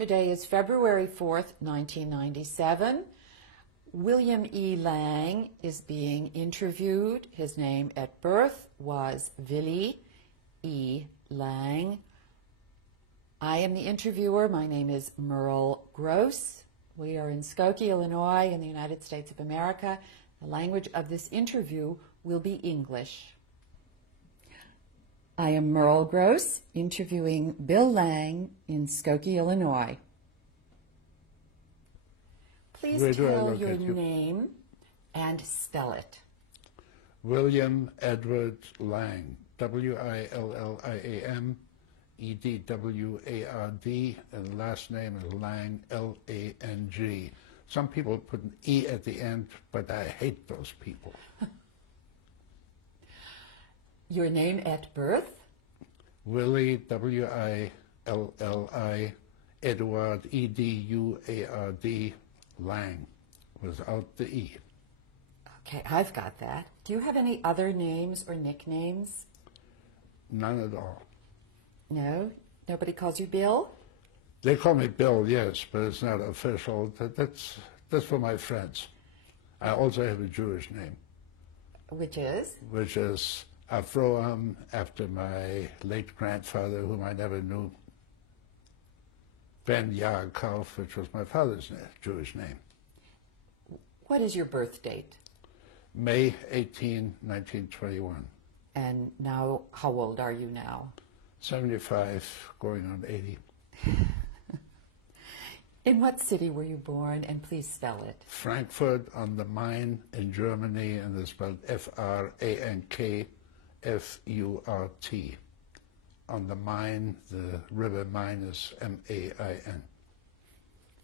Today is February 4th, 1997. William E. Lang is being interviewed. His name at birth was Willie E. Lang. I am the interviewer. My name is Merle Gross. We are in Skokie, Illinois, in the United States of America. The language of this interview will be English. I am Merle Gross, interviewing Bill Lang in Skokie, Illinois. Please tell your name and spell it. William Edward Lang, W-I-L-L-I-A-M, E-D-W-A-R-D, and last name is Lang, L-A-N-G. Some people put an E at the end, but I hate those people. Your name at birth? Willie, W-I-L-L-I, Edward, E-D-U-A-R-D, Lang, without the E. Okay, I've got that. Do you have any other names or nicknames? None at all. No? Nobody calls you Bill? They call me Bill, yes, but it's not official. That's for my friends. I also have a Jewish name. Which is? Which is Avraham, after my late grandfather, whom I never knew. Ben Yaakov, which was my father's Jewish name. What is your birth date? May 18, 1921. And now, how old are you now? 75, going on 80. In what city were you born, and please spell it? Frankfurt on the Main in Germany, and it's spelled F-R-A-N-K-F-U-R-T. On the Main, the river Main is M-A-I-N.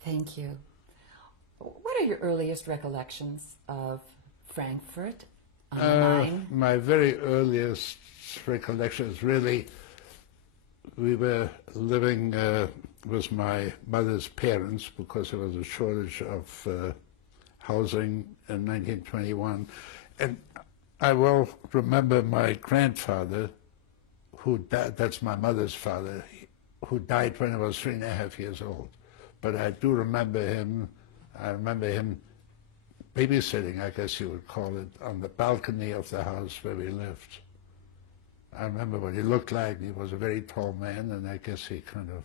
Thank you. What are your earliest recollections of Frankfurt on the Main? My very earliest recollection is really, we were living with my mother's parents because there was a shortage of housing in 1921. And I will remember my grandfather, who died, that's my mother's father, who died when I was 3.5 years old. But I do remember him. I remember him babysitting, I guess you would call it, on the balcony of the house where we lived. I remember what he looked like. He was a very tall man, and I guess he kind of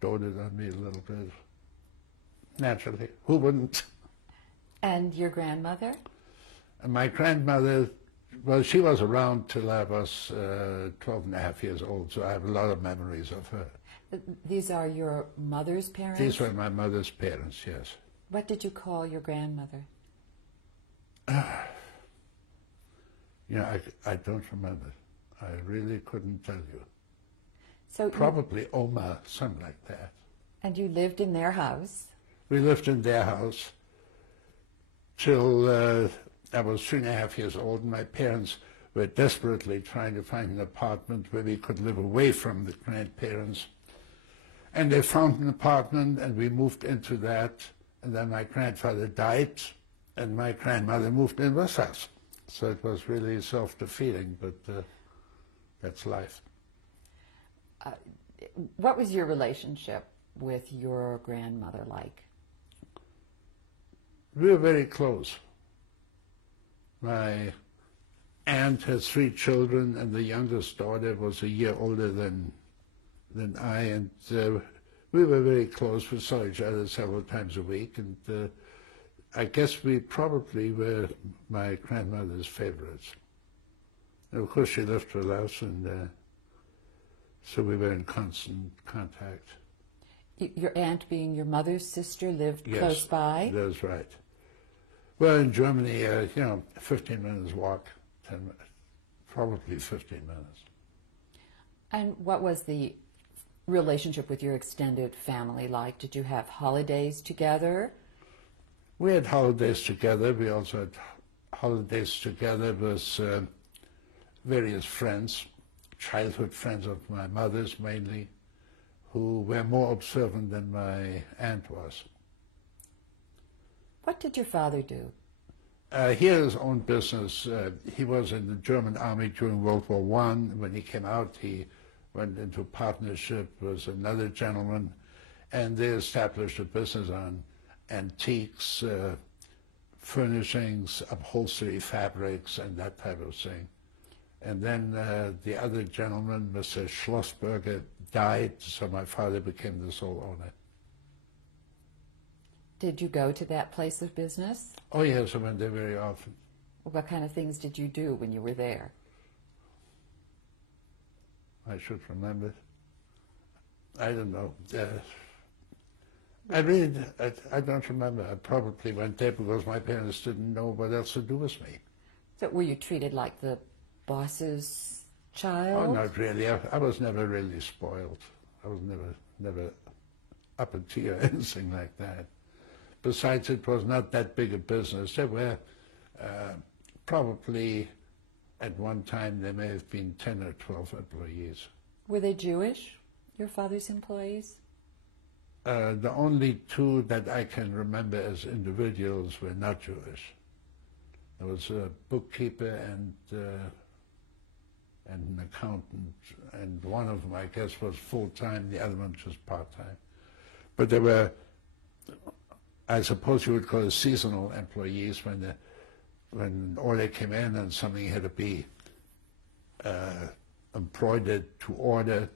doted on me a little bit. Naturally, who wouldn't? And your grandmother? And my grandmother, well, she was around till I was 12.5 years old, so I have a lot of memories of her. These are your mother's parents? These were my mother's parents, yes. What did you call your grandmother? You know, I don't remember. I really couldn't tell you. So probably Oma, something like that. And you lived in their house? We lived in their house till I was 3.5 years old, and my parents were desperately trying to find an apartment where we could live away from the grandparents. And they found an apartment, and we moved into that, and then my grandfather died, and my grandmother moved in with us. So it was really self-defeating, but that's life. What was your relationship with your grandmother like? We were very close. My aunt has 3 children, and the youngest daughter was a year older than I, and we were very close. We saw each other several times a week, and I guess we probably were my grandmother's favorites. And of course, she lived with us, and so we were in constant contact. Your aunt, being your mother's sister, lived yes, close by? That's right. Well, in Germany, you know, 15 minutes walk, 10 minutes, probably 15 minutes. And what was the relationship with your extended family like? Did you have holidays together? We had holidays together. We also had holidays together with various friends, childhood friends of my mother's mainly, who were more observant than my aunt was. What did your father do? He had his own business. He was in the German army during World War I. When he came out, he went into partnership with another gentleman, And they established a business on antiques, furnishings, upholstery, fabrics, and that type of thing. And then the other gentleman, Mr. Schlossberger, died, so my father became the sole owner. Did you go to that place of business? Oh yes, I went there very often. What kind of things did you do when you were there? I should remember. I don't know. I don't remember. I probably went there because my parents didn't know what else to do with me. So were you treated like the boss's child? Oh, not really. I was never really spoiled. I was never uppity or anything like that. Besides, it was not that big a business. There were probably, at one time, there may have been 10 or 12 employees. Were they Jewish, your father's employees? The only two that I can remember as individuals were not Jewish. There was a bookkeeper and an accountant, and one of them, I guess, was full-time, the other one just part-time. But there were, I suppose you would call it seasonal employees when an order came in and something had to be embroidered to order,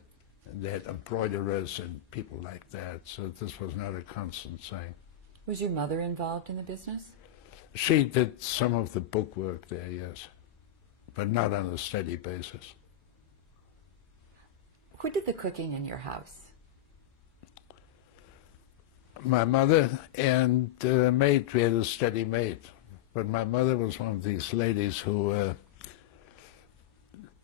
and they had embroiderers and people like that, so this was not a constant thing. Was your mother involved in the business? She did some of the book work there, yes, but not on a steady basis. Who did the cooking in your house? My mother and a maid. We had a steady maid, but my mother was one of these ladies who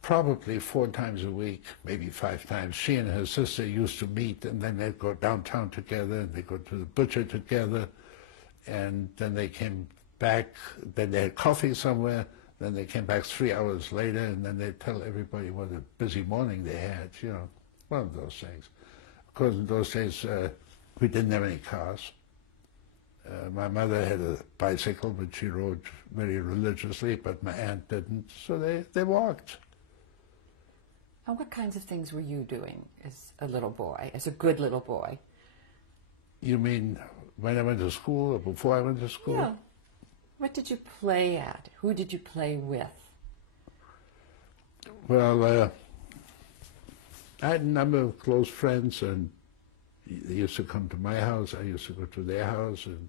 probably 4 times a week, maybe 5 times, she and her sister used to meet, and then they'd go downtown together, and they'd go to the butcher together, and then they came back, then they had coffee somewhere, then they came back 3 hours later, and then they'd tell everybody what a busy morning they had, you know, one of those things. Of course, in those days, we didn't have any cars. My mother had a bicycle, but she rode very religiously, but my aunt didn't, so they walked. And what kinds of things were you doing as a little boy, as a good little boy? You mean when I went to school or before I went to school? Yeah. What did you play at? Who did you play with? Well, I had a number of close friends, and they used to come to my house. I used to go to their house, and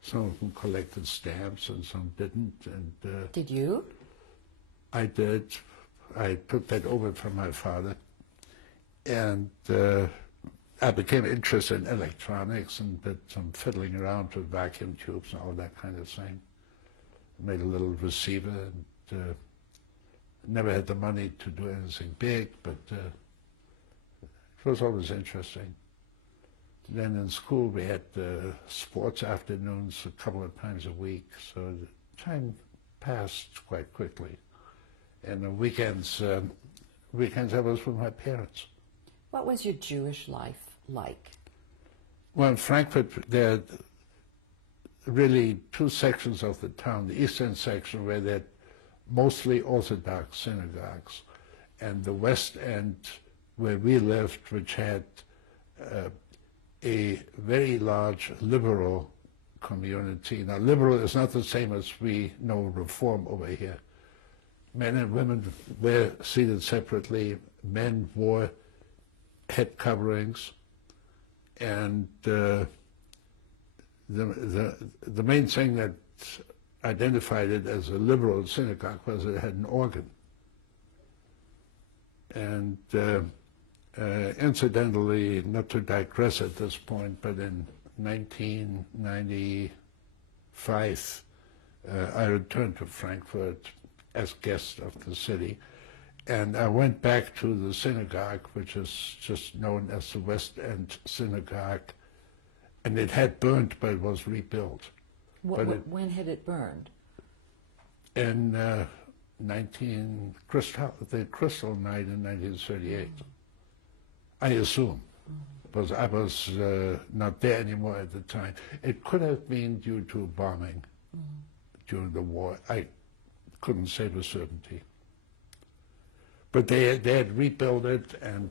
some of them collected stamps and some didn't. And Did you? I did. I took that over from my father, and I became interested in electronics and did some fiddling around with vacuum tubes and all that kind of thing. Made a little receiver, and never had the money to do anything big, but it was always interesting. Then in school we had sports afternoons a couple of times a week, so the time passed quite quickly. And on weekends I was with my parents. What was your Jewish life like? Well, in Frankfurt, there are really 2 sections of the town. The eastern section, where there are mostly Orthodox synagogues, and the west end, where we lived, which had a very large liberal community. Now, liberal is not the same as we know Reform over here. Men and women were seated separately. Men wore head coverings, and the main thing that identified it as a liberal synagogue was it had an organ. And incidentally, not to digress at this point, but in 1995, I returned to Frankfurt as guest of the city, and I went back to the synagogue, which is just known as the West End Synagogue, and it had burned, but it was rebuilt. When had it burned? In the Crystal Night in 1938. I assume, because I was not there anymore at the time. It could have been due to bombing during the war. I couldn't say with certainty. But they had rebuilt it, and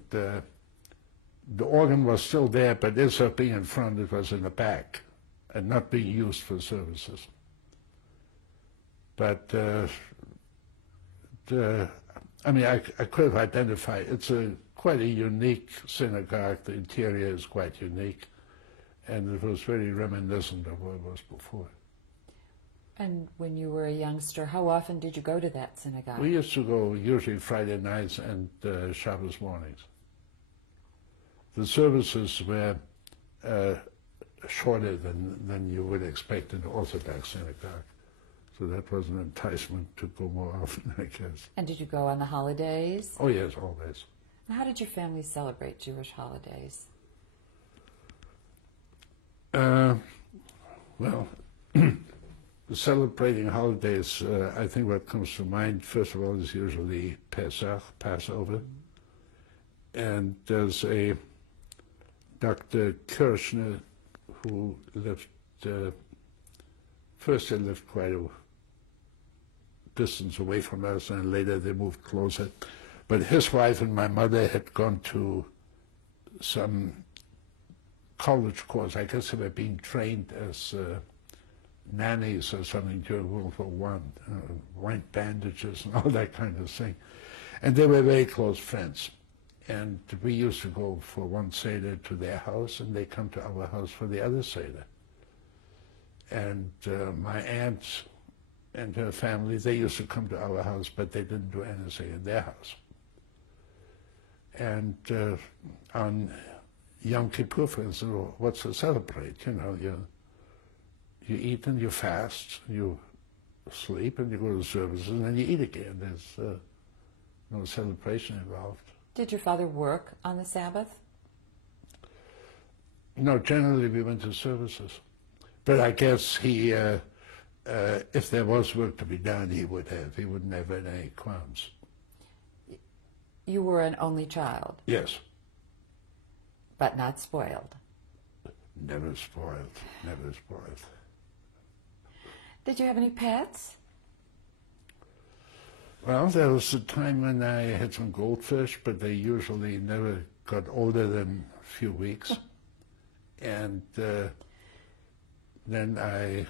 the organ was still there, but instead of being in front, it was in the back and not being used for services. But I mean, I could have identified, it's quite a unique synagogue. The interior is quite unique, and it was very reminiscent of what it was before. And when you were a youngster, how often did you go to that synagogue? We used to go usually Friday nights and Shabbos mornings. The services were shorter than you would expect in the Orthodox synagogue. So that was an enticement to go more often, I guess. And did you go on the holidays? Oh, yes, always. And how did your family celebrate Jewish holidays? Well, celebrating holidays, I think what comes to mind, first of all, is usually Pesach, Passover. And there's a Dr. Kirchner who lived, first they lived quite a distance away from us, and later they moved closer. But his wife and my mother had gone to some college course. I guess they were being trained as nannies or something during World War I, white bandages and all that kind of thing. And they were very close friends. And we used to go for one Seder to their house, and they come to our house for the other Seder. And my aunt and her family, they used to come to our house, but they didn't do anything in their house. And on Yom Kippur, for instance, what's to celebrate? You know, you eat and you fast, you sleep and you go to services, and then you eat again. There's no celebration involved. Did your father work on the Sabbath? No, generally we went to services. But I guess he, if there was work to be done, he would have. He wouldn't have any qualms. You were an only child? Yes. But not spoiled? Never spoiled, never spoiled. Did you have any pets? Well, there was a time when I had some goldfish, but they usually never got older than a few weeks. And then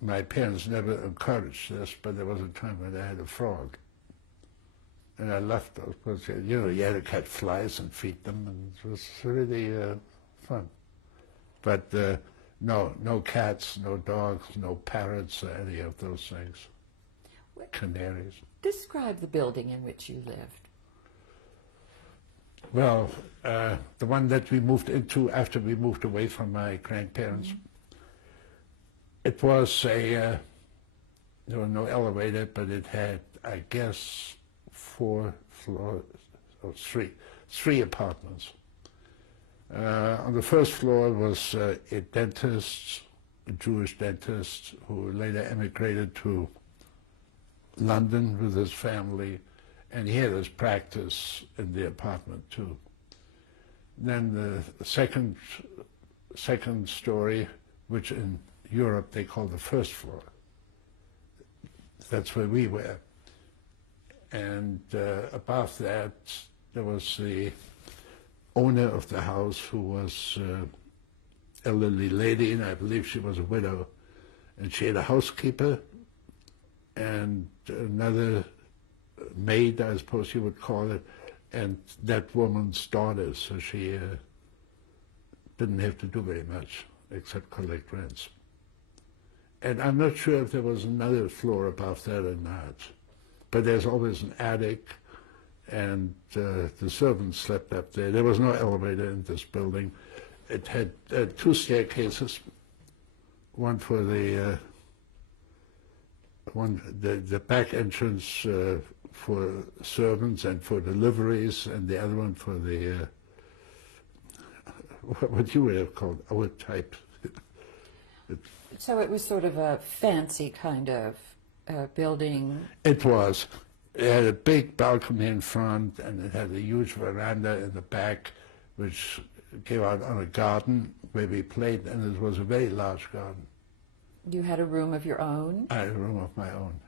my parents never encouraged this, but there was a time when I had a frog. And I left those, because, you know, you had to catch flies and feed them, and it was really fun. But no cats, no dogs, no parrots, or any of those things. Canaries. Describe the building in which you lived. Well, the one that we moved into after we moved away from my grandparents, it was there was no elevator, but it had, I guess, 4 floors, or three apartments. On the first floor was a dentist, a Jewish dentist, who later emigrated to London with his family, and he had his practice in the apartment too. Then the second story, which in Europe they call the first floor, that's where we were. And above that there was the owner of the house, who was an elderly lady, and I believe she was a widow, and she had a housekeeper and another maid, I suppose you would call it, and that woman's daughter, so she didn't have to do very much except collect rents. And I'm not sure if there was another floor above that or not, but there's always an attic, and the servants slept up there. There was no elevator in this building. It had 2 staircases, one for the back entrance for servants and for deliveries, and the other one for the what you would have called our type. So it was sort of a fancy kind of building. It was. It had a big balcony in front, and it had a huge veranda in the back, which gave out on a garden where we played, and it was a very large garden. You had a room of your own? I had a room of my own.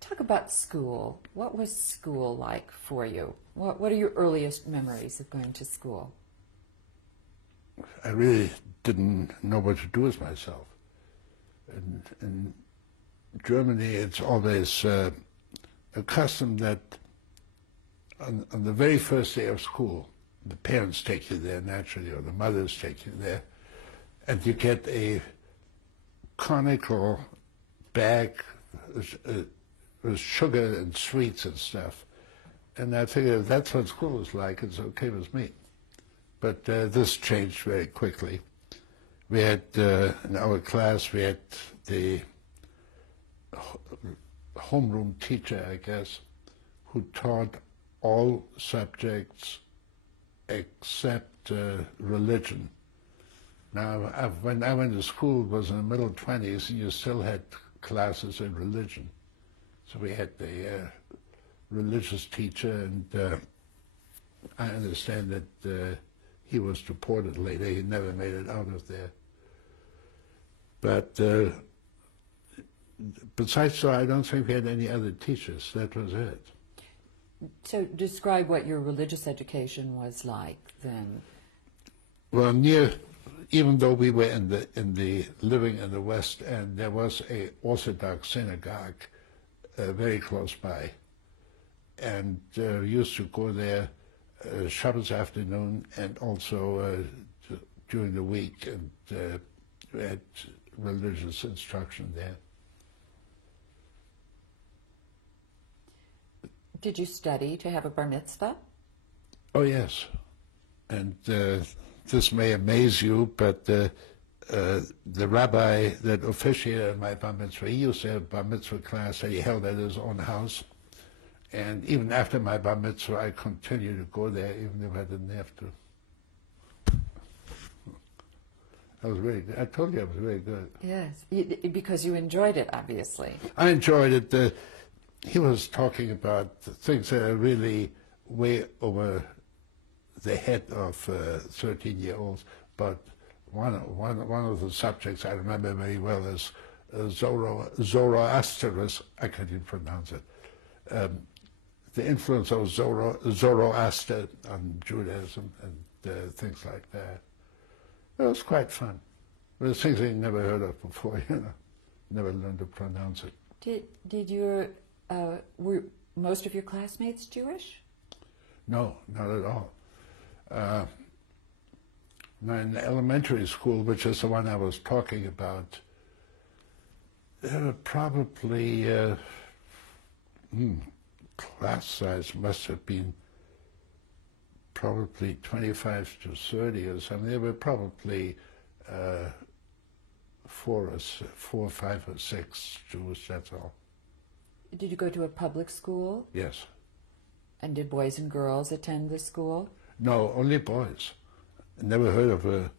Talk about school. What was school like for you? What are your earliest memories of going to school? I really didn't know what to do with myself. In Germany, it's always a custom that on the very first day of school, the parents take you there naturally, or the mothers take you there, and you get a conical bag with sugar and sweets and stuff. And I figured if that's what school is like, it's okay with me. But this changed very quickly. We had, in our class, we had the homeroom teacher, I guess, who taught all subjects except religion. Now, when I went to school, it was in the middle 20s, and you still had classes in religion. So we had the religious teacher, and I understand that he was deported later. He never made it out of there. But besides that, I don't think we had any other teachers. That was it. So describe what your religious education was like then. Well, even though we were living in the West End, there was a Orthodox synagogue very close by, and we used to go there Shabbos afternoon and also during the week, and we had religious instruction there. Did you study to have a bar mitzvah? Oh, yes. And this may amaze you, but the rabbi that officiated my bar mitzvah, he used to have a bar mitzvah class that he held at his own house. And even after my bar mitzvah, I continued to go there, even if I didn't have to. I was very good. I told you I was very good. Yes, because you enjoyed it, obviously. I enjoyed it. He was talking about things that are really way over the head of 13-year-olds, but one of the subjects I remember very well is Zoroaster. I can't even pronounce it. The influence of Zoroaster on Judaism and things like that. It was quite fun. It was things I never heard of before, never learned to pronounce it. Were most of your classmates Jewish? No, not at all. In elementary school, which is the one I was talking about, there were probably class size must have been probably 25 to 30 or something. There were probably 4 or 5 or 6 Jews, that's all. Did you go to a public school? Yes. And did boys and girls attend the school? No, only boys. I never heard of a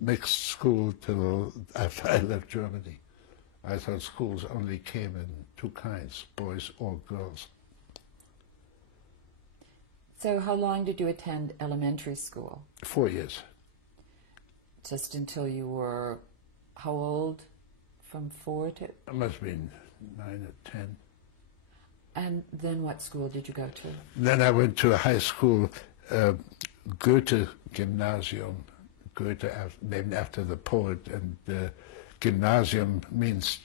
mixed school till after I left Germany. I thought schools only came in 2 kinds, boys or girls. So how long did you attend elementary school? 4 years. Just until you were, how old? From 4 to? I must have been 9 or 10. And then what school did you go to? Then I went to a high school, Goethe Gymnasium, Goethe named after the poet, and gymnasium means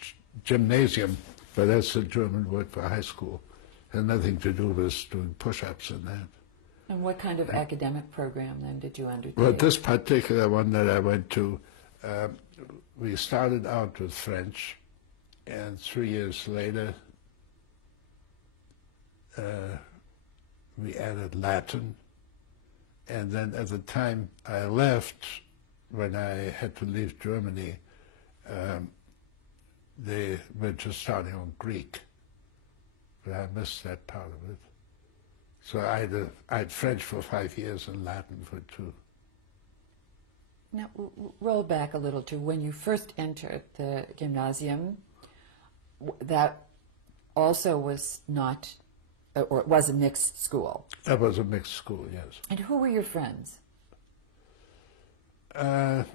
gymnasium, but that's the German word for high school. It had nothing to do with doing push-ups and that. And what kind of academic program then did you undertake? Well, this particular one that I went to, we started out with French, and 3 years later, we added Latin, and then at the time I left, when I had to leave Germany, they were just starting on Greek, but I missed that part of it. So I had French for 5 years and Latin for 2. Now, roll back a little to when you first entered the gymnasium. That also was not, or it was a mixed school. That was a mixed school, yes. And who were your friends? They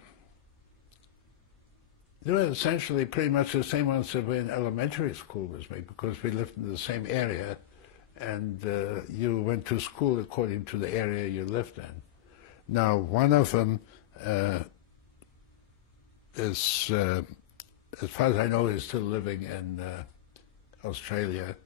were essentially pretty much the same ones that were in elementary school with me, because we lived in the same area, and you went to school according to the area you lived in. Now, one of them is, as far as I know, is still living in Australia.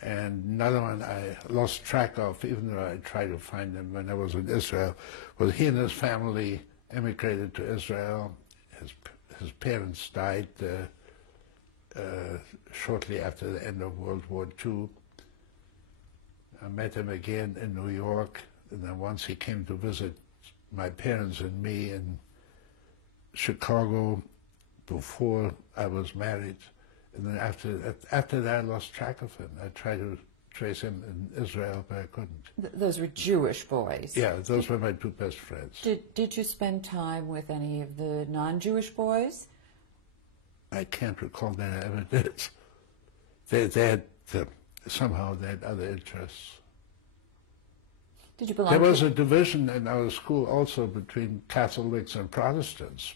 And another one I lost track of, even though I tried to find him when I was in Israel, was he and his family emigrated to Israel. His parents died shortly after the end of World War II. I met him again in New York, and then once he came to visit my parents and me in Chicago before I was married. And then after that, I lost track of him. I tried to trace him in Israel, but I couldn't. Those were Jewish boys? Yeah, those were my two best friends. Did you spend time with any of the non-Jewish boys? I can't recall that I ever did. They had, somehow they had other interests. Did you belong There was a division in our school also between Catholics and Protestants.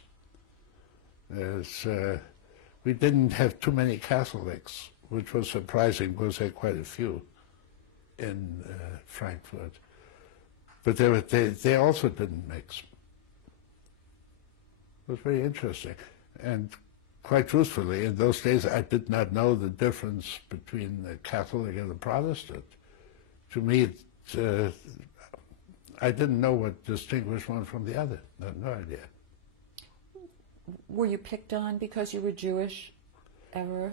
We didn't have too many Catholics, which was surprising because there were quite a few in Frankfurt. But they also didn't mix. It was very interesting. And quite truthfully, in those days I did not know the difference between the Catholic and the Protestant. To me, I didn't know what distinguished one from the other. No idea. Were you picked on because you were Jewish ever?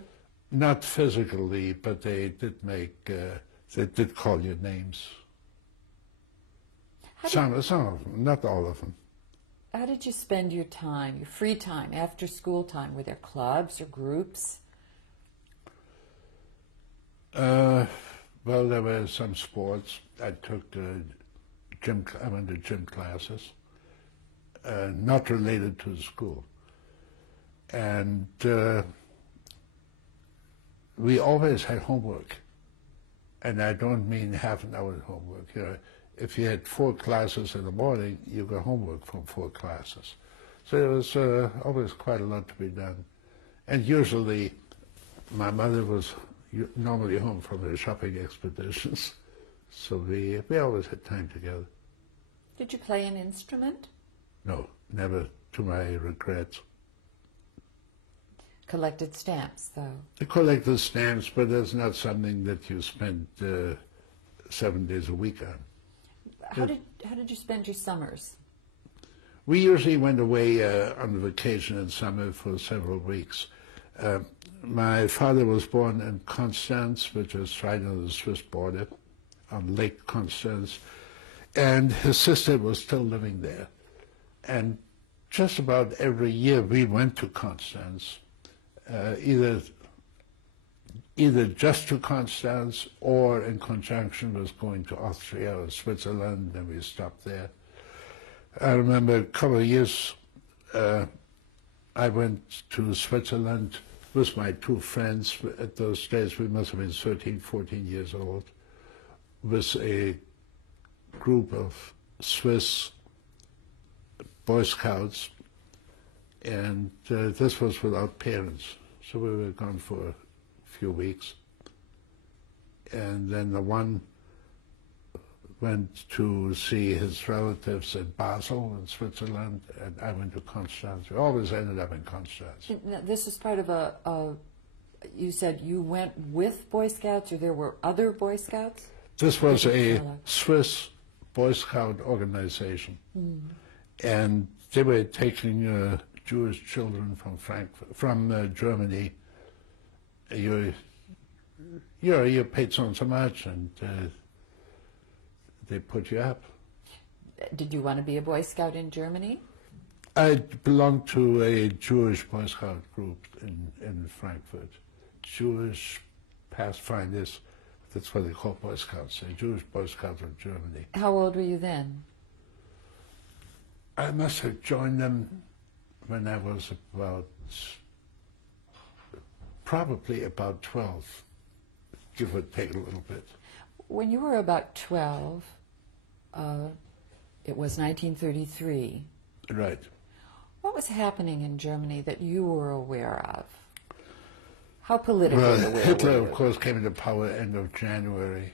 Not physically, but they did they did call you names. Some of them, not all of them. How did you spend your time, your free time, after school time? Were there clubs or groups? Well, there were some sports. I took I went to gym classes, not related to the school. And we always had homework. And I don't mean half an hour homework. You know, if you had 4 classes in the morning, you got homework from 4 classes. So there was always quite a lot to be done. And usually, my mother was normally home from her shopping expeditions. So we always had time together. Did you play an instrument? No, never, to my regret. Collected stamps, though. I collected stamps, but that's not something that you spend 7 days a week on. How did you spend your summers? We usually went away on vacation in summer for several weeks. My father was born in Constance, which is right on the Swiss border, on Lake Constance, and his sister was still living there. And just about every year we went to Constance, either just to Constance or in conjunction with going to Austria or Switzerland, and we stopped there. I remember a couple of years I went to Switzerland with my 2 friends. At those days we must have been 13, 14 years old, with a group of Swiss Boy Scouts, and this was without parents. So we were gone for a few weeks. And then the one went to see his relatives in Basel in Switzerland, and I went to Constance. We always ended up in Constance. Now, this is part of you said you went with Boy Scouts, or there were other Boy Scouts? This was a Swiss Boy Scout organization. And they were taking Jewish children from from Germany. You paid so much, and they put you up. Did you want to be a Boy Scout in Germany? I belonged to a Jewish Boy Scout group in Frankfurt. Jewish Pathfinders, that's what they call Boy Scouts, Jewish Boy Scouts of Germany. How old were you then? I must have joined them when I was probably about 12, give or take a little bit. When you were about 12, it was 1933. Right. What was happening in Germany that you were aware of? How politically Well, aware Hitler, were you? of course, came into power end of January.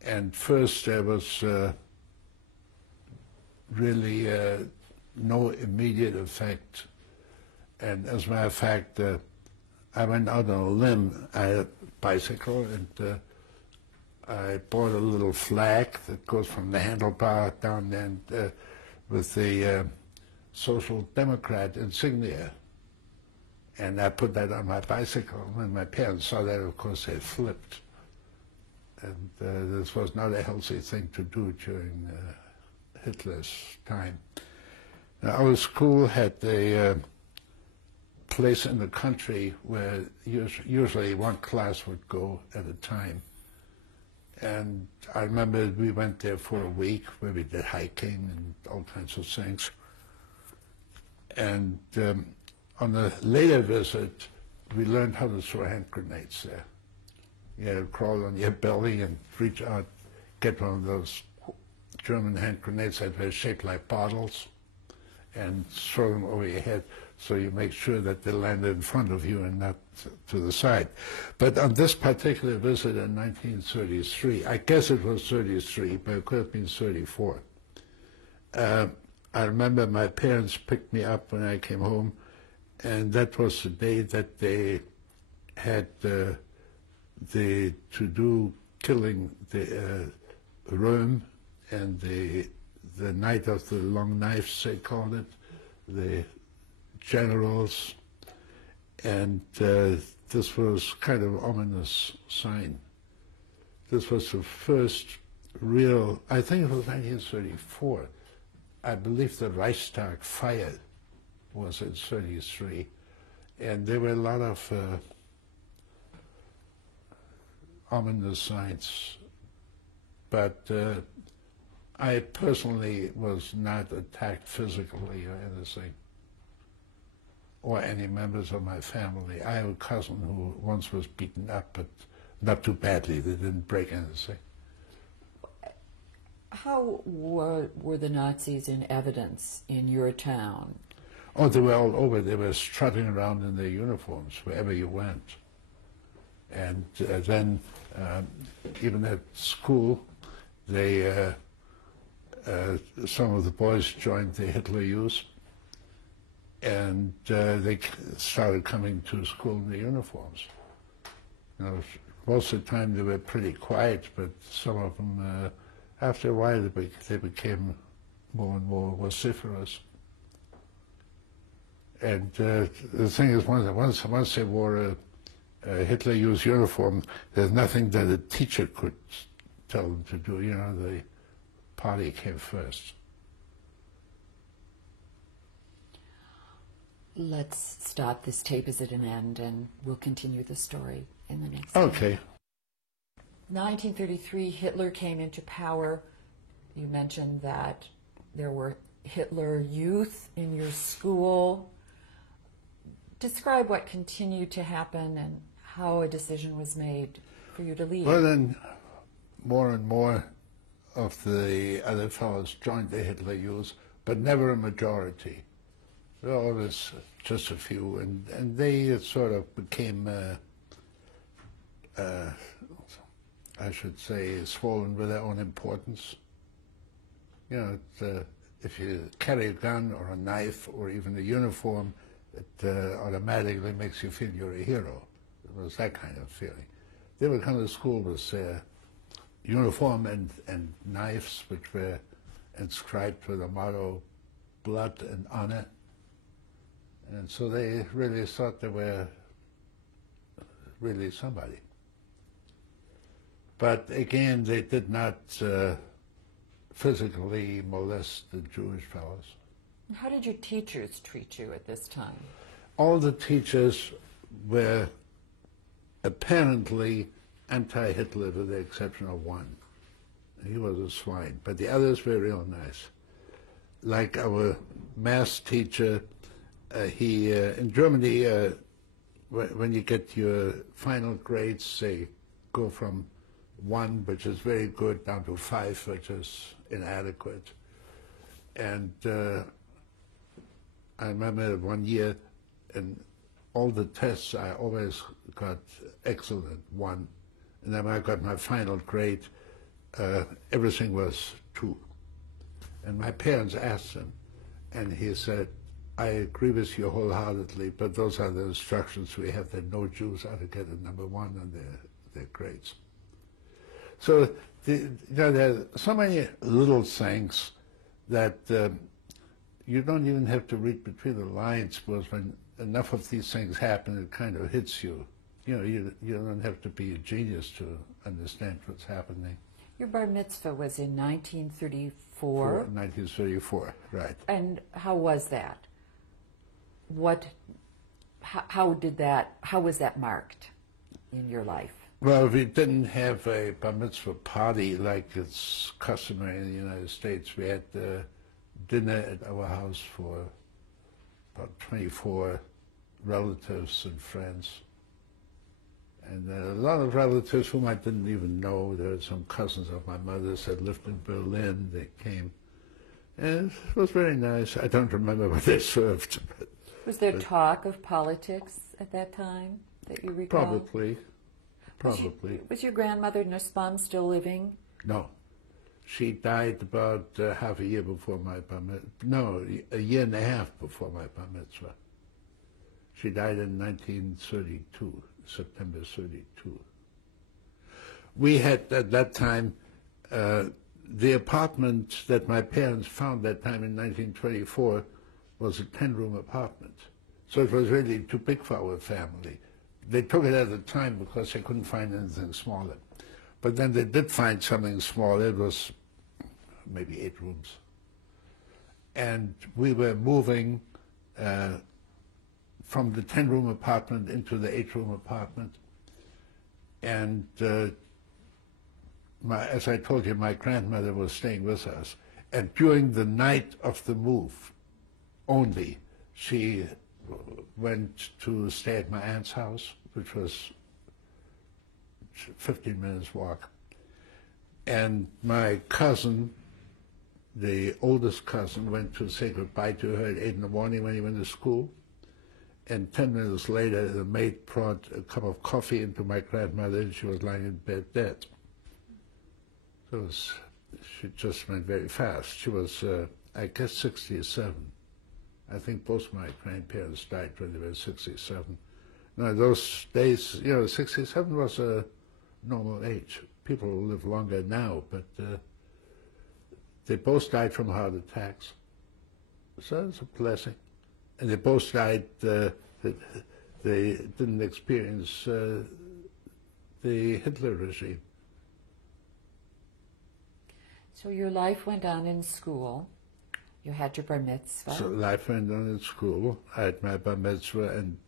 And first there was really no immediate effect. And as a matter of fact, I went out on a limb. I had a bicycle, and I bought a little flag that goes from the handlebar down and with the Social Democrat insignia. And I put that on my bicycle. When my parents saw that, of course, they flipped. And this was not a healthy thing to do during Hitler's time. Now, our school had a place in the country where usually one class would go at a time. And I remember we went there for a week where we did hiking and all kinds of things. And on a later visit, we learned how to throw hand grenades there. You had to crawl on your belly and reach out, get one of those German hand grenades that were shaped like bottles, and throw them over your head so you make sure that they landed in front of you and not to the side. But on this particular visit in 1933, I guess it was 33, but it could have been 34, I remember my parents picked me up when I came home, and that was the day that they had to do killing the Rome and the night of the long knives, they called it, the generals, and this was kind of ominous sign. This was the first real, I think it was 1934, I believe the Reichstag fire was in 33, and there were a lot of ominous signs, but I personally was not attacked physically or anything, or any members of my family. I have a cousin who once was beaten up, but not too badly. They didn't break anything. How were the Nazis in evidence in your town? Oh, they were all over. They were strutting around in their uniforms wherever you went. And then, even at school, they, some of the boys joined the Hitler Youth, and they started coming to school in their uniforms. You know, most of the time they were pretty quiet, but some of them, after a while, they became more and more vociferous. And the thing is, once they wore a Hitler Youth uniform, there's nothing that a teacher could tell them to do. You know, the party came first. Let's stop. This tape is at an end, and we'll continue the story in the next Okay. 1933, Hitler came into power. You mentioned that there were Hitler Youth in your school. Describe what continued to happen and how a decision was made for you to leave. Well, then more and more of the other fellows joined the Hitler Youth, but never a majority. There were always just a few, and they sort of became, I should say, swollen with their own importance. You know, if you carry a gun or a knife or even a uniform, it automatically makes you feel you're a hero. It was that kind of feeling. They would come to school with their uniform and knives, which were inscribed with the motto, blood and honor. And so they really thought they were really somebody. But again, they did not physically molest the Jewish fellows. How did your teachers treat you at this time? All the teachers were apparently anti-Hitler with the exception of one. He was a swine, but the others were real nice. Like our math teacher, in Germany, when you get your final grades, they go from 1, which is very good, down to 5, which is inadequate. And I remember one year, and all the tests I always got excellent, 1. And then when I got my final grade, everything was 2. And my parents asked him, and he said, I agree with you wholeheartedly, but those are the instructions we have, that no Jews are to get a number 1 on their grades. So you know, there are so many little things that you don't even have to read between the lines, because when enough of these things happen, it kind of hits you. You know, you don't have to be a genius to understand what's happening. Your bar mitzvah was in 1934. 1934, right. And how was that? How was that marked in your life? Well, we didn't have a bar mitzvah party like it's customary in the United States. We had dinner at our house for about 24 relatives and friends. And a lot of relatives whom I didn't even know. There were some cousins of my mother's that lived in Berlin. They came. And it was very nice. I don't remember what they served. Was there talk of politics at that time that you recall? Probably. Probably. Was your grandmother Nussbaum still living? No. She died about half a year before my bar mitzvah. No, a year and a half before my bar mitzvah. She died in 1932, September 32. We had, at that time, the apartment that my parents found that time in 1924 was a 10-room apartment. So it was really too big for our family. They took it at the time because they couldn't find anything smaller. But then they did find something smaller. It was maybe 8 rooms. And we were moving from the 10-room apartment into the 8-room apartment. And as I told you, my grandmother was staying with us. And during the night of the move only, she went to stay at my aunt's house, which was 15 minutes walk. And my cousin, the oldest cousin, went to say goodbye to her at 8 in the morning when he went to school. And 10 minutes later, the maid brought a cup of coffee into my grandmother, and she was lying in bed dead. So she just went very fast. She was, I guess, 67. I think both my grandparents died when they were 67. Now, those days, you know, 67 was a normal age. People live longer now, but they both died from heart attacks. So it's a blessing. And they both died, they didn't experience the Hitler regime. So your life went on in school. You had your bar mitzvah. So life went on in school. I had my bar mitzvah, and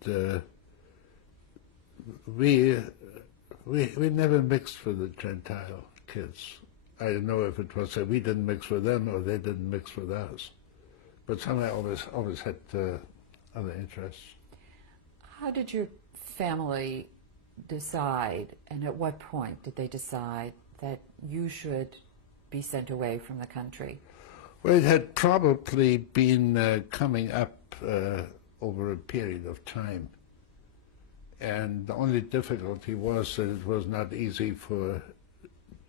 we never mixed with the Gentile kids. I don't know if it was that we didn't mix with them or they didn't mix with us. But somehow I always had other interests. How did your family decide, and at what point did they decide that you should be sent away from the country? Well, it had probably been coming up over a period of time. And the only difficulty was that it was not easy for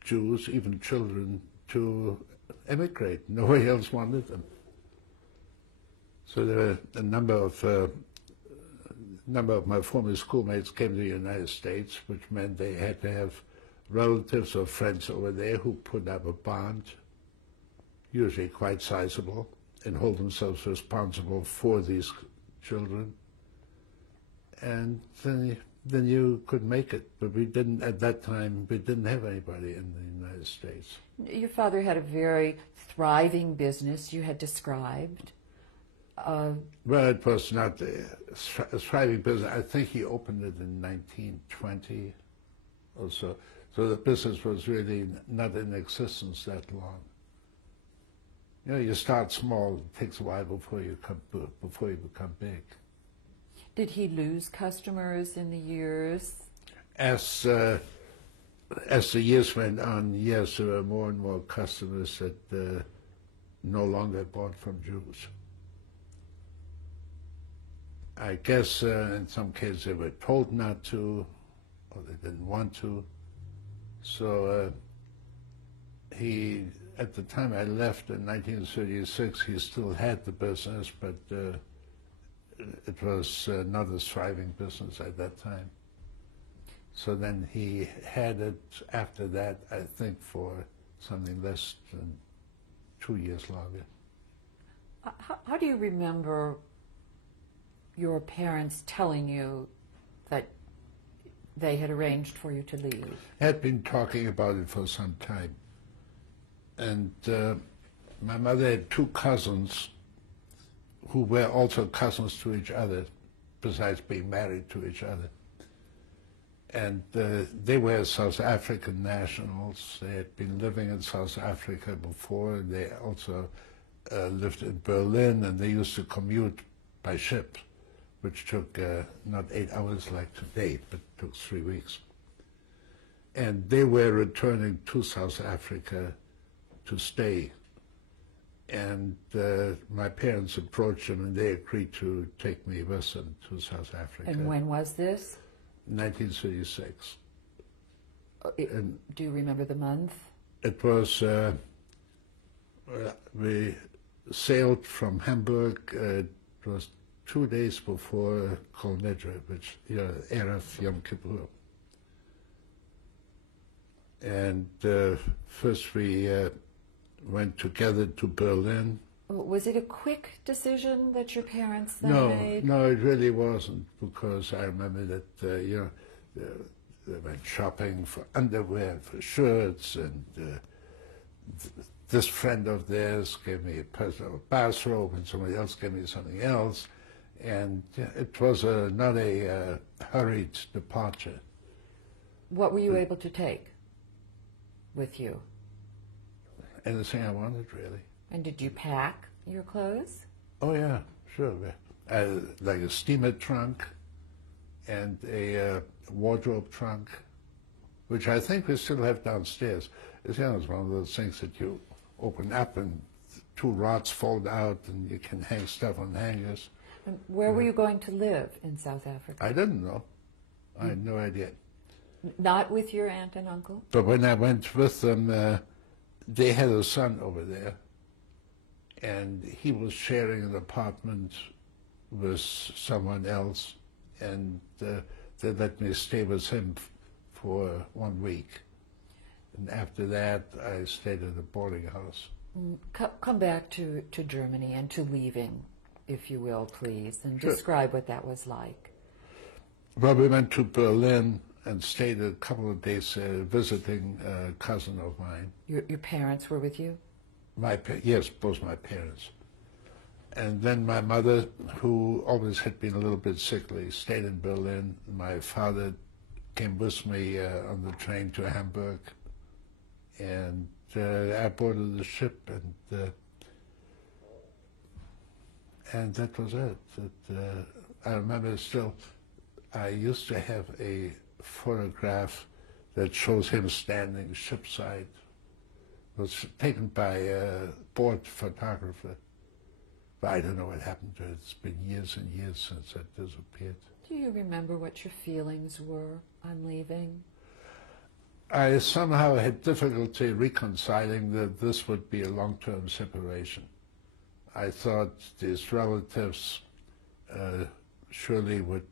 Jews, even children, to emigrate. Nobody else wanted them. So there were a number of my former schoolmates came to the United States, which meant they had to have relatives or friends over there who put up a bond, usually quite sizable, and hold themselves responsible for these children. And then you could make it. But we didn't, at that time, we didn't have anybody in the United States. Your father had a very thriving business you had described. Well, it was not a thriving business. I think he opened it in 1920 or so. So the business was really not in existence that long. You know, you start small. It takes a while before you become big. Did he lose customers in the years? As the years went on, yes, there were more and more customers that no longer bought from Jews. I guess in some cases they were told not to, or they didn't want to. So he, at the time I left in 1936, he still had the business, but it was not a thriving business at that time. So then he had it after that, I think, for something less than 2 years longer. How do you remember your parents telling you that they had arranged for you to leave? I had been talking about it for some time. And my mother had two cousins who were also cousins to each other, besides being married to each other. And they were South African nationals. They had been living in South Africa before. They also lived in Berlin, and they used to commute by ship, which took not 8 hours like today, but took 3 weeks. And they were returning to South Africa to stay. And my parents approached them, and they agreed to take me with them to South Africa. And when was this? 1936. Do you remember the month? It was, we sailed from Hamburg, it was 2 days before Kol Nidre, which, Erev Yom Kippur. And first we went together to Berlin. Was it a quick decision that your parents then made? No, it really wasn't, because I remember that, they went shopping for underwear, for shirts, and this friend of theirs gave me a personal bathrobe, and somebody else gave me something else, and it was not a hurried departure. What were you able to take with you? Anything I wanted, really. And did you pack your clothes? Oh, yeah, sure. Like a steamer trunk and a wardrobe trunk, which I think we still have downstairs. It's one of those things that you open up and 2 rods fold out and you can hang stuff on hangers. And where were you going to live in South Africa? I didn't know. I had no idea. Not with your aunt and uncle? But when I went with them, they had a son over there, and he was sharing an apartment with someone else, and they let me stay with him for 1 week. And after that, I stayed at a boarding house. Come back to Germany and to leaving, if you will, please, and Sure. describe what that was like. Well, we went to Berlin and stayed a couple of days visiting a cousin of mine. Your parents were with you? Yes, both my parents. And then my mother, who always had been a little bit sickly, stayed in Berlin. My father came with me on the train to Hamburg, and I boarded the ship, and that was it. I remember still, I used to have a photograph that shows him standing shipside. It was taken by a board photographer. But I don't know what happened to it. It's been years and years since it disappeared. Do you remember what your feelings were on leaving? I somehow had difficulty reconciling that this would be a long-term separation. I thought these relatives surely would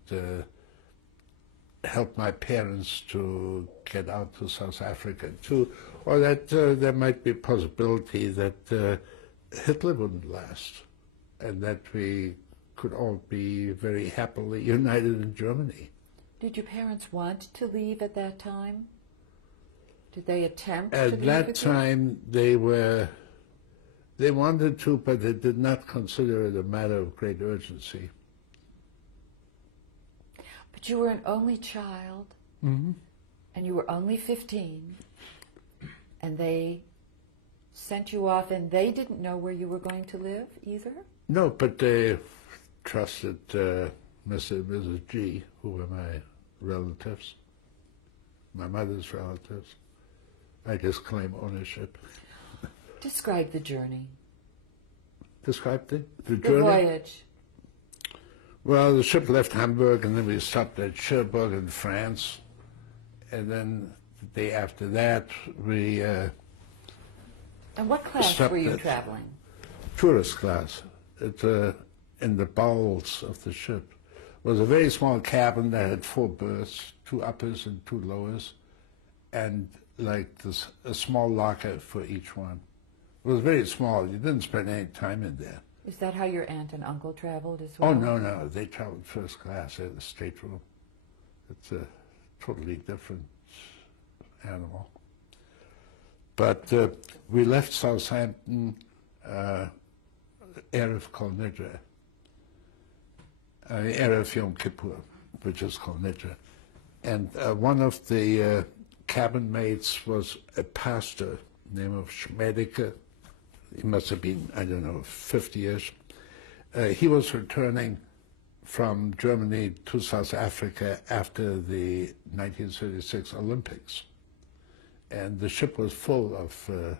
help my parents to get out to South Africa too, or that there might be a possibility that Hitler wouldn't last, and that we could all be very happily united in Germany. Did your parents want to leave at that time? Did they attempt to At leave that with you? time, they wanted to, but they did not consider it a matter of great urgency. But you were an only child, Mm-hmm. and you were only 15, and they sent you off, and they didn't know where you were going to live either? No, but they trusted Mr. and Mrs. G, who were my relatives, my mother's relatives. I just claim ownership. Describe the journey. Describe the The journey? voyage. Well, the ship left Hamburg, and then we stopped at Cherbourg in France. And then the day after that, we And what class stopped were you at traveling? tourist class. It, in the bowels of the ship. It was a very small cabin that had 4 berths, 2 uppers and 2 lowers, and like this, a small locker for each one. It was very small. You didn't spend any time in there. Is that how your aunt and uncle traveled as well? Oh, no, no. They traveled first class. They had a stateroom. It's a totally different animal. But we left Southampton Erev Kol Nidre, Erev Yom Kippur, which is Kol Nidre. And one of the cabin mates was a pastor named Schmedeke. He must have been, I don't know, 50-ish. He was returning from Germany to South Africa after the 1936 Olympics. And the ship was full of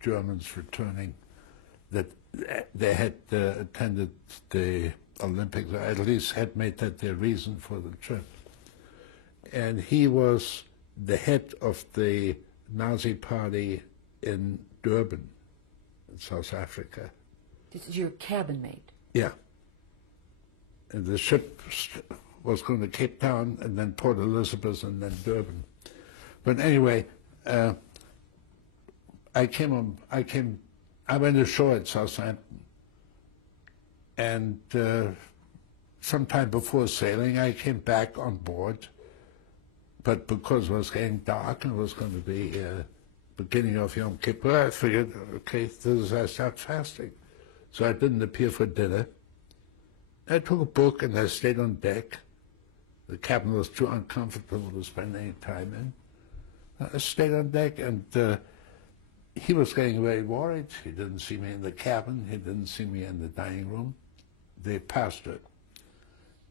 Germans returning that they had attended the Olympics, or at least had made that their reason for the trip. And he was the head of the Nazi party in Durban, in South Africa. This is your cabin mate? Yeah. And the ship was going to Cape Town and then Port Elizabeth and then Durban. But anyway, I went ashore at Southampton, and sometime before sailing, I came back on board. But because it was getting dark and it was going to be beginning of Yom Kippur, I figured, okay, this is I start fasting. So I didn't appear for dinner. I took a book and I stayed on deck. The cabin was too uncomfortable to spend any time in. I stayed on deck, and he was getting very worried. He didn't see me in the cabin. He didn't see me in the dining room. The pastor.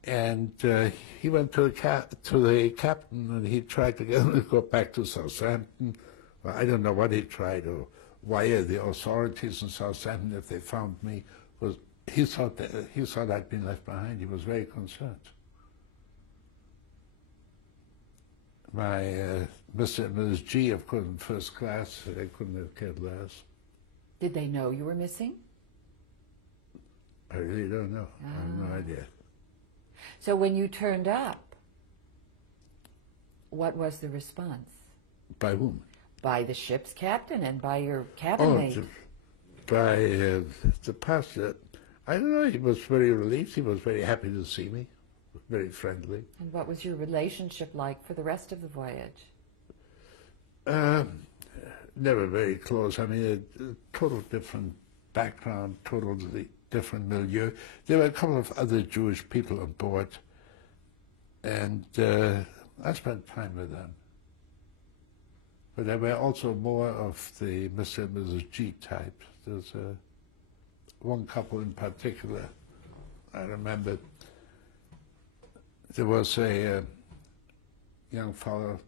And he went to the captain, and he tried to get him to go back to Southampton. Well, I don't know what he tried, or wire the authorities in Southampton if they found me. He thought I'd been left behind. He was very concerned. My Mr. and Mrs. G, of course, in first class, they couldn't have cared less. Did they know you were missing? I really don't know. I have no idea. So when you turned up, what was the response? By whom? By the ship's captain and by your cabin mate. By the pastor. I don't know, he was very relieved. He was very happy to see me, very friendly. And what was your relationship like for the rest of the voyage? Never very close. I mean, a total different background, totally different milieu. There were a couple of other Jewish people on board, and I spent time with them. But there were also more of the Mr. and Mrs. G type. There's one couple in particular, I remember. There was a young fellow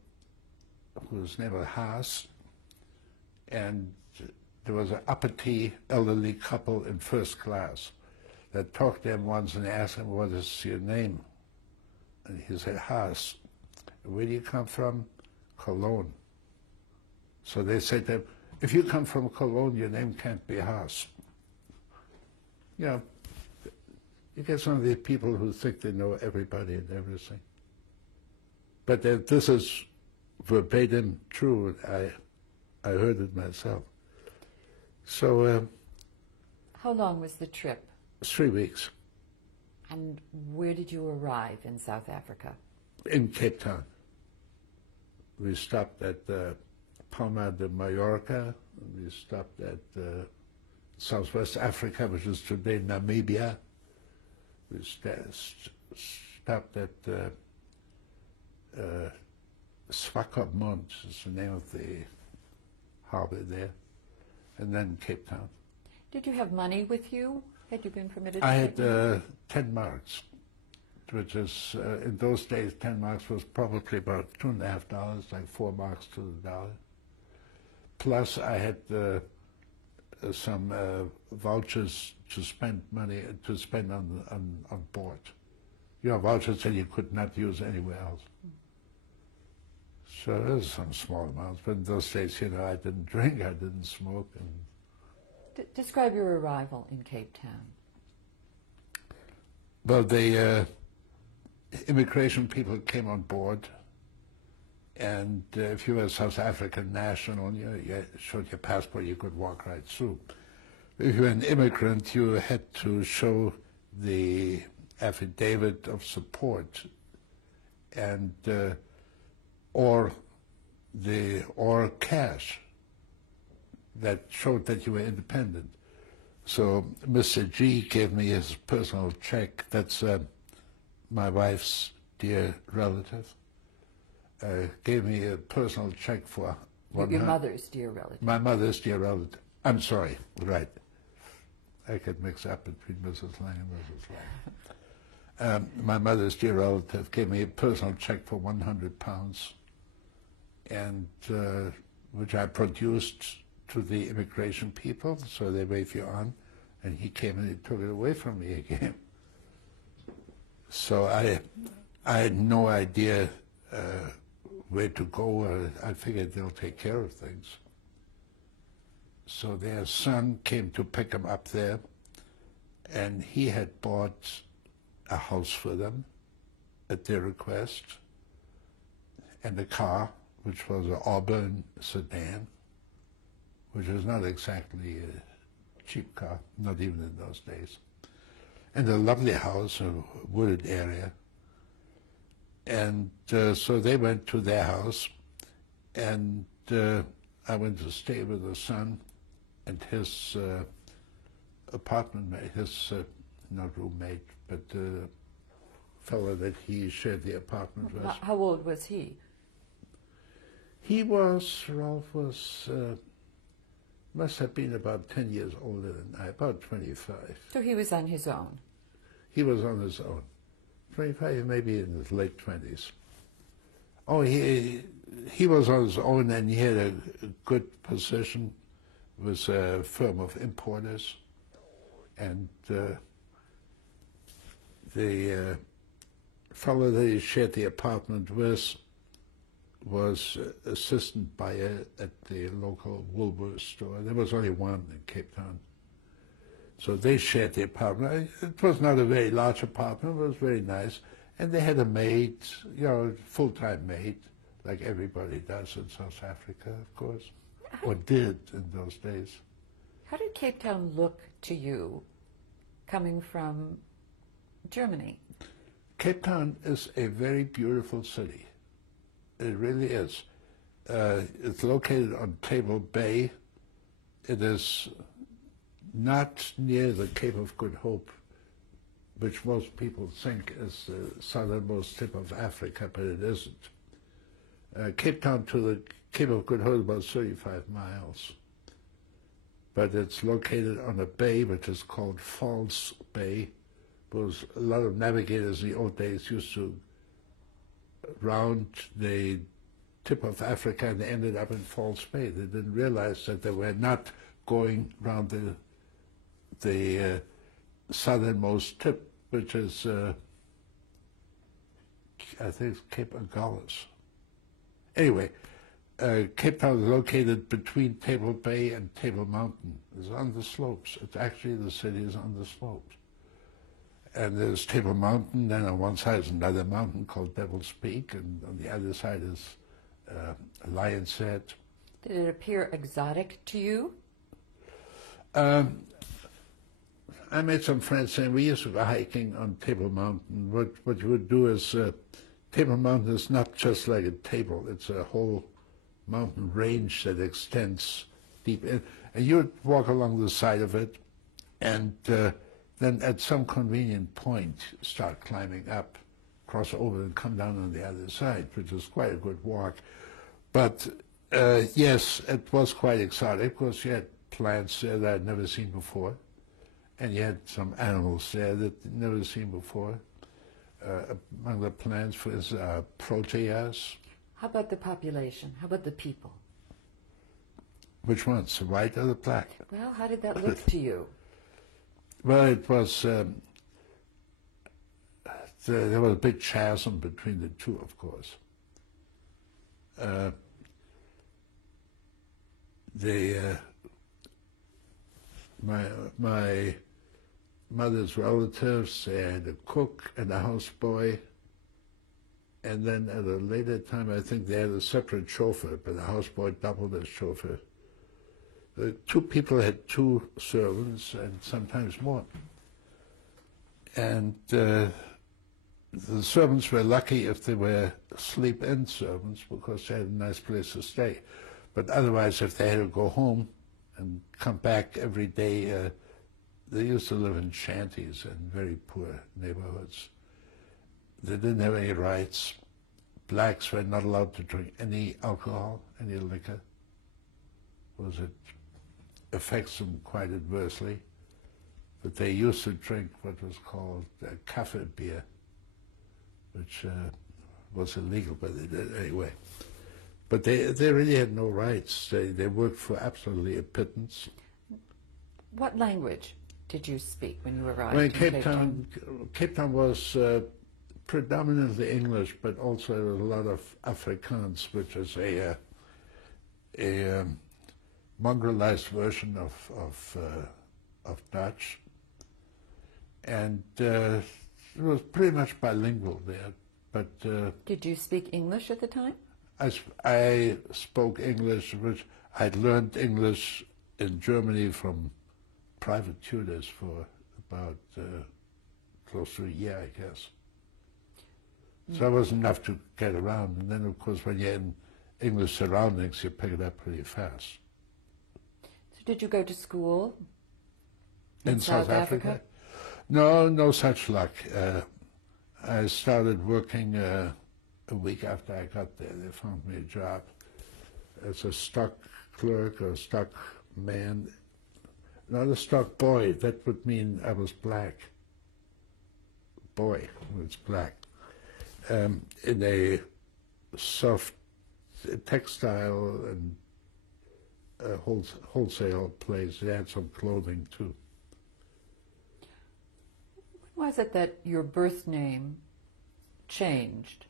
whose name was Haas, and there was an uppity elderly couple in first class that talked to him once, and they asked him, "What is your name?" And he said, "Haas." "Where do you come from?" "Cologne." So they said to him, "If you come from Cologne, your name can't be Haas." You know, you get some of these people who think they know everybody and everything. But this is verbatim true. I heard it myself. So. How long was the trip? 3 weeks. And where did you arrive in South Africa? In Cape Town. We stopped at Palma de Mallorca. We stopped at Southwest Africa, which is today Namibia. We stopped at Swakopmund, is the name of the harbor there, and then Cape Town. Did you have money with you? Had you been permitted to I take had 10 marks, which is, in those days, 10 marks was probably about $2.50, like 4 marks to the dollar. Plus, I had some vouchers to spend money, to spend on board. your vouchers that you could not use anywhere else. So there's some small amounts, but in those days, you know, I didn't drink, I didn't smoke. And describe your arrival in Cape Town. well, the immigration people came on board, and if you were a South African national, you showed your passport, you could walk right through. If you were an immigrant, you had to show the affidavit of support, and or cash that showed that you were independent. So Mr. G gave me his personal check. That's my wife's dear relative. Gave me a personal check for your mother's dear relative. My mother's dear relative. I'm sorry, right. I get mixed up between Mrs. Lang and Mrs. Lang. My mother's dear relative gave me a personal check for £100, and which I produced to the immigration people, so they wave you on, and he came and he took it away from me again. So I had no idea where to go. I figured they'll take care of things. So their son came to pick him up there, and he had bought a house for them at their request, and a car, which was an Auburn sedan, which was not exactly a cheap car, not even in those days. And a lovely house, a wooded area. And so they went to their house, and I went to stay with the son and his apartment mate, his, not roommate, but fellow that he shared the apartment with. How old was he? Ralph was, must have been about 10 years older than I, about 25. So he was on his own? He was on his own. 25, maybe in his late 20s. Oh, he was on his own, and he had a good position with a firm of importers. And the fellow that he shared the apartment with was assistant buyer at the local Woolworth store. There was only one in Cape Town. So they shared the apartment. It was not a very large apartment, but it was very nice. And they had a maid, you know, full-time maid, like everybody does in South Africa, of course, or did in those days. How did Cape Town look to you coming from Germany? Cape Town is a very beautiful city. It really is. It's located on Table Bay. It is not near the Cape of Good Hope, which most people think is the southernmost tip of Africa, but it isn't. Cape Town to the Cape of Good Hope is about 35 miles. But it's located on a bay which is called False Bay, because a lot of navigators in the old days used to round the tip of Africa and they ended up in False Bay. They didn't realize that they were not going round the southernmost tip, which is, I think it's Cape Agulhas. Anyway, Cape Town is located between Table Bay and Table Mountain. It's on the slopes. It's actually, the city is on the slopes. And there's Table Mountain, then on one side is another mountain called Devil's Peak, and on the other side is Lion's Head. Did it appear exotic to you? I made some friends saying we used to go hiking on Table Mountain. What you would do is, Table Mountain is not just like a table, it's a whole mountain range that extends deep in. And you would walk along the side of it, and then at some convenient point start climbing up, cross over and come down on the other side, which is quite a good walk. But yes, it was quite exotic because you had plants there that I'd never seen before, and you had some animals there that I'd never seen before. Among the plants, for instance, proteas. How about the population? How about the people? Which ones, the white or the black? Well, how did that look to you? Well, it was, there was a big chasm between the two, of course. My mother's relatives, they had a cook and a houseboy, and then at a later time, I think they had a separate chauffeur, but the houseboy doubled as chauffeur. The two people had two servants, and sometimes more. And the servants were lucky if they were sleep-in servants because they had a nice place to stay. But otherwise, if they had to go home and come back every day, they used to live in shanties in very poor neighborhoods. They didn't have any rights. Blacks were not allowed to drink any alcohol, any liquor, because it affects them quite adversely. But they used to drink what was called kaffir beer, which was illegal, but they did anyway. But they really had no rights. They worked for absolutely a pittance. What language did you speak when you arrived Well, in Cape Town? Cape Town was predominantly English, but also a lot of Afrikaans, which is a mongrelized version of Dutch. And it was pretty much bilingual there. But did you speak English at the time? I spoke English, which I'd learned English in Germany from private tutors for about close to a year, I guess. So it was enough to get around. And then, of course, when you're in English surroundings, you pick it up pretty fast. So did you go to school in South Africa? No, no such luck. I started working a week after I got there. They found me a job as a stock clerk or stock man. Not a stock boy. That would mean I was black. Boy was black. In a soft textile and wholesale place. They had some clothing too. When was it that your birth name changed?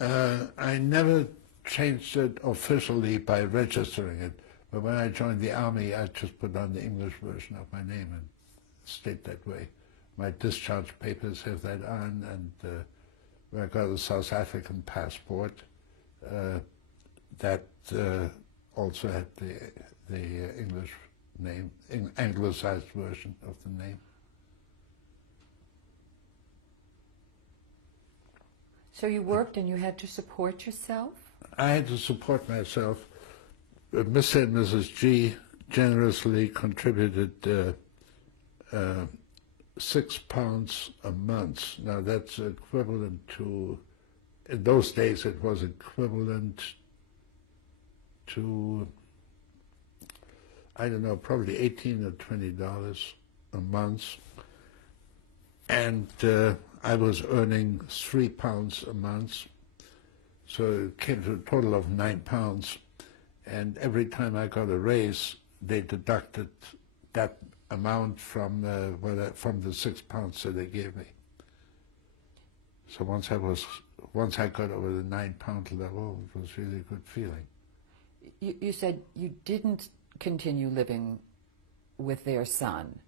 I never changed it officially by registering it, but when I joined the army, I just put on the English version of my name and stayed that way. My discharge papers have that on, and when I got a South African passport, that also had the English name, anglicized version of the name. So you worked and you had to support yourself? I had to support myself. Mr. and Mrs. G generously contributed £6 a month. Now that's equivalent to, in those days it was equivalent to, I don't know, probably $18 or $20 a month. And I was earning £3 a month, so it came to a total of £9. And every time I got a raise, they deducted that amount from the £6 that they gave me. So once I got over the £9 level, it was really a good feeling. You said you didn't continue living with their son.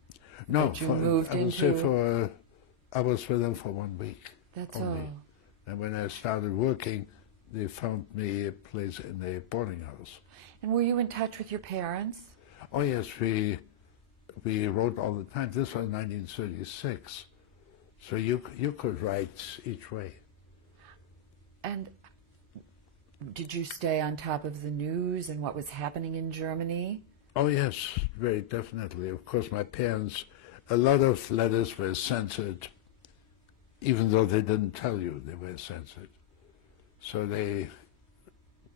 No, but you moved I was with them for 1 week. That's only. all. And when I started working, they found me a place in a boarding house. And were you in touch with your parents? Oh yes, we wrote all the time. This was 1936, so you could write each way. And did you stay on top of the news and what was happening in Germany? Oh yes, very definitely. Of course, my parents, a lot of letters were censored, even though they didn't tell you they were censored. So they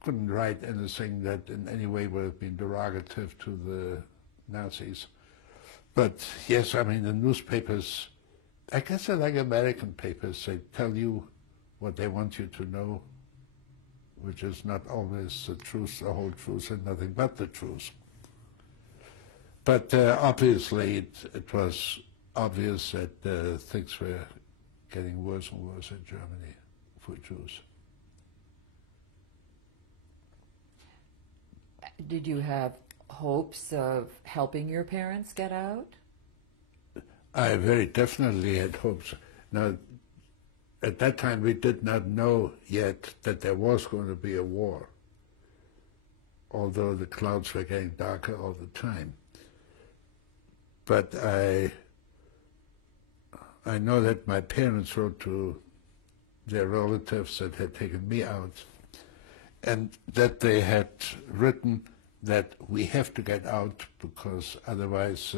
couldn't write anything that in any way would have been derogative to the Nazis. But yes, I mean, the newspapers, I guess they're like American papers. They tell you what they want you to know, which is not always the truth, the whole truth, and nothing but the truth. But obviously it was obvious that things were getting worse and worse in Germany for Jews. Did you have hopes of helping your parents get out? I very definitely had hopes. Now, at that time, we did not know yet that there was going to be a war, although the clouds were getting darker all the time. But I know that my parents wrote to their relatives that had taken me out, and that they had written that we have to get out because otherwise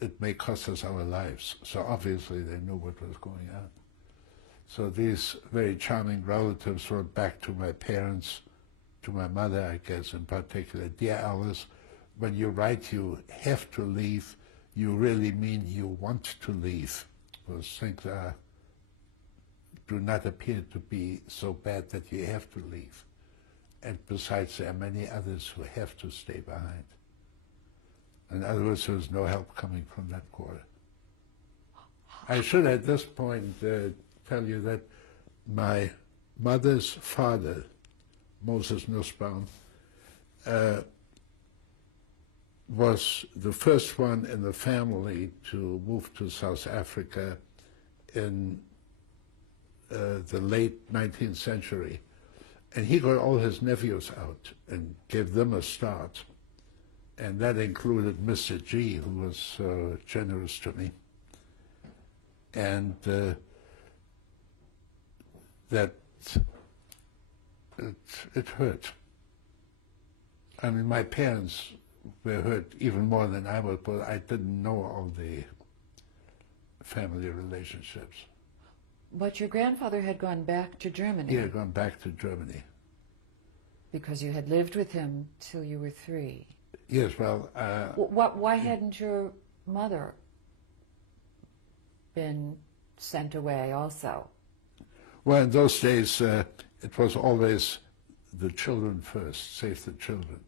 it may cost us our lives. So obviously they knew what was going on. So these very charming relatives wrote back to my parents, to my mother, I guess, in particular, "Dear Alice, when you write you have to leave, you really mean you want to leave, because things do not appear to be so bad that you have to leave. And besides, there are many others who have to stay behind." In other words, there was no help coming from that quarter. I should at this point tell you that my mother's father, Moses Nussbaum, was the first one in the family to move to South Africa in the late 19th century. And he got all his nephews out and gave them a start. And that included Mr. G, who was generous to me. And that it hurt. I mean, my parents were hurt even more than I was, but I didn't know all the family relationships. But your grandfather had gone back to Germany. He had gone back to Germany. Because you had lived with him till you were 3. Yes, well... why hadn't your mother been sent away also? Well, in those days, it was always the children first, save the children.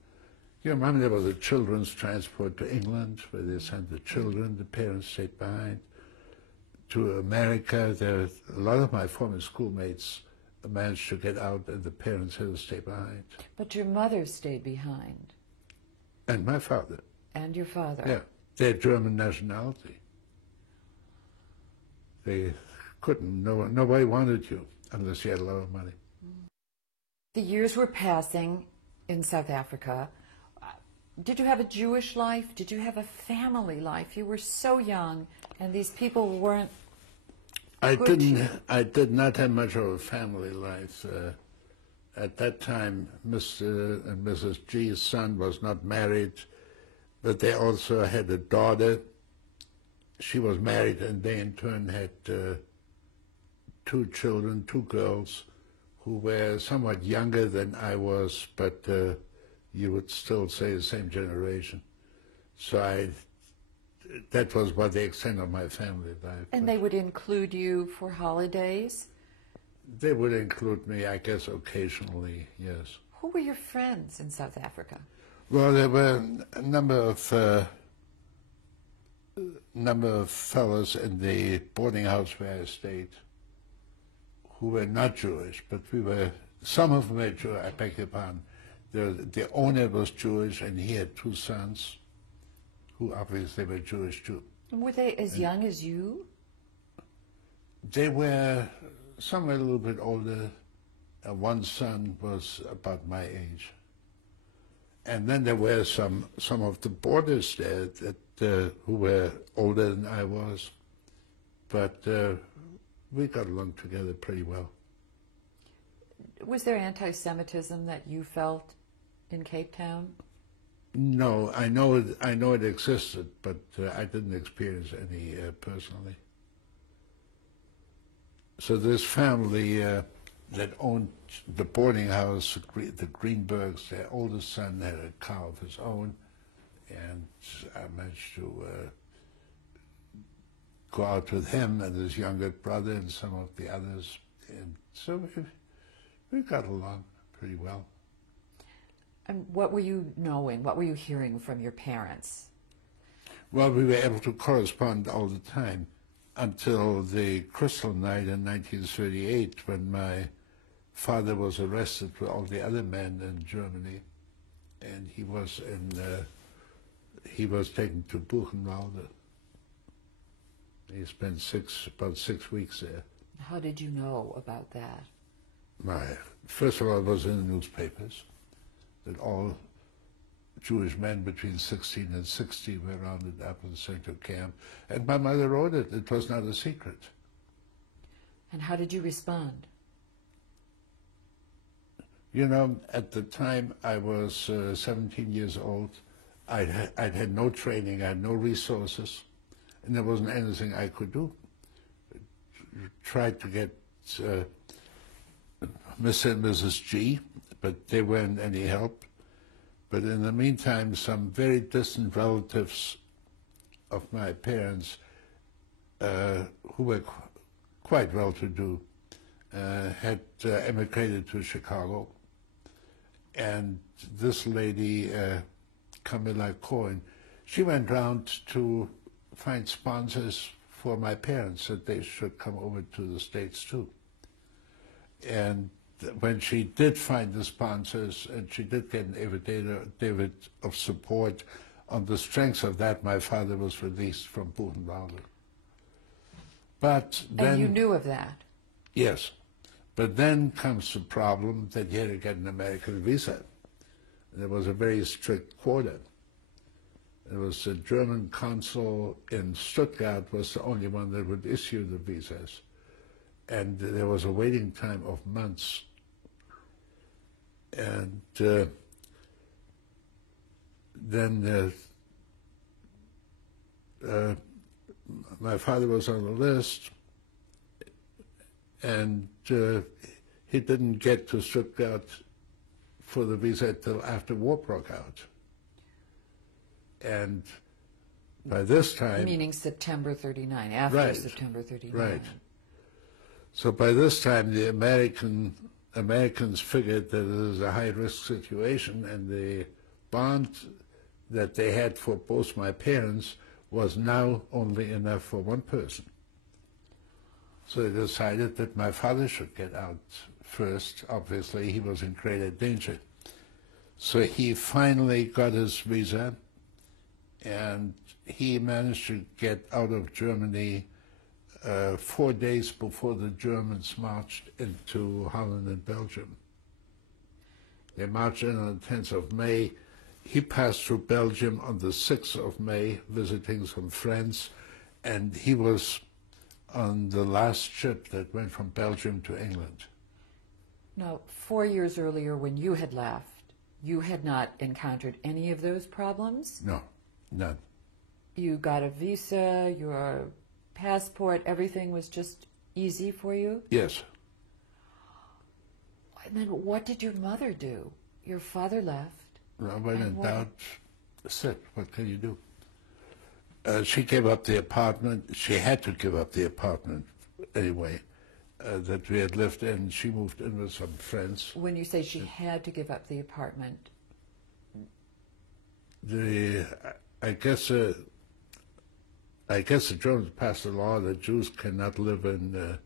You remember there was a children's transport to England, where they sent the children, the parents stayed behind. To America, a lot of my former schoolmates managed to get out, and the parents had to stay behind. But your mother stayed behind. And my father. And your father. Yeah, they had German nationality. They couldn't, nobody wanted you unless you had a lot of money. The years were passing in South Africa. Did you have a Jewish life? Did you have a family life? You were so young, and these people weren't I did not have much of a family life. At that time, Mr. and Mrs. G's son was not married, but they also had a daughter. She was married, and they in turn had 2 children, 2 girls, who were somewhat younger than I was, but you would still say the same generation. So that was what the extent of my family life. And they would include you for holidays? They would include me, I guess, occasionally, yes. Who were your friends in South Africa? Well, there were a number of fellows in the boarding house where I stayed who were not Jewish, but some of them were Jewish, I beg your pardon. The owner was Jewish, and he had 2 sons who obviously were Jewish too. And were they as young as you? They were, some were a little bit older. One son was about my age. And then there were some of the boarders there that who were older than I was. But we got along together pretty well. Was there anti-Semitism that you felt in Cape Town? No, I know it existed, but I didn't experience any personally. So this family that owned the boarding house, the Greenbergs, their oldest son had a car of his own, and I managed to go out with him and his younger brother and some of the others, and so we got along pretty well. And what were you knowing? What were you hearing from your parents? Well, we were able to correspond all the time until the Crystal Night in 1938, when my father was arrested with all the other men in Germany, and he was taken to Buchenwalde. He spent about 6 weeks there. How did you know about that? First of all, it was in the newspapers that all Jewish men between 16 and 60 were rounded up and sent to camp. And my mother wrote it. It was not a secret. And how did you respond? You know, at the time I was 17 years old. I'd had no training, I had no resources, and there wasn't anything I could do. Tried to get Mr. and Mrs. G, but they weren't any help. But in the meantime, some very distant relatives of my parents, who were quite well-to-do, had emigrated to Chicago. And this lady, Camilla Cohen, she went round to find sponsors for my parents that they should come over to the States too. And when she did find the sponsors, and she did get an affidavit of support, on the strength of that, my father was released from Buchenwalde. But then... And you knew of that? Yes. But then comes the problem that you had to get an American visa. There was a very strict quota. It was the German consul in Stuttgart was the only one that would issue the visas. And there was a waiting time of months. And then my father was on the list, and he didn't get to Stuttgart for the visa until after war broke out. And by this time... Meaning September 39, after right, September 39. Right. So by this time, the Americans figured that it was a high-risk situation, and the bond that they had for both my parents was now only enough for one person. So they decided that my father should get out first. Obviously, he was in greater danger. So he finally got his visa, and he managed to get out of Germany 4 days before the Germans marched into Holland and Belgium. They marched in on the 10th of May. He passed through Belgium on the 6th of May, visiting some friends, and he was on the last ship that went from Belgium to England. Now, 4 years earlier, when you had left, you had not encountered any of those problems? No, none. You got a visa, your passport, everything was just easy for you? Yes. And then what did your mother do? Your father left. When in doubt, sit. What can you do? She gave up the apartment. She had to give up the apartment anyway that we had lived in. She moved in with some friends. When you say she had to give up the apartment? I guess the Germans passed a law that Jews cannot live in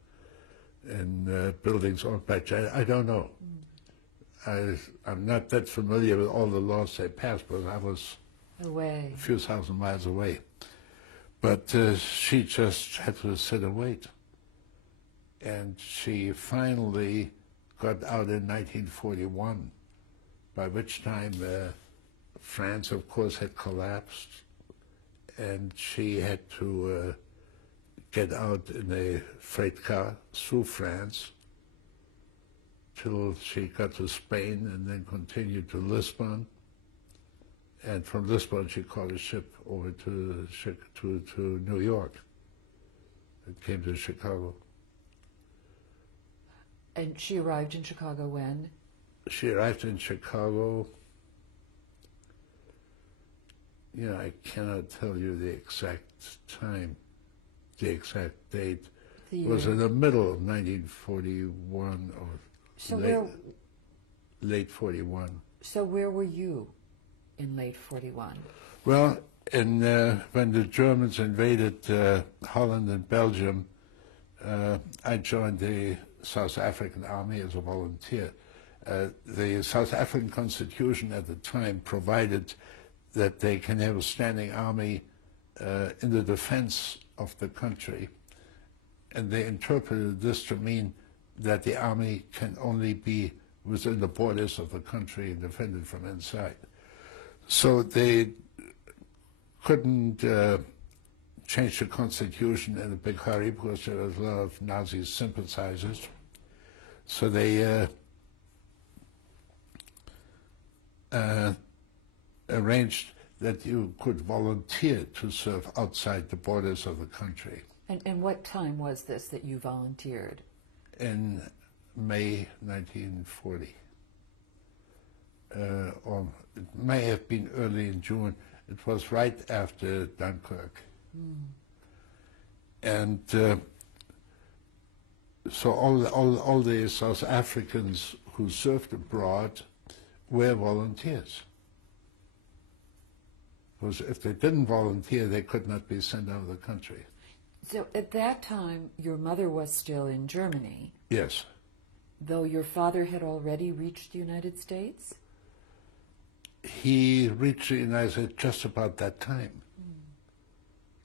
buildings owned by China. I don't know. I'm not that familiar with all the laws they passed, but I was away, a few thousand miles away. But she just had to sit and wait. And she finally got out in 1941, by which time France, of course, had collapsed, and she had to get out in a freight car through France till she got to Spain and then continued to Lisbon. And from Lisbon, she caught a ship over to New York. It came to Chicago. And she arrived in Chicago when? She arrived in Chicago, you know, I cannot tell you the exact time, the exact date. It was in the middle of 1941 or so late 41. So where were you in late 41? Well, When the Germans invaded Holland and Belgium, I joined the South African Army as a volunteer. The South African Constitution at the time provided that they can have a standing army in the defense of the country, and they interpreted this to mean that the army can only be within the borders of the country and defended from inside. So they couldn't change the Constitution in a big hurry because there was a lot of Nazi sympathizers. So they arranged that you could volunteer to serve outside the borders of the country. And what time was this that you volunteered? In May 1940. Or it may have been early in June. It was right after Dunkirk. And so all the South Africans who served abroad were volunteers. Because if they didn't volunteer, they could not be sent out of the country. So at that time, your mother was still in Germany. Yes. Though your father had already reached the United States? He reached the United States just about that time.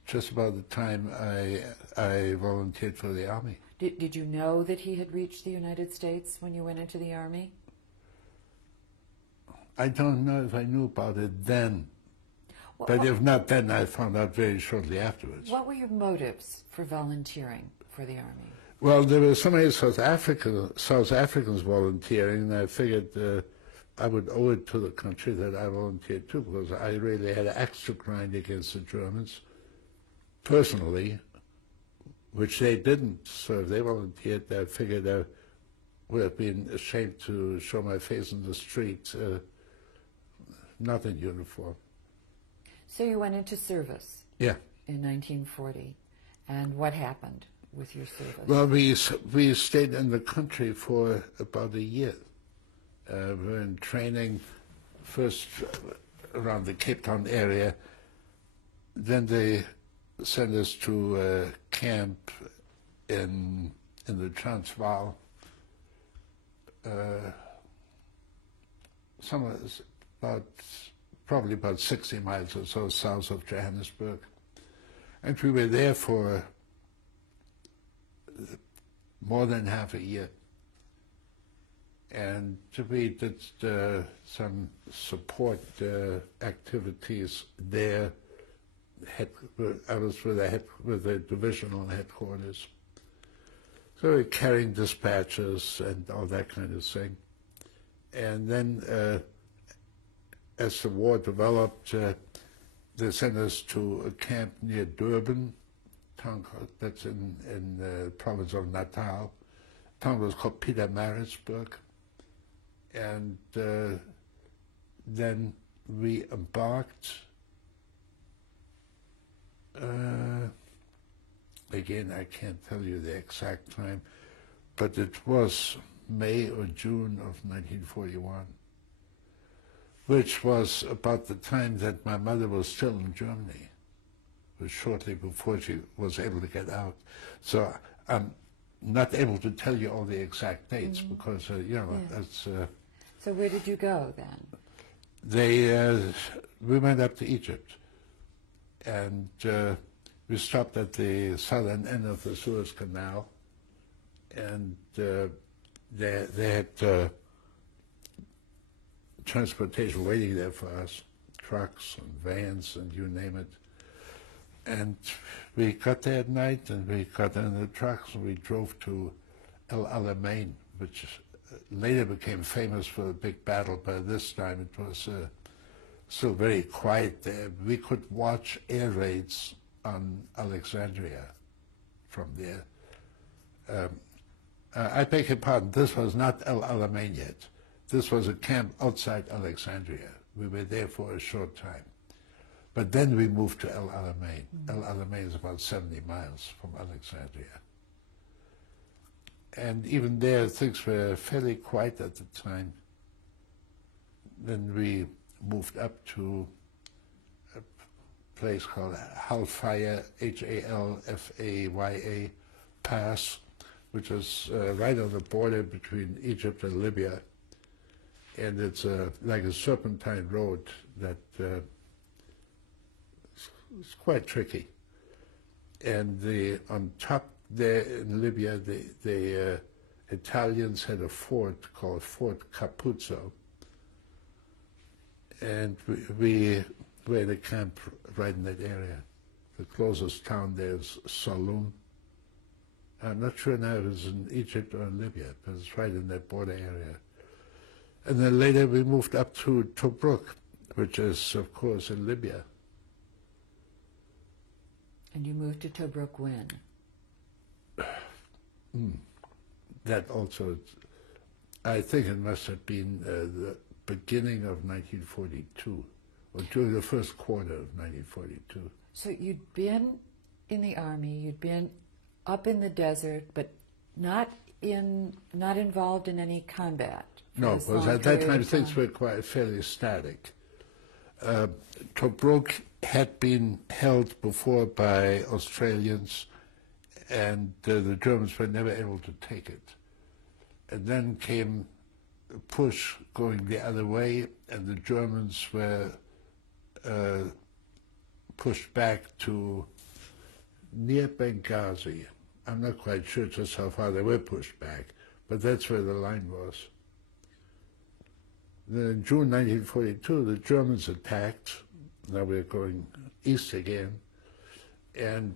Just about the time I volunteered for the Army. Did you know that he had reached the United States when you went into the Army? I don't know if I knew about it then. But if not then, I found out very shortly afterwards. What were your motives for volunteering for the Army? Well, there were so many South Africans volunteering, and I figured I would owe it to the country that I volunteered too, because I really had an axe to grind against the Germans, personally, which they didn't. So if they volunteered, I figured I would have been ashamed to show my face in the street, not in uniform. So you went into service. Yeah. In 1940. And what happened with your service? Well, we stayed in the country for about a year. We were in training first around the Cape Town area. Then they sent us to a camp in the Transvaal. Probably about 60 miles or so south of Johannesburg. And we were there for more than half a year. And we did some support activities there. I was with the divisional headquarters. So we were carrying dispatches and all that kind of thing. And then as the war developed, they sent us to a camp near Durban, town that's in the province of Natal. The town was called Pietermaritzburg. And then we embarked, again, I can't tell you the exact time, but it was May or June of 1941. Which was about the time that my mother was still in Germany. It was shortly before she was able to get out. So I'm not able to tell you all the exact dates because, that's... So where did you go then? We went up to Egypt. And we stopped at the southern end of the Suez Canal. And they had... transportation waiting there for us, trucks and vans and you name it. And we got there at night and we got in the trucks and we drove to El Alamein, which later became famous for a big battle. By this time it was still very quiet there. We could watch air raids on Alexandria from there. I beg your pardon, this was not El Alamein yet. This was a camp outside Alexandria. We were there for a short time. But then we moved to El Alamein. El Alamein is about 70 miles from Alexandria. And even there, things were fairly quiet at the time. Then we moved up to place called Halfaya, Halfaya Pass, which is right on the border between Egypt and Libya. And it's like a serpentine road that it's quite tricky. And on top there in Libya, the Italians had a fort called Fort Capuzzo. And we were in a camp right in that area. The closest town there is Saloum. I'm not sure now if it's in Egypt or in Libya, but it's right in that border area. And then later we moved up to Tobruk, which is, of course, in Libya. And you moved to Tobruk when? That also, I think it must have been the beginning of 1942, or during the first quarter of 1942. So you'd been in the army, you'd been up in the desert, but not involved in any combat. No, because at that time things were quite fairly static. Tobruk had been held before by Australians, and the Germans were never able to take it. And then came a push going the other way, and the Germans were pushed back to near Benghazi. I'm not quite sure just how far they were pushed back, but that's where the line was. Then in June 1942, the Germans attacked. Now we're going east again. And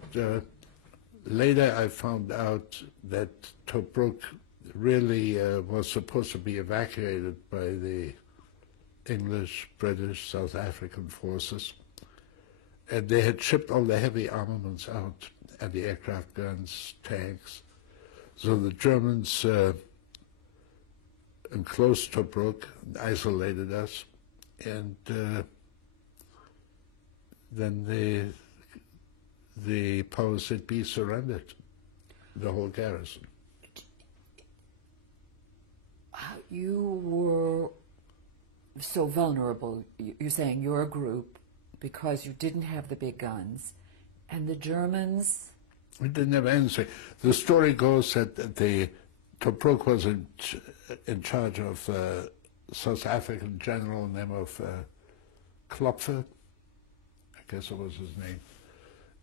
later I found out that Tobruk really was supposed to be evacuated by the English, British, South African forces. And they had shipped all the heavy armaments out, anti-aircraft guns, tanks. So the Germans enclosed Tobruk, isolated us, and then the powers that be surrendered, the whole garrison. You were so vulnerable, you're saying, your group, because you didn't have the big guns, and the Germans... It didn't have anything. The story goes that the Tobruk was in charge of a South African general named Klopfer, I guess it was his name,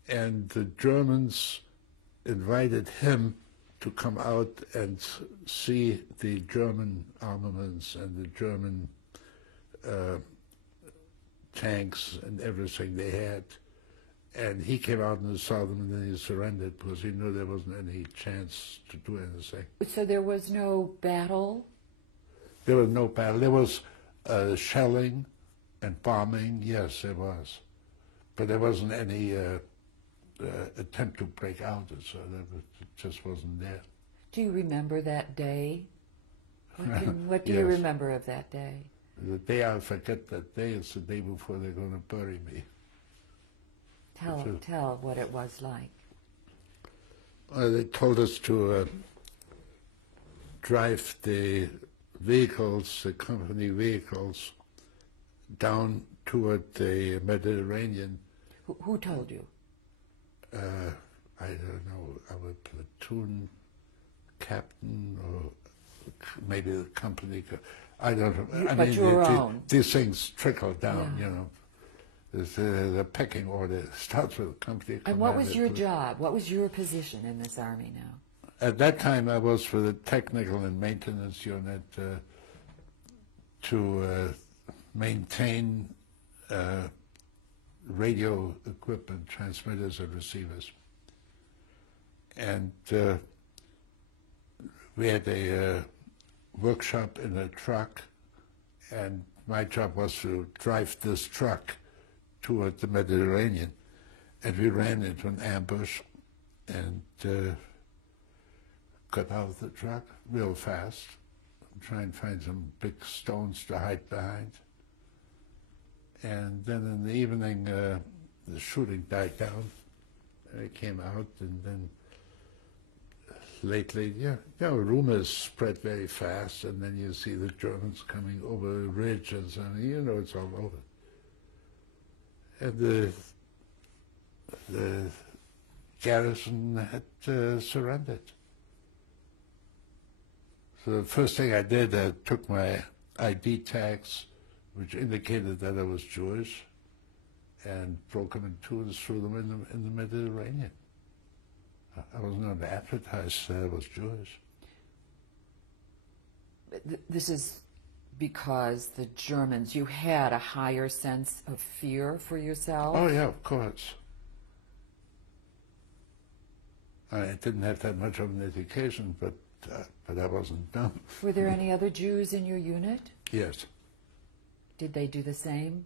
and the Germans invited him to come out and see the German armaments and the German tanks and everything they had. And he came out and saw them, and then he surrendered because he knew there wasn't any chance to do anything. So there was no battle? There was no battle. There was shelling and bombing, yes, there was. But there wasn't any attempt to break out, so it just wasn't there. Do you remember that day? What do you remember of that day? The day I forget that day is the day before they're going to bury me. Tell what it was like. They told us to drive the vehicles, the company vehicles, down toward the Mediterranean. Who told you? I don't know, our platoon captain or maybe the company. I don't know. But your own. These things trickle down, you know. The pecking order starts with a company. And what was your job? What was your position in this army now? At that time, I was for the technical and maintenance unit to maintain radio equipment, transmitters and receivers. And we had a workshop in a truck, and my job was to drive this truck toward the Mediterranean, and we ran into an ambush and got out of the truck real fast, try and find some big stones to hide behind. And then in the evening, the shooting died down. I came out, and then lately, rumors spread very fast, and then you see the Germans coming over a ridge and something, you know, it's all over. And the garrison had surrendered. So the first thing I did, I took my ID tags, which indicated that I was Jewish, and broke them in two and threw them in the Mediterranean. I wasn't going to advertise that I was Jewish. This is because the Germans, you had a higher sense of fear for yourself? Oh yeah, of course. I didn't have that much of an education, but I wasn't dumb. Were there any other Jews in your unit? Yes. Did they do the same?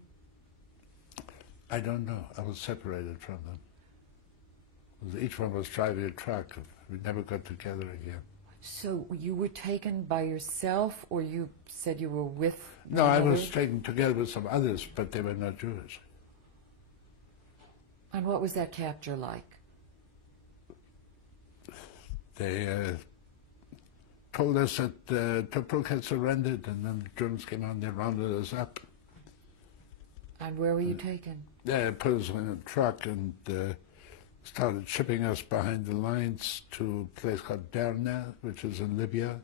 I don't know. I was separated from them. Each one was driving a truck. We never got together again. So you were taken by yourself, or you said you were with No, I was others? taken together with some others, but they were not Jewish. And what was that capture like? They told us that Tobruk had surrendered, and then the Germans came on, they rounded us up. And where were you taken? They put us in a truck and started shipping us behind the lines to a place called Derna, which is in Libya.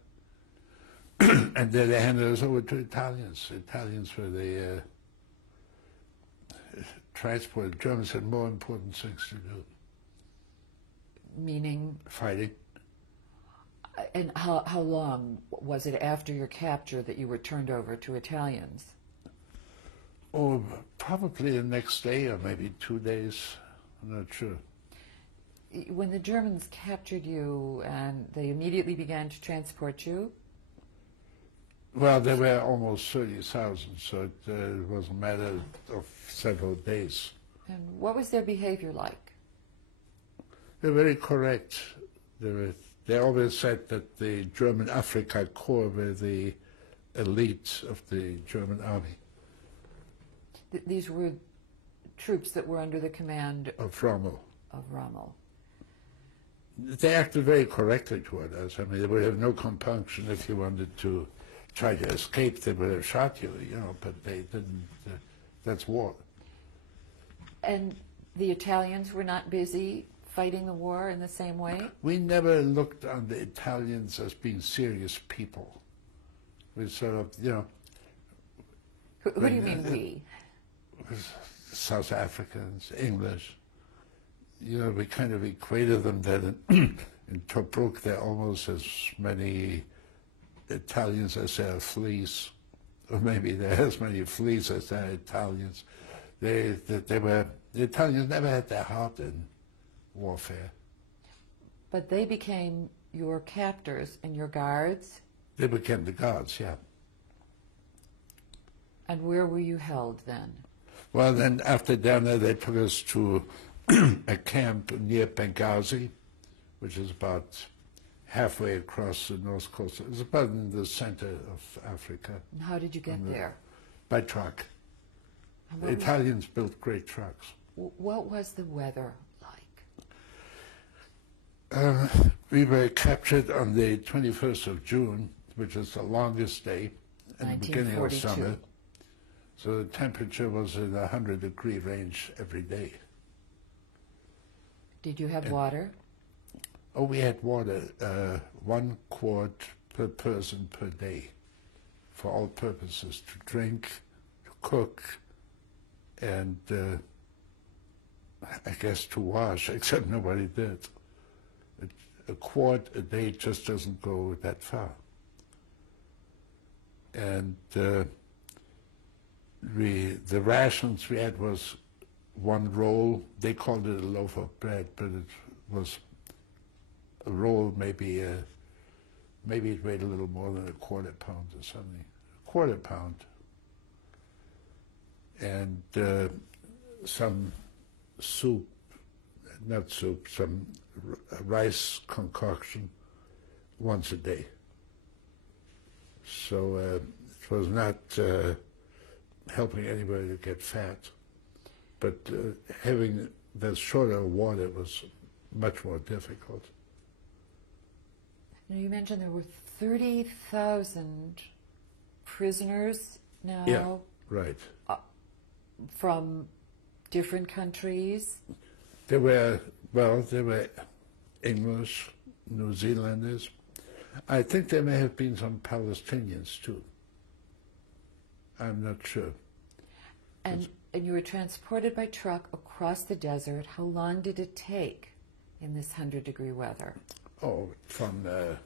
And then they handed us over to Italians. Italians were the transport. Germans had more important things to do. Meaning? Fighting. And how long was it after your capture that you were turned over to Italians? Oh, probably the next day or maybe 2 days. I'm not sure. When the Germans captured you and they immediately began to transport you? Well, there were almost 30,000, so it was a matter of several days. And what was their behavior like? They're very correct. They always said that the German Africa Corps were the elite of the German army. These were troops that were under the command of Rommel. Of Rommel. They acted very correctly toward us. I mean, they would have no compunction if you wanted to try to escape. They would have shot you, you know, but they didn't. That's war. And the Italians were not busy fighting the war in the same way? We never looked on the Italians as being serious people. We sort of, you know... Who do you mean we? South Africans, English. You know, we kind of equated them that in Tobruk there are almost as many Italians as there are fleas, or maybe there are as many fleas as there are Italians. The Italians never had their heart in warfare. But they became your captors and your guards? They became the guards, yeah. And where were you held then? Well, then after dinner they took us to a camp near Benghazi, which is about halfway across the north coast. It's about in the center of Africa. And how did you get there? By truck. The Italians built great trucks. What was the weather like? We were captured on the 21st of June, which is the longest day in the beginning of summer. So the temperature was in the 100-degree range every day. Did you have water? Oh, we had water, 1 quart per person per day, for all purposes, to drink, to cook, and I guess to wash, except nobody did. A quart a day just doesn't go that far. And the rations we had was 1 roll. They called it a loaf of bread, but it was a roll, maybe it weighed a little more than a quarter pound or something. A quarter pound. And some soup, not soup, some rice concoction once a day. So it was not helping anybody to get fat, but having that shorter water was much more difficult. Now you mentioned there were 30,000 prisoners now. Yeah, right. From different countries. They were, well, they were English, New Zealanders. I think there may have been some Palestinians too. I'm not sure. And you were transported by truck across the desert. How long did it take in this 100-degree weather? Oh, from the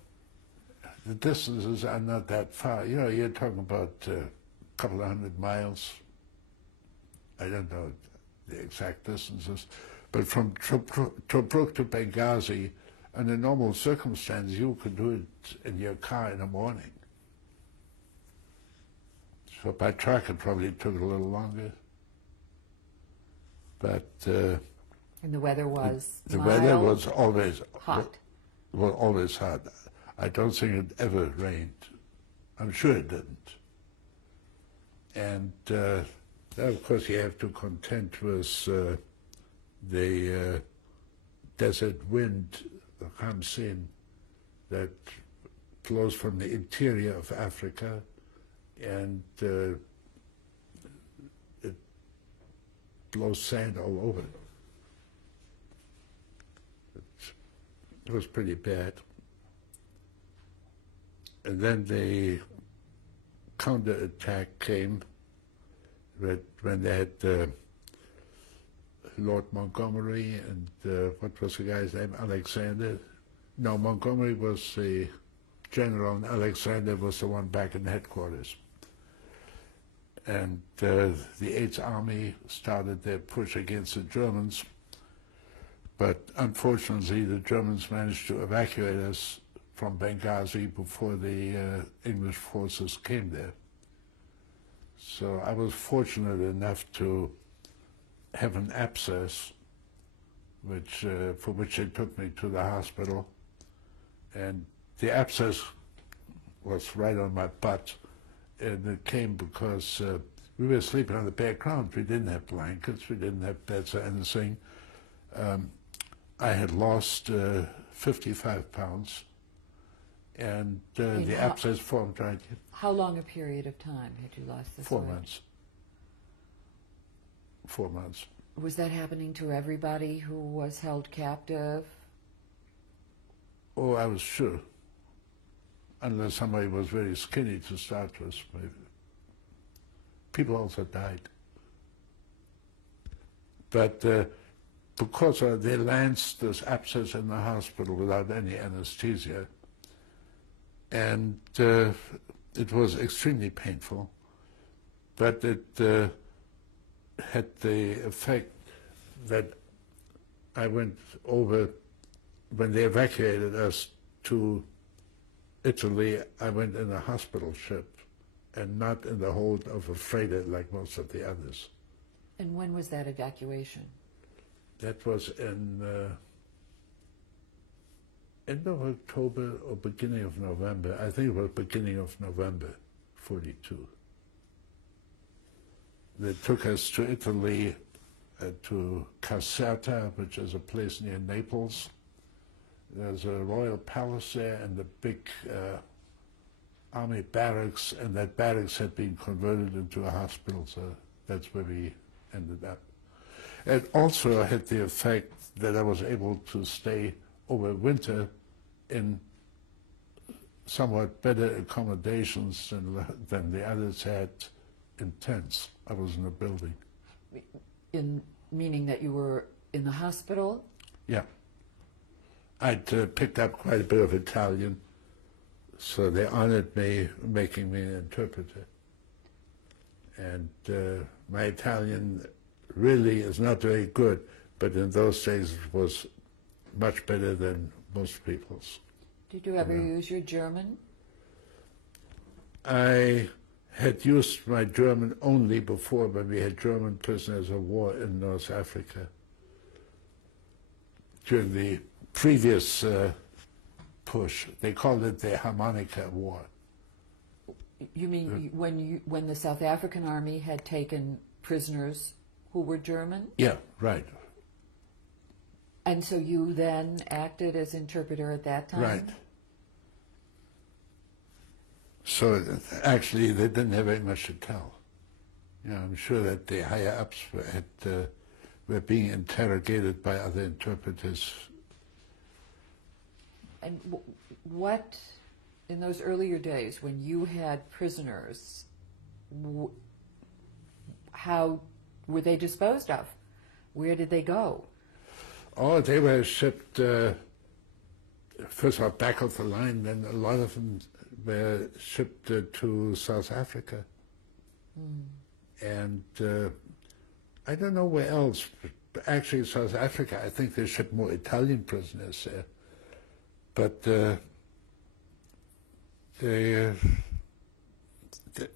distances are not that far. You know, you're talking about a couple of 100 miles. I don't know the exact distances, but from Tobruk to Benghazi, under normal circumstances, you could do it in your car in the morning. So by truck, it probably took a little longer. But and the weather was the mild, weather was always hot. Was always hot. I don't think it ever rained. I'm sure it didn't. And of course, you have to contend with the desert wind, the Khamsin, that flows from the interior of Africa, and it blows sand all over. It was pretty bad. And then the counterattack came when they had Lord Montgomery and what was the guy's name? Alexander. No, Montgomery was the general and Alexander was the one back in headquarters. And the Eighth Army started their push against the Germans, but unfortunately the Germans managed to evacuate us from Benghazi before the English forces came there. So I was fortunate enough to have an abscess, for which they took me to the hospital. And the abscess was right on my butt, and it came because we were sleeping on the bare ground. We didn't have blankets, we didn't have beds or anything. I had lost 55 pounds, and the abscess formed right here. How long a period of time had you lost this 4 weight? months. 4 months. Was that happening to everybody who was held captive? Oh, I was sure. Unless somebody was very skinny to start with, maybe. People also died. But because they lanced this abscess in the hospital without any anesthesia, and it was extremely painful, but it had the effect that I went over, when they evacuated us to Italy, I went in a hospital ship and not in the hold of a freighter like most of the others. And when was that evacuation? That was in end of October or beginning of November. I think it was beginning of November, 42. They took us to Italy, to Caserta, which is a place near Naples. There's a royal palace there and a big army barracks, and that barracks had been converted into a hospital, so that's where we ended up. It also had the effect that I was able to stay over winter in somewhat better accommodations than the others had in tents. I was in a building. Meaning that you were in the hospital? Yeah. I'd picked up quite a bit of Italian, so they honored me, making me an interpreter. And my Italian really is not very good, but in those days it was much better than most people's. Did you ever use your German? I had used my German only before when we had German prisoners of war in North Africa. During the previous push, they called it the Harmonica War. You mean when the South African army had taken prisoners who were German? Yeah, right. And so you then acted as interpreter at that time? Right. So actually, they didn't have very much to tell. You know, I'm sure that the higher ups had were being interrogated by other interpreters. And what, in those earlier days when you had prisoners, how were they disposed of? Where did they go? Oh, they were shipped, first of all, back of the line, then a lot of them were shipped to South Africa. And I don't know where else, but actually South Africa, I think they shipped more Italian prisoners there. But they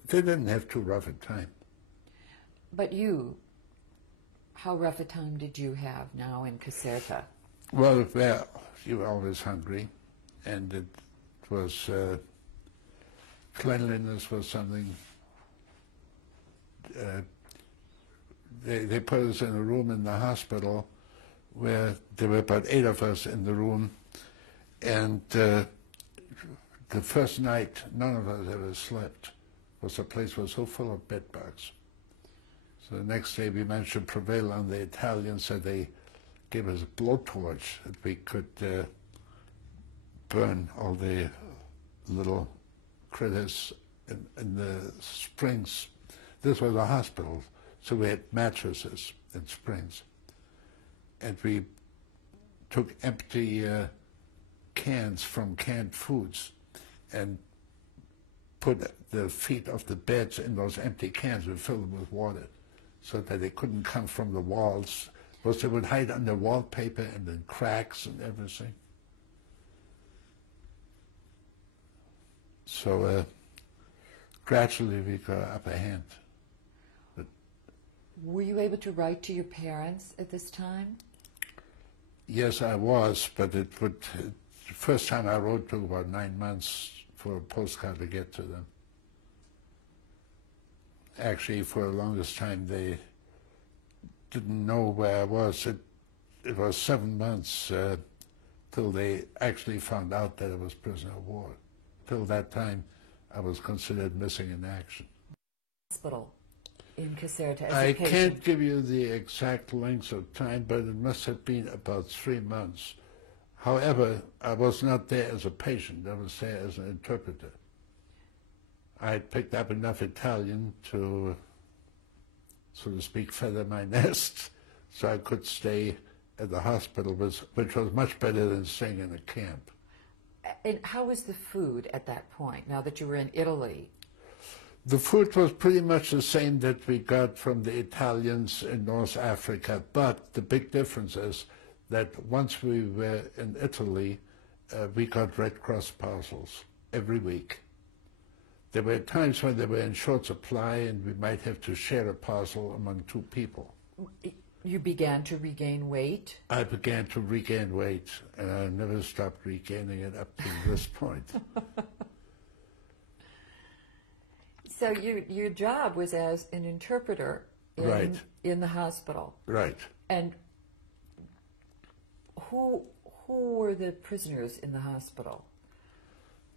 didn't have too rough a time. But you, how rough a time did you have now in Caserta? Well, you were always hungry, and it was, cleanliness was something. They put us in a room in the hospital where there were about 8 of us in the room, and the first night none of us ever slept because the place was so full of bed bugs. So the next day we managed to prevail on the Italians, so they gave us a blowtorch that we could burn all the little critters in the springs. This was a hospital, so we had mattresses and springs. And we took empty cans from canned foods and put the feet of the beds in those empty cans and filled them with water so that they couldn't come from the walls, because they would hide under wallpaper and in cracks and everything. So gradually we got an upper hand. Were you able to write to your parents at this time? Yes, I was, but the first time I wrote took about 9 months for a postcard to get to them. Actually, for the longest time, they didn't know where I was. It was 7 months till they actually found out that I was prisoner of war. Till that time, I was considered missing in action. Hospital in Caserta as I a patient. can't give you the exact length of time, but it must have been about 3 months. However, I was not there as a patient. I was there as an interpreter. I had picked up enough Italian to, so to speak, feather my nest, so I could stay at the hospital, which was much better than staying in a camp. And how was the food at that point, now that you were in Italy? The food was pretty much the same that we got from the Italians in North Africa, but the big difference is that once we were in Italy, we got Red Cross parcels every week. There were times when they were in short supply and we might have to share a parcel among 2 people. You began to regain weight? I began to regain weight, and I never stopped regaining it up to this point. So your job was as an interpreter in the hospital. Right. And who were the prisoners in the hospital?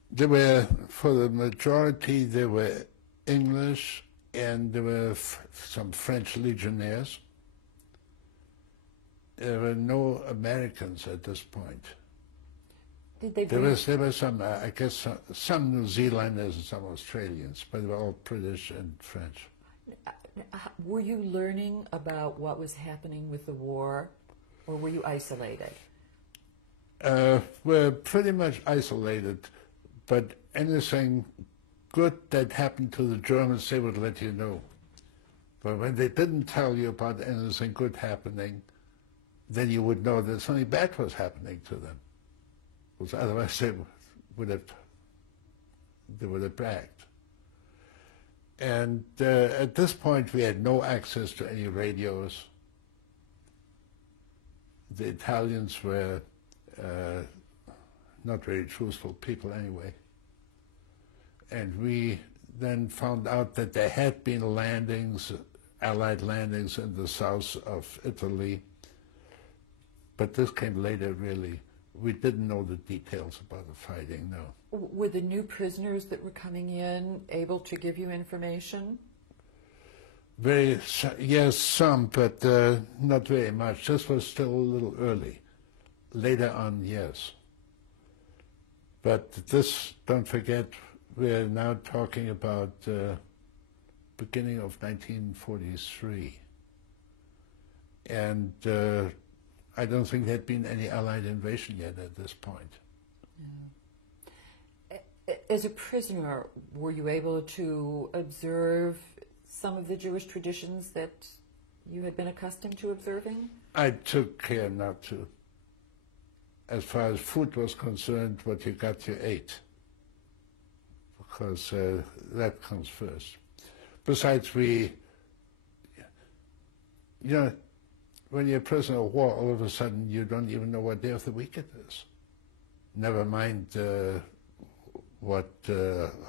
There were, for the majority, there were English, and there were some French legionnaires. There were no Americans at this point. Did they there were some, I guess, some New Zealanders and some Australians, but they were all British and French. Were you learning about what was happening with the war, or were you isolated? We're pretty much isolated, but anything good that happened to the Germans, they would let you know. But when they didn't tell you about anything good happening, then you would know that something bad was happening to them. Because otherwise they would have bragged. And at this point we had no access to any radios. The Italians were not very truthful people anyway. And we then found out that there had been landings, Allied landings in the south of Italy, but this came later really. We didn't know the details about the fighting, no. Were the new prisoners that were coming in able to give you information? Yes, some, but not very much. This was still a little early. Later on, yes. But this, don't forget, we're now talking about beginning of 1943. And I don't think there'd been any Allied invasion yet at this point. Yeah. As a prisoner, were you able to observe some of the Jewish traditions that you had been accustomed to observing? I took care not to. As far as food was concerned, what you got, you ate, because that comes first. Besides, when you're a prisoner of war, all of a sudden you don't even know what day of the week it is. Never mind what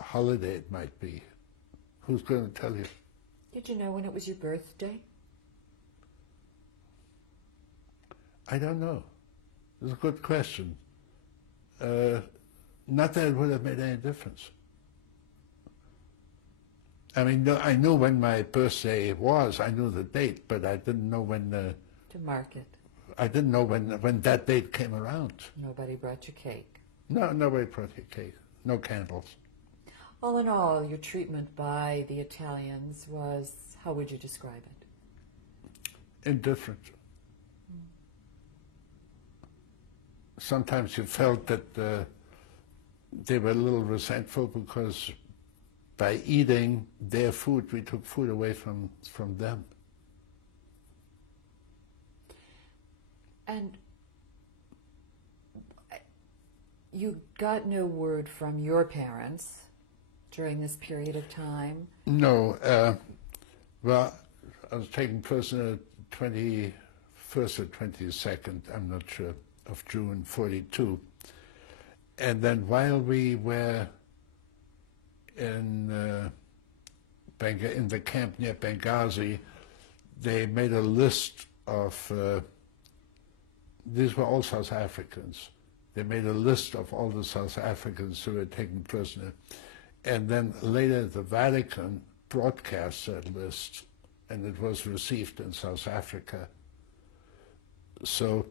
holiday it might be. Who's going to tell you? Did you know when it was your birthday? I don't know. It's a good question. Not that it would have made any difference. I mean, no, I knew when my birthday was. I knew the date, but I didn't know when. To mark it. I didn't know when that date came around. Nobody brought you cake. No, nobody brought you cake. No candles. All in all, your treatment by the Italians was, how would you describe it? Indifferent. Sometimes you felt that they were a little resentful because by eating their food, we took food away from them. And you got no word from your parents during this period of time? No. Well, I was taken prisoner 21st or 22nd, I'm not sure, of June 42. And then while we were in the camp near Benghazi, they made a list of, these were all South Africans. They made a list of all the South Africans who were taken prisoner. And then later the Vatican broadcast that list, and it was received in South Africa. So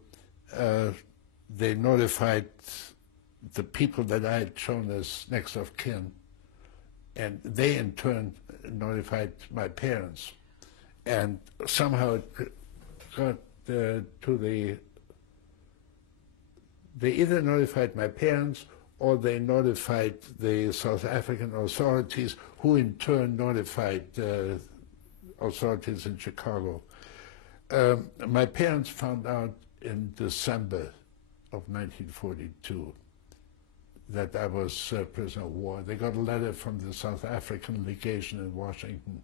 they notified the people that I had shown as next of kin, and they in turn notified my parents. And somehow it got to the, they either notified my parents or they notified the South African authorities, who in turn notified authorities in Chicago. My parents found out in December of 1942 that I was a prisoner of war. They got a letter from the South African legation in Washington.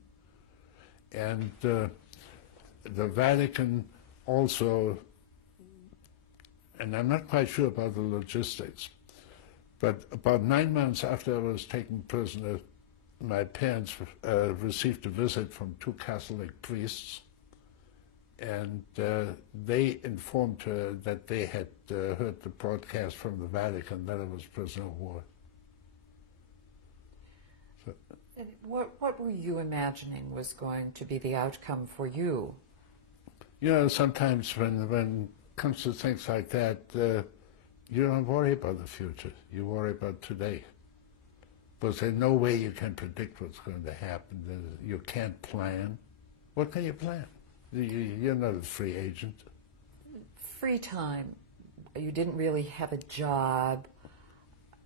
And the Vatican also, and I'm not quite sure about the logistics, but about 9 months after I was taken prisoner, my parents received a visit from 2 Catholic priests, and they informed her that they had heard the broadcast from the Vatican that I was prisoner of war. So, and what were you imagining was going to be the outcome for you? You know, sometimes when it comes to things like that, you don't worry about the future. You worry about today. Because there's no way you can predict what's going to happen. You can't plan. What can you plan? You're not a free agent. Free time. You didn't really have a job.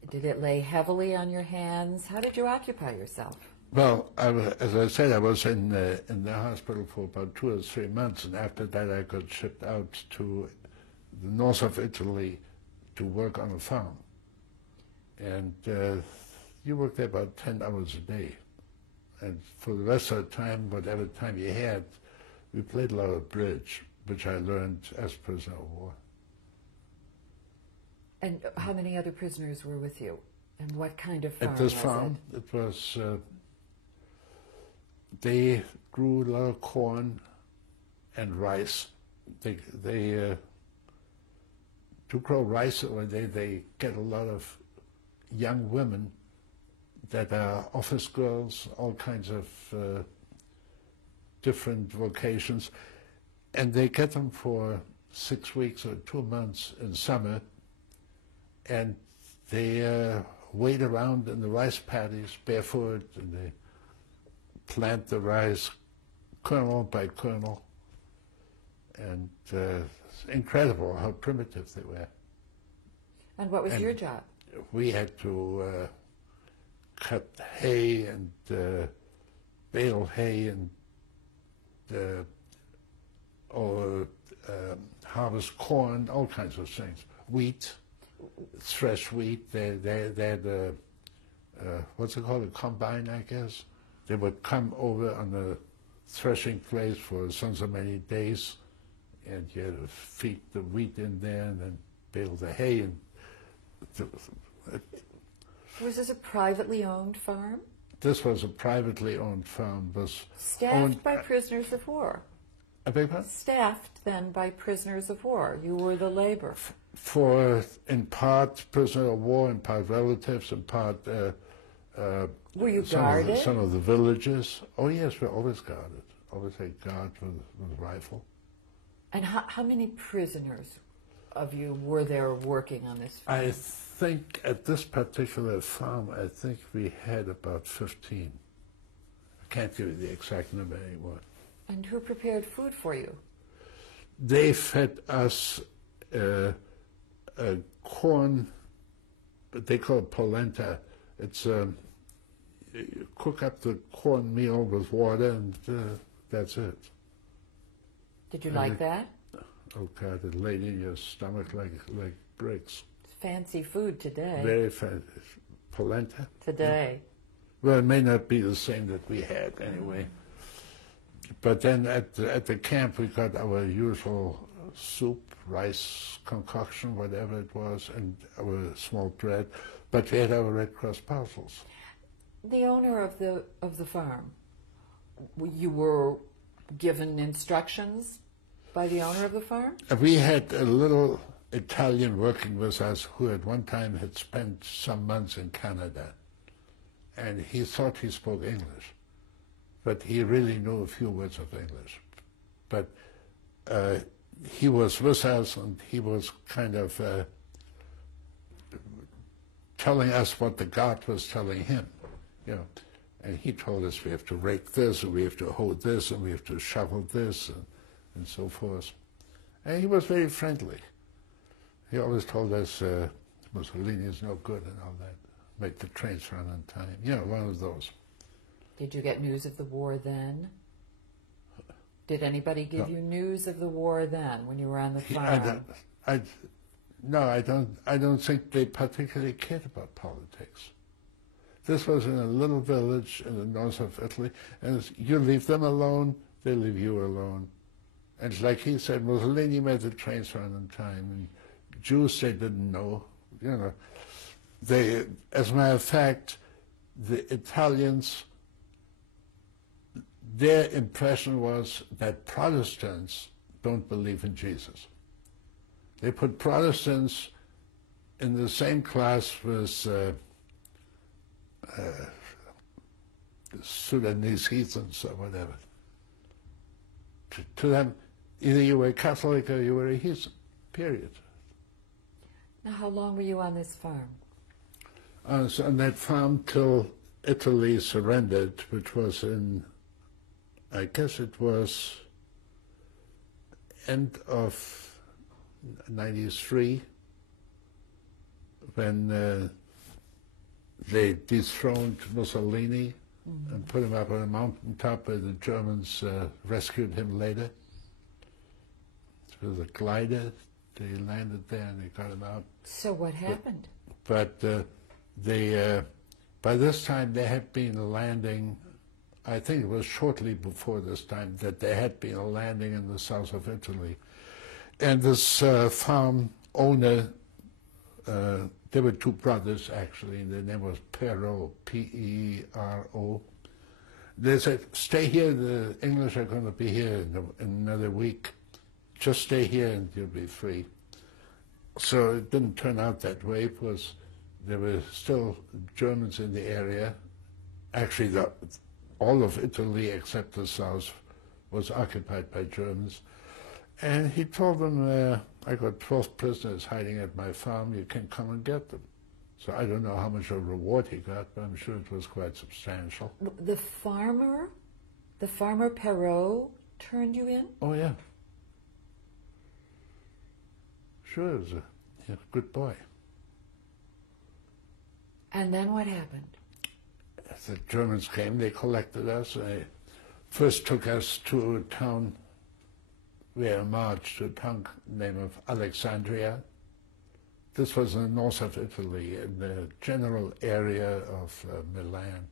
Did it lay heavily on your hands? How did you occupy yourself? Well, as I said, I was in the hospital for about 2 or 3 months, and after that I got shipped out to the north of Italy to work on a farm. And you worked there about 10 hours a day. And for the rest of the time, whatever time you had, we played a lot of bridge, which I learned as prisoner of war. And how many other prisoners were with you? And what kind of farm At this was farm, it was, they grew a lot of corn and rice. To grow rice over there, they get a lot of young women that are office girls, all kinds of different vocations, and they get them for 6 weeks or 2 months in summer, and they wade around in the rice paddies barefoot, and they plant the rice kernel by kernel, and it's incredible how primitive they were. And what was your job? We had to cut hay and bale hay and harvest corn, all kinds of things. Wheat, thresh wheat. They had a, what's it called, a combine, I guess. They would come over on the threshing place for so many days, and you had to feed the wheat in there and then bale the hay. And was this a privately owned farm? This was a privately owned farm. Was staffed owned by prisoners of war. I beg pardon? Staffed then by prisoners of war. You were the labor. For, in part, prisoner of war, in part relatives, in part were you guarded? Some of the villages. Oh yes, we're always guarded. Always had guard with a rifle. And how many prisoners of you were there working on this farm? I think at this particular farm, I think we had about 15. I can't give you the exact number anymore. And who prepared food for you? They fed us corn, but they call it polenta. It's you cook up the cornmeal with water, and that's it. Did you like that? Oh God, it laid in your stomach like bricks. It's fancy food today. Very fancy. Polenta? Today. Well, it may not be the same that we had anyway. But then at the camp we got our usual soup, rice concoction, whatever it was, and our small bread. But we had our Red Cross parcels. The owner of the farm, you were given instructions by the owner of the farm? We had a little Italian working with us who at one time had spent some months in Canada, and he thought he spoke English, but he really knew a few words of English. But he was with us, and he was kind of telling us what the guard was telling him, you know. And he told us we have to rake this, and we have to hoe this, and we have to shovel this, and so forth. And he was very friendly. He always told us Mussolini is no good and all that. Make the trains run on time. You know, one of those. Did you get news of the war then? Did anybody give you news of the war then, when you were on the farm? No, I don't think they particularly cared about politics. This was in a little village in the north of Italy, and you leave them alone, they leave you alone. And like he said, Mussolini made the trains run on time, and Jews they didn't know. You know, they, as a matter of fact, the Italians, their impression was that Protestants don't believe in Jesus. They put Protestants in the same class with Sudanese heathens or whatever. To them, either you were a Catholic or you were a heathen, period. Now, how long were you on this farm? So on that farm till Italy surrendered, which was in, I guess it was end of '93, when they dethroned Mussolini and put him up on a mountaintop where the Germans rescued him later. It was a glider. They landed there and they got him out. So what happened? But they, by this time, there had been a landing. I think it was shortly before this time that there had been a landing in the south of Italy. And this farm owner, there were two brothers, actually. Their name was Pero, P-E-R-O. They said, stay here. The English are going to be here in another week. Just stay here and you'll be free. So it didn't turn out that way. It was, there were still Germans in the area. Actually, all of Italy except the south was occupied by Germans. And he told them, I got 12 prisoners hiding at my farm, you can come and get them. So I don't know how much of a reward he got, but I'm sure it was quite substantial. The farmer Perot turned you in? Oh, yeah. Sure, he was a good boy. And then what happened? The Germans came, they collected us. They first took us to a town, we had marched to a town named of Alexandria. This was in the north of Italy, in the general area of Milan,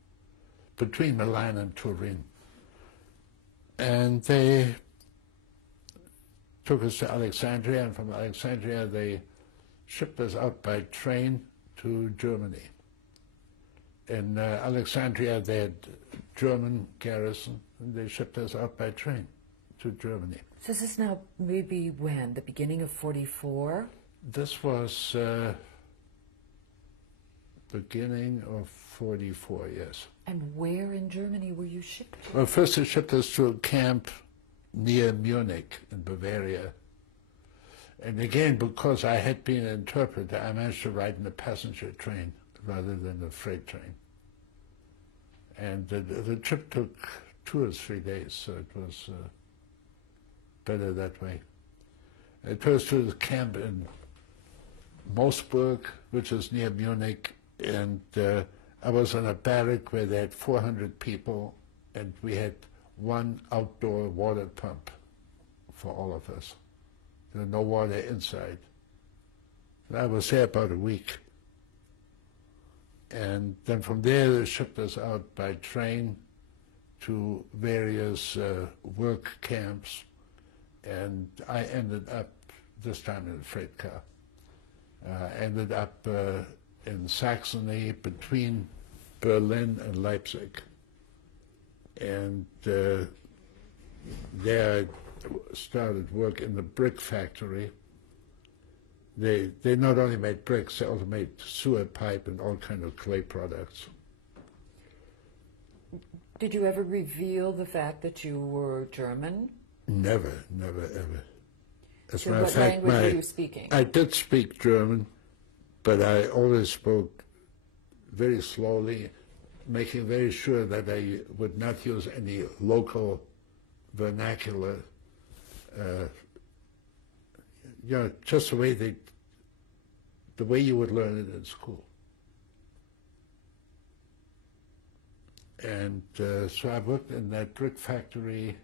between Milan and Turin. And they took us to Alexandria, and from Alexandria they shipped us out by train to Germany. In Alexandria they had German garrison, and they shipped us out by train to Germany. So this is now maybe when? The beginning of 44? This was beginning of 44, yes. And where in Germany were you shipped to? Well, first they shipped us to a camp near Munich in Bavaria. And again, because I had been an interpreter, I managed to ride in a passenger train rather than a freight train. And the trip took 2 or 3 days, so it was better that way. It was to the camp in Moosburg, which is near Munich, and I was in a barrack where they had 400 people, and we had 1 outdoor water pump for all of us. There was no water inside. And I was there about a week. And then from there they shipped us out by train to various work camps, and I ended up, this time in a freight car, ended up in Saxony between Berlin and Leipzig. And there I started work in the brick factory. They not only made bricks, they also made sewer pipe and all kinds of clay products. Did you ever reveal the fact that you were German? Never, never, ever. As a So matter of what fact, language were you speaking? I did speak German, but I always spoke very slowly, making very sure that I would not use any local vernacular, just the way you would learn it in school. And so I worked in that brick factory.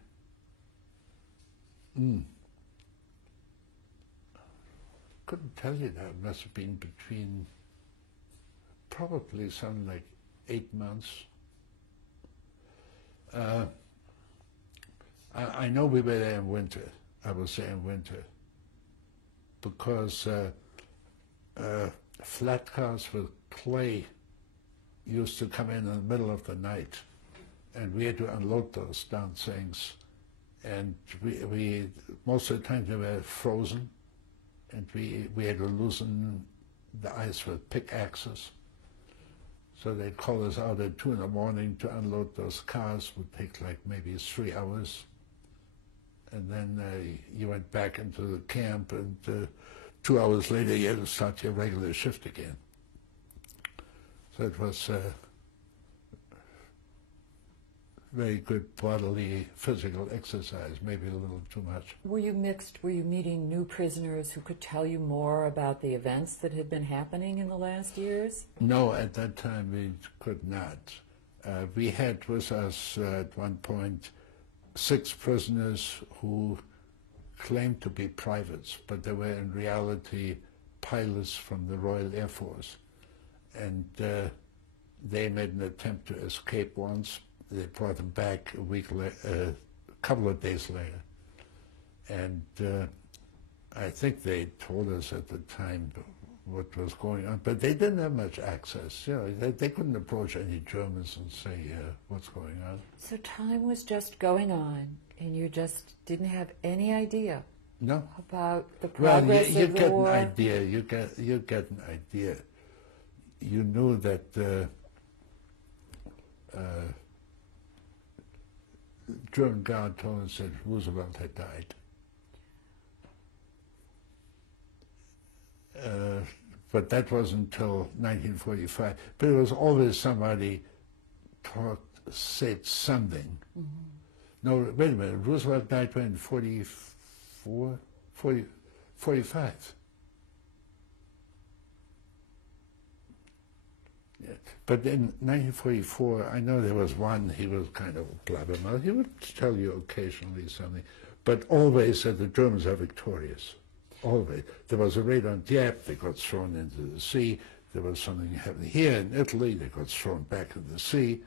Couldn't tell you that. It must have been between probably something like 8 months. I know we were there in winter. I was there in winter because flat cars with clay used to come in the middle of the night, and we had to unload those down things. And we most of the time they were frozen, and we had to loosen the ice with pickaxes. So they'd call us out at 2 in the morning to unload those cars. It would take like maybe 3 hours. And then you went back into the camp, and 2 hours later you had to start your regular shift again. So it was very good bodily, physical exercise, maybe a little too much. Were you mixed? Were you meeting new prisoners who could tell you more about the events that had been happening in the last years? No, at that time we could not. We had with us at one point 6 prisoners who claimed to be privates, but they were in reality pilots from the Royal Air Force. And they made an attempt to escape once. They brought them back a couple of days later. And I think they told us at the time what was going on, but they didn't have much access. You know, they couldn't approach any Germans and say what's going on. So time was just going on, and you just didn't have any idea about the progress you of the war? Well, you get an idea. You knew that German guard told us that Roosevelt had died. But that wasn't until 1945. But it was always somebody said something. Mm-hmm. No, wait a minute. Roosevelt died when 45. Yeah. But in 1944, I know there was one, he was kind of blabbermouth. He would tell you occasionally something, but always that the Germans are victorious. Always. There was a raid on Dieppe, they got thrown into the sea. There was something happening here in Italy, they got thrown back in the sea.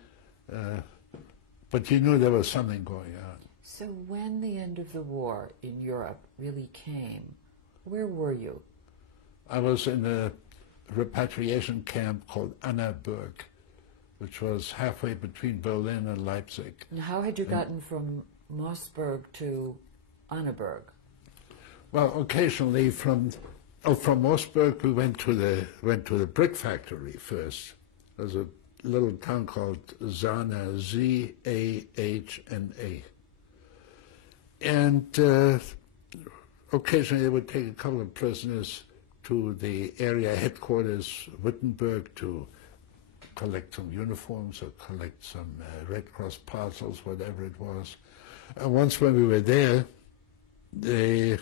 But you knew there was something going on. So when the end of the war in Europe really came, where were you? I was in a repatriation camp called Annaberg, which was halfway between Berlin and Leipzig. And how had you gotten from Mossberg to Annaberg? Well, occasionally from Mossberg we went to the brick factory first. There was a little town called Zahna, Z-A-H-N-A. And occasionally they would take a couple of prisoners to the area headquarters, Wittenberg, to collect some uniforms or collect some Red Cross parcels, whatever it was. And once when we were there, they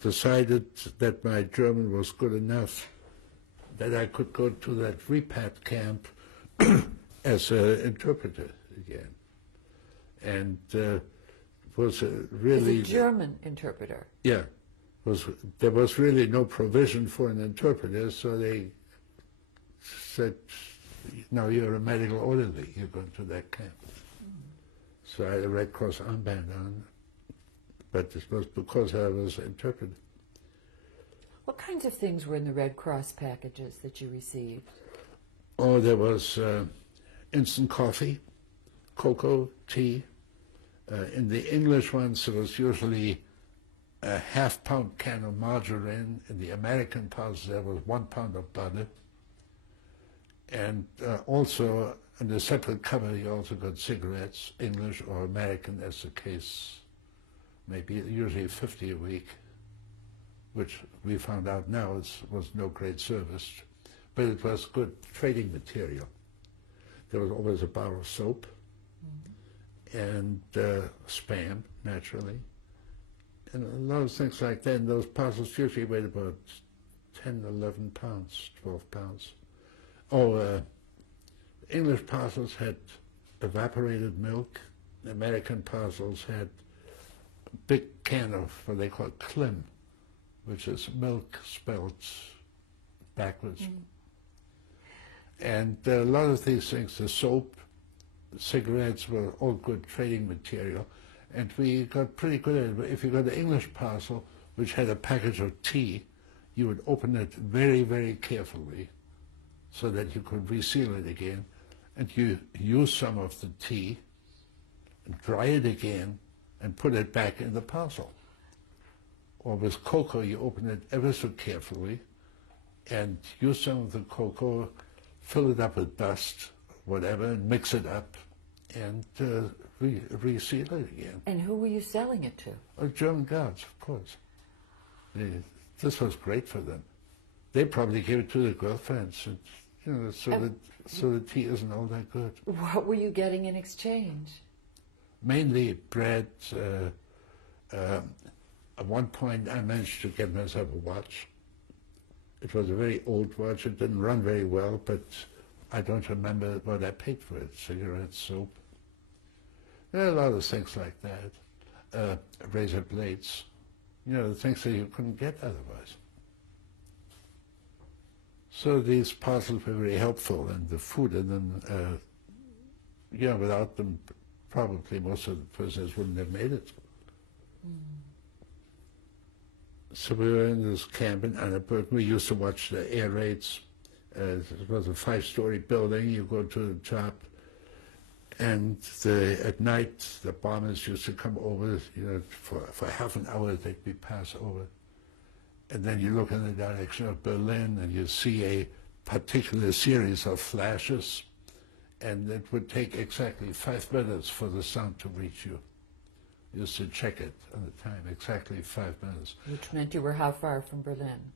decided that my German was good enough that I could go to that repat camp as an interpreter again. And was really... As a German interpreter? Yeah. There was really no provision for an interpreter, so they said, no, you're a medical orderly, you're going to that camp. So I had a Red Cross armband on, but it was because I was an interpreter. What kinds of things were in the Red Cross packages that you received? Oh, there was instant coffee, cocoa, tea. In the English ones, there was usually a half-pound can of margarine. In the American parts, there was 1 pound of butter. And also, in a separate cover, you also got cigarettes, English or American, as the case may be, usually 50 a week, which we found out now was no great service, but it was good trading material. There was always a bar of soap, and Spam, naturally, and a lot of things like that. And those parcels usually weighed about 10, 11 pounds, 12 pounds. Oh, English parcels had evaporated milk. American parcels had a big can of what they call Klim, which is milk spelled backwards. And a lot of these things, the soap, cigarettes, were all good trading material. And we got pretty good at it. If you got an English parcel which had a package of tea, you would open it very, very carefully so that you could reseal it again. And you use some of the tea and dry it again and put it back in the parcel. Or with cocoa, you open it ever so carefully and use some of the cocoa, fill it up with dust, whatever, and mix it up and reseal it again. And who were you selling it to? German guards, of course. This was great for them. They probably gave it to their girlfriends, and, you know, so the tea isn't all that good. What were you getting in exchange? Mainly bread. At one point, I managed to get myself a watch. It was a very old watch. It didn't run very well, but I don't remember what I paid for it. Cigarettes, soap. There are a lot of things like that. Razor blades. You know, the things that you couldn't get otherwise. So these parcels were very helpful, and the food in them, yeah, without them, probably most of the prisoners wouldn't have made it. So we were in this camp in Annaberg. We used to watch the air raids. It was a 5-story building. You go to the top, and at night the bombers used to come over. You know, for half an hour they'd pass over, and then you look in the direction of Berlin, and you see a particular series of flashes, and it would take exactly 5 minutes for the sound to reach you. You used to check it on the time, exactly 5 minutes. Which meant you were how far from Berlin?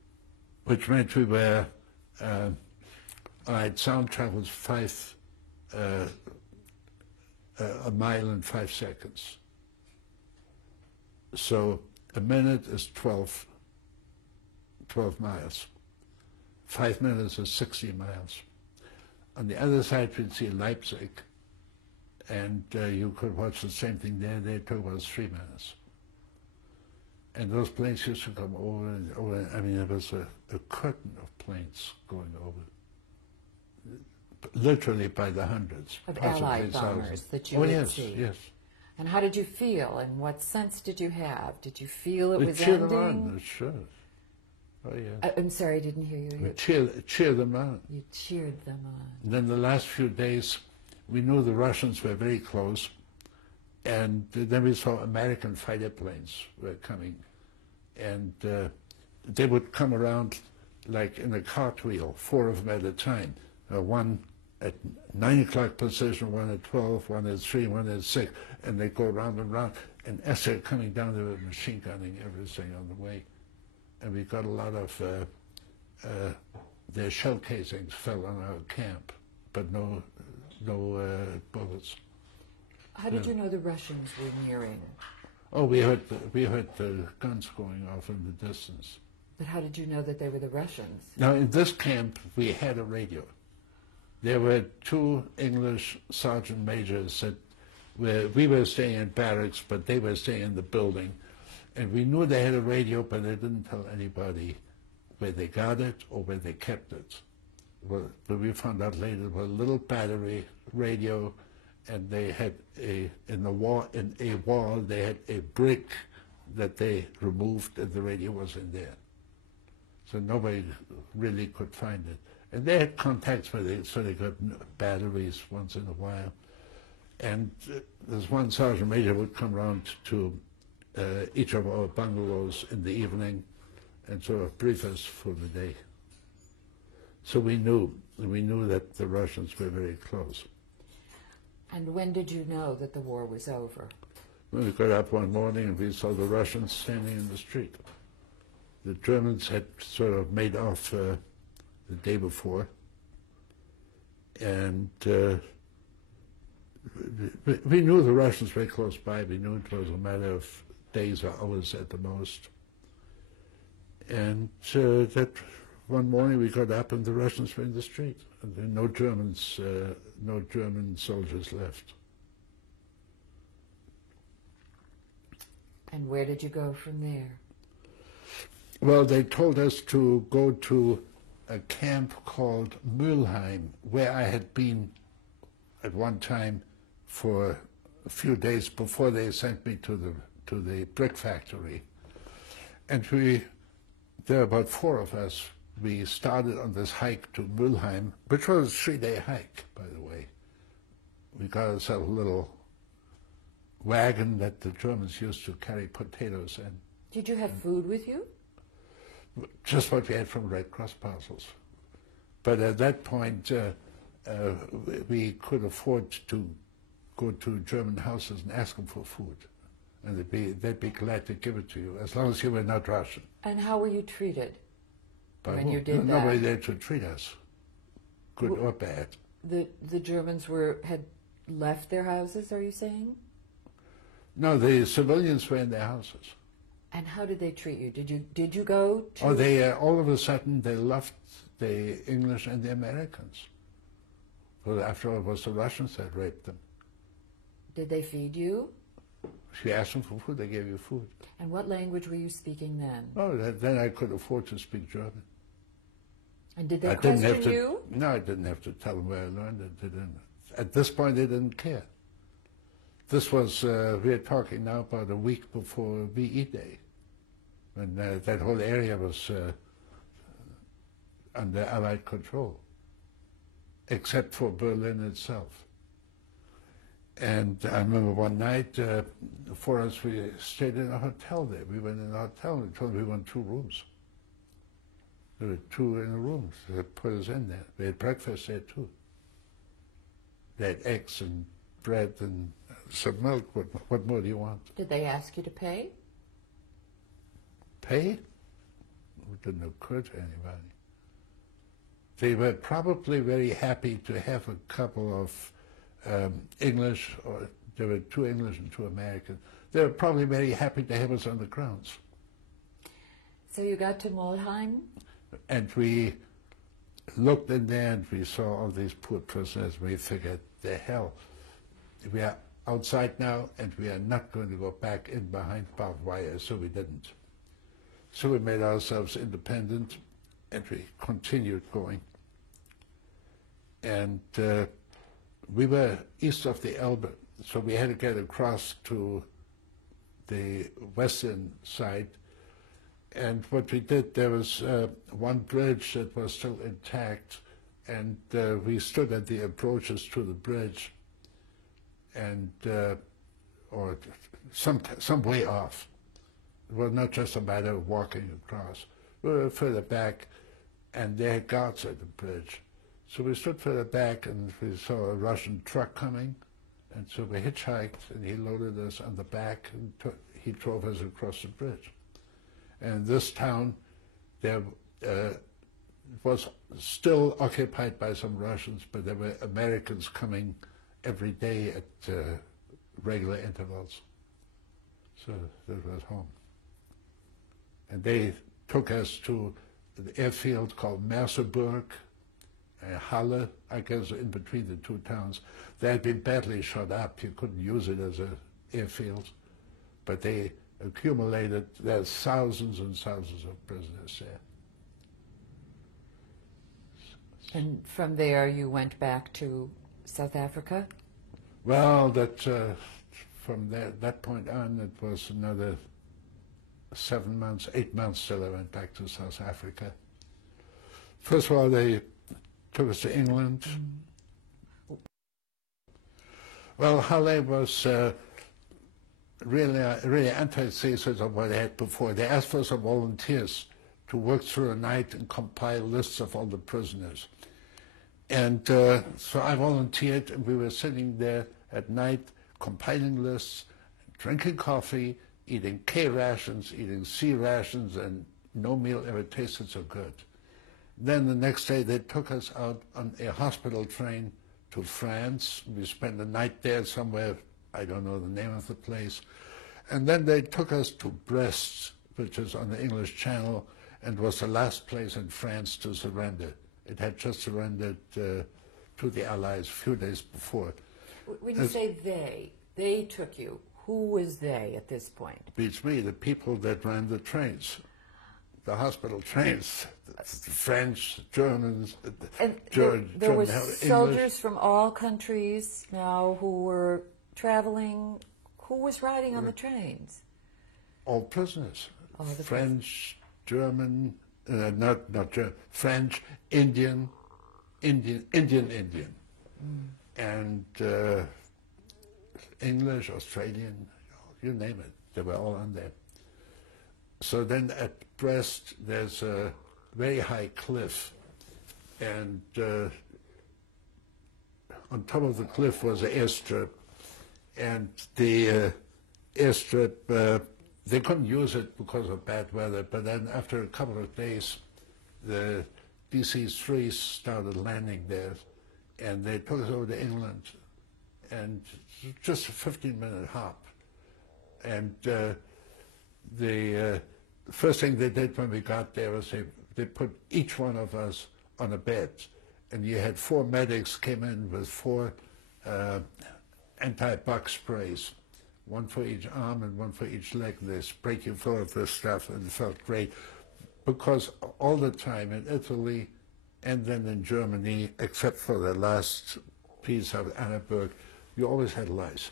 Which meant we were, sound travels a mile in 5 seconds. So a minute is 12 miles. 5 minutes is 60 miles. On the other side, you'd see Leipzig, and you could watch the same thing there. They took about 3 minutes. And those planes used to come over and over. I mean, there was a curtain of planes going over, literally by the hundreds. Of Allied bombers that you would see. Yes. And how did you feel, and what sense did you have? Did you feel it was cheer ending? them on, sure. Oh, yeah. I'm sorry, I didn't hear you. We cheer them on. You cheered them on. And then the last few days, we knew the Russians were very close, and then we saw American fighter planes were coming, and they would come around like in a cartwheel, 4 of them at a time, one at 9 o'clock position, one at 12, one at 3, one at 6, and they go round and round, and as they're coming down, they were machine gunning everything on the way. And we got a lot of their shell casings fell on our camp, but no bullets. How did you know the Russians were nearing? Oh, we heard the guns going off in the distance. But how did you know that they were the Russians? Now, in this camp, we had a radio. There were 2 English sergeant majors that we were staying in barracks, but they were staying in the building. And we knew they had a radio, but they didn't tell anybody where they got it or where they kept it. Well, but we found out later it was a little battery radio, and they had in a wall, they had a brick that they removed, and the radio was in there. So nobody really could find it. And they had contacts with it, so they got batteries once in a while. And there's one sergeant major would come around to each of our bungalows in the evening and sort of brief us for the day. So we knew that the Russians were very close. And when did you know that the war was over? When we got up one morning and we saw the Russians standing in the street. The Germans had sort of made off the day before, and we knew the Russians were close by. We knew it was a matter of days or hours at the most. And that one morning we got up and the Russians were in the street, and there were no German soldiers left. And where did you go from there? Well, they told us to go to a camp called Mülheim, where I had been at one time for a few days before they sent me to the brick factory. And there were about 4 of us. We started on this hike to Mülheim, which was a 3-day hike, by the way. We got ourselves a little wagon that the Germans used to carry potatoes in. Did you have food with you? Just what we had from Red Cross parcels. But at that point, we could afford to go to German houses and ask them for food. And they'd be glad to give it to you, as long as you were not Russian. And how were you treated when you did that? Nobody there to treat us, good or bad. The Germans had left their houses, are you saying? No, the civilians were in their houses. And how did they treat you? Did you go to... Oh, they all of a sudden they left the English and the Americans. Well, after all, it was the Russians that raped them. Did they feed you? If you asked them for food, they gave you food. And what language were you speaking then? Oh, then I could afford to speak German. And did they question you? No, I didn't have to tell them where I learned it. They didn't. At this point, they didn't care. This was, we're talking now about a week before VE Day, when that whole area was under Allied control, except for Berlin itself. And I remember one night, for us, we stayed in a hotel there. We went in a hotel and they told me we want 2 rooms. There were 2 in a room. So they put us in there. We had breakfast there too. They had eggs and bread and some milk. What more do you want? Did they ask you to pay? Pay? It didn't occur to anybody. They were probably very happy to have a couple of English, or there were 2 English and 2 American. They were probably very happy to have us on the grounds. So you got to Molheim? And we looked in there and we saw all these poor prisoners. We figured, the hell, we are outside now and we are not going to go back in behind barbed wire, so we didn't. So we made ourselves independent and we continued going. And we were east of the Elbe, so we had to get across to the western side. And what we did, there was one bridge that was still intact, and we stood at the approaches to the bridge, and or some way off. It was not just a matter of walking across. We were further back, and they had guards at the bridge. So we stood further back, and we saw a Russian truck coming, and so we hitchhiked, and he loaded us on the back, and he drove us across the bridge. And this town, there was still occupied by some Russians, but there were Americans coming every day at regular intervals. So that was home. And they took us to the airfield called Merseburg, Halle, I guess in between the 2 towns. They had been badly shot up. You couldn't use it as an airfield, but they accumulated. There's thousands and thousands of prisoners there. And from there you went back to South Africa? Well, that from that point on, it was another 7 months, 8 months till I went back to South Africa. First of all, they took us to England. Well, Halle was really antithesis of what they had before. They asked for some volunteers to work through the night and compile lists of all the prisoners. And so I volunteered, and we were sitting there at night compiling lists, drinking coffee, eating K rations, eating C rations, and no meal ever tasted so good. Then the next day they took us out on a hospital train to France. We spent the night there somewhere, I don't know the name of the place. And then they took us to Brest, which is on the English Channel, and was the last place in France to surrender. It had just surrendered to the Allies a few days before. When you say they took you, who was they at this point? Beats me, the people that ran the trains, the hospital trains, the French, Germans, and there were soldiers from all countries now who were traveling. Who was riding on the trains? All prisoners. Oh, French, German, not German, French, Indian, and English, Australian, you name it. They were all on there. So then at Brest, there's a very high cliff, and on top of the cliff was an airstrip, and the airstrip, they couldn't use it because of bad weather, but then after a couple of days, the DC-3s started landing there, and they took us over to England, and just a 15-minute hop. And the first thing they did when we got there was they put each one of us on a bed, and you had 4 medics came in with 4 anti-bug sprays, one for each arm and one for each leg. They sprayed you full of this stuff, and it felt great, because all the time in Italy and then in Germany, except for the last piece of Annaberg, you always had lice.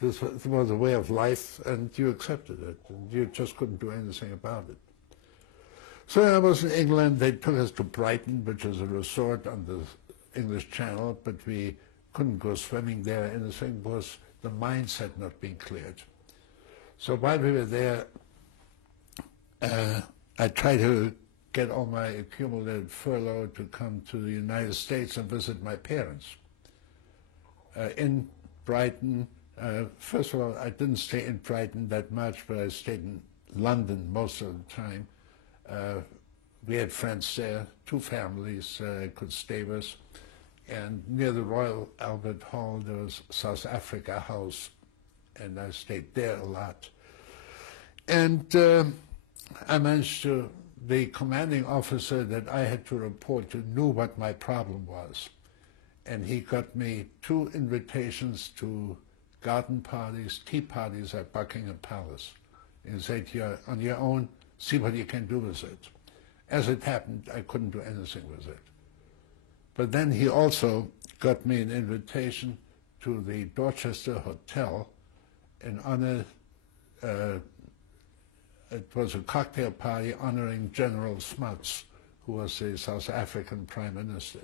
This was a way of life, and you accepted it, and you just couldn't do anything about it. So I was in England. They took us to Brighton, which is a resort on the English Channel, but we couldn't go swimming there. And the thing was, the mines had not been cleared. So while we were there, I tried to get all my accumulated furlough to come to the United States and visit my parents. in Brighton. First of all, I didn't stay in Brighton that much, but I stayed in London most of the time. We had friends there, 2 families could stay with us. And near the Royal Albert Hall, there was South Africa House, and I stayed there a lot. And I managed to, the commanding officer that I had to report to knew what my problem was. And he got me 2 invitations to garden parties, tea parties at Buckingham Palace. And he said, "You're on your own, see what you can do with it." As it happened, I couldn't do anything with it. But then he also got me an invitation to the Dorchester Hotel in honor, it was a cocktail party honoring General Smuts, who was the South African Prime Minister.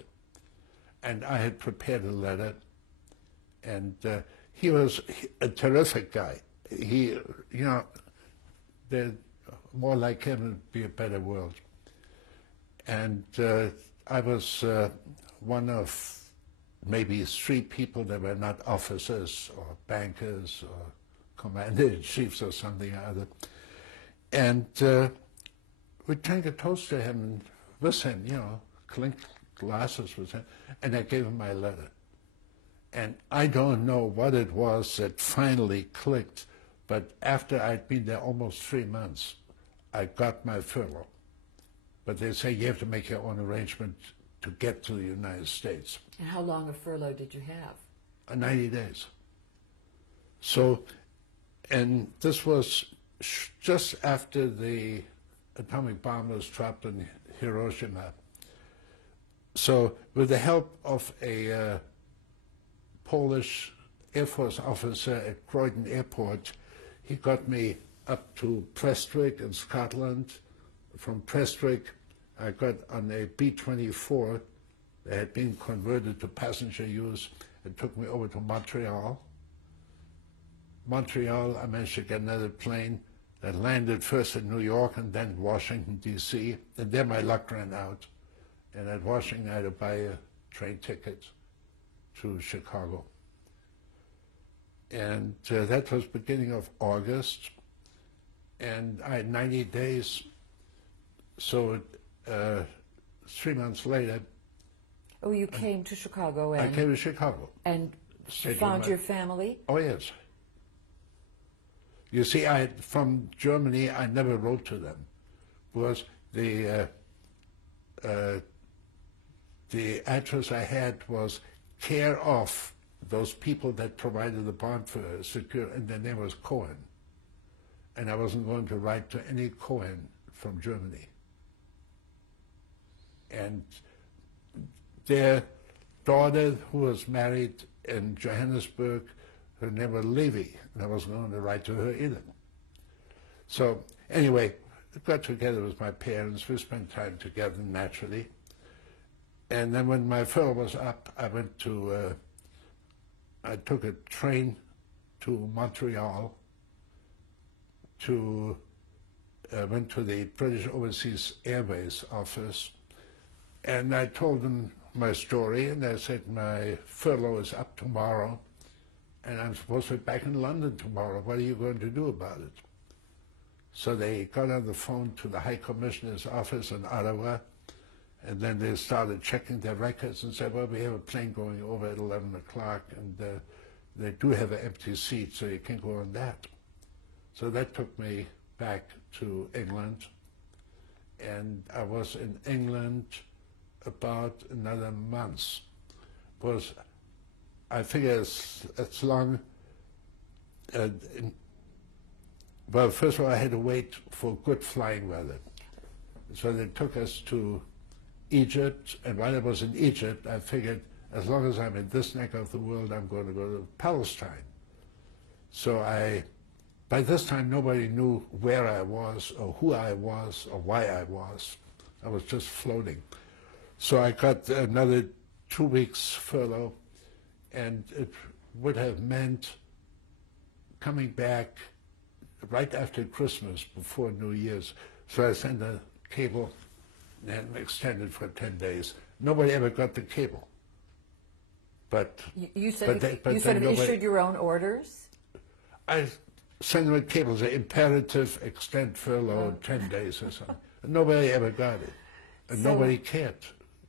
And I had prepared a letter, and he was a terrific guy. He, you know, more like him would be a better world. And I was one of maybe 3 people that were not officers or bankers or commander-in-chiefs or something or other. And we drank a toast to him and with him, you know, clink glasses with him, and I gave him my letter. And I don't know what it was that finally clicked, but after I'd been there almost 3 months, I got my furlough. But they say you have to make your own arrangement to get to the United States. And how long a furlough did you have? 90 days. So, and this was just after the atomic bomb was dropped on Hiroshima. So with the help of a Polish Air Force officer at Croydon Airport, he got me up to Prestwick in Scotland. From Prestwick, I got on a B-24 that had been converted to passenger use. It took me over to Montreal. Montreal, I managed to get another plane that landed first in New York and then Washington, D.C. And then my luck ran out. And at Washington, I had to buy a train ticket to Chicago. And that was beginning of August. And I had 90 days. So 3 months later... Oh, you came to Chicago and... I came to Chicago. And found your family? Oh, yes. You see, from Germany, I never wrote to them, because the address I had was care of those people that provided the bond for security, and their name was Cohen. And I wasn't going to write to any Cohen from Germany. And their daughter, who was married in Johannesburg, her name was Levy, and I wasn't going to write to her either. So anyway, I got together with my parents. We spent time together naturally. And then when my furlough was up, I went to, I took a train to Montreal, went to the British Overseas Airways office, and I told them my story, and I said, my furlough is up tomorrow, and I'm supposed to be back in London tomorrow. What are you going to do about it? So they got on the phone to the High Commissioner's office in Ottawa, and then they started checking their records and said, well, we have a plane going over at 11 o'clock, and they do have an empty seat, so you can go on that. So that took me back to England, and I was in England about another month, because I figure it's long. Well, first of all, I had to wait for good flying weather. So they took us to Egypt, and while I was in Egypt, I figured as long as I'm in this neck of the world, I'm going to go to Palestine. So by this time, nobody knew where I was, or who I was, or why I was. I was just floating. So I got another 2 weeks furlough, and it would have meant coming back right after Christmas, before New Year's. So I sent a cable and extended for 10 days. Nobody ever got the cable. But You said but they- but you sort of then nobody- issued your own orders? I sent them a cable, say imperative, extend furlough, 10 days or something. And nobody ever got it. And So- nobody cared.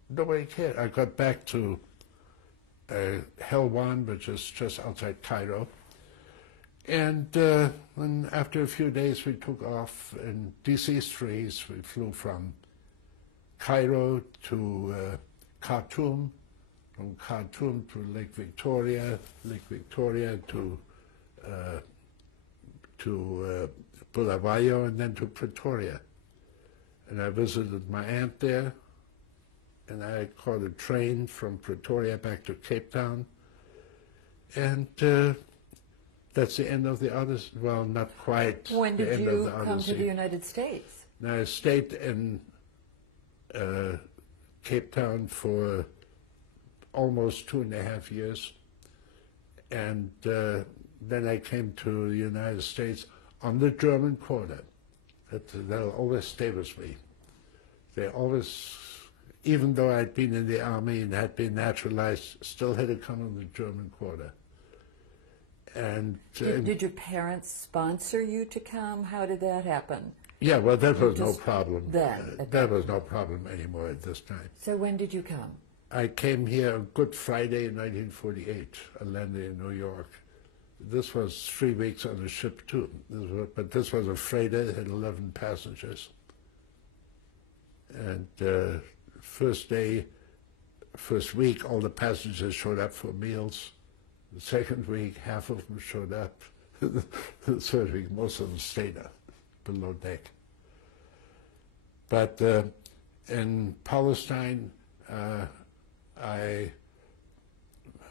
Nobody cared. I got back to Helwan, which is just outside Cairo. And when after a few days we took off in DC streets. We flew from Cairo to Khartoum, from Khartoum to Lake Victoria to Bulawayo, and then to Pretoria. And I visited my aunt there, and I caught a train from Pretoria back to Cape Town. And that's the end of the Odyssey. Well, not quite When the did end of you the come to Odyssey. the United States? Now, I stayed in Cape Town for almost 2.5 years. And then I came to the United States on the German quarter. They'll always stay with me. They always, even though I'd been in the army and had been naturalized, still had to come on the German quarter. And Did your parents sponsor you to come? How did that happen? yeah, well, that was no Just problem. then, at That was no problem anymore at this time. So when did you come? I came here on Good Friday in 1948. I landed in New York. This was 3 weeks on the ship too. But this was a freighter. It had 11 passengers. And first day, first week, all the passengers showed up for meals. The second week, half of them showed up. The third week, most of them stayed up below deck. But in Palestine, I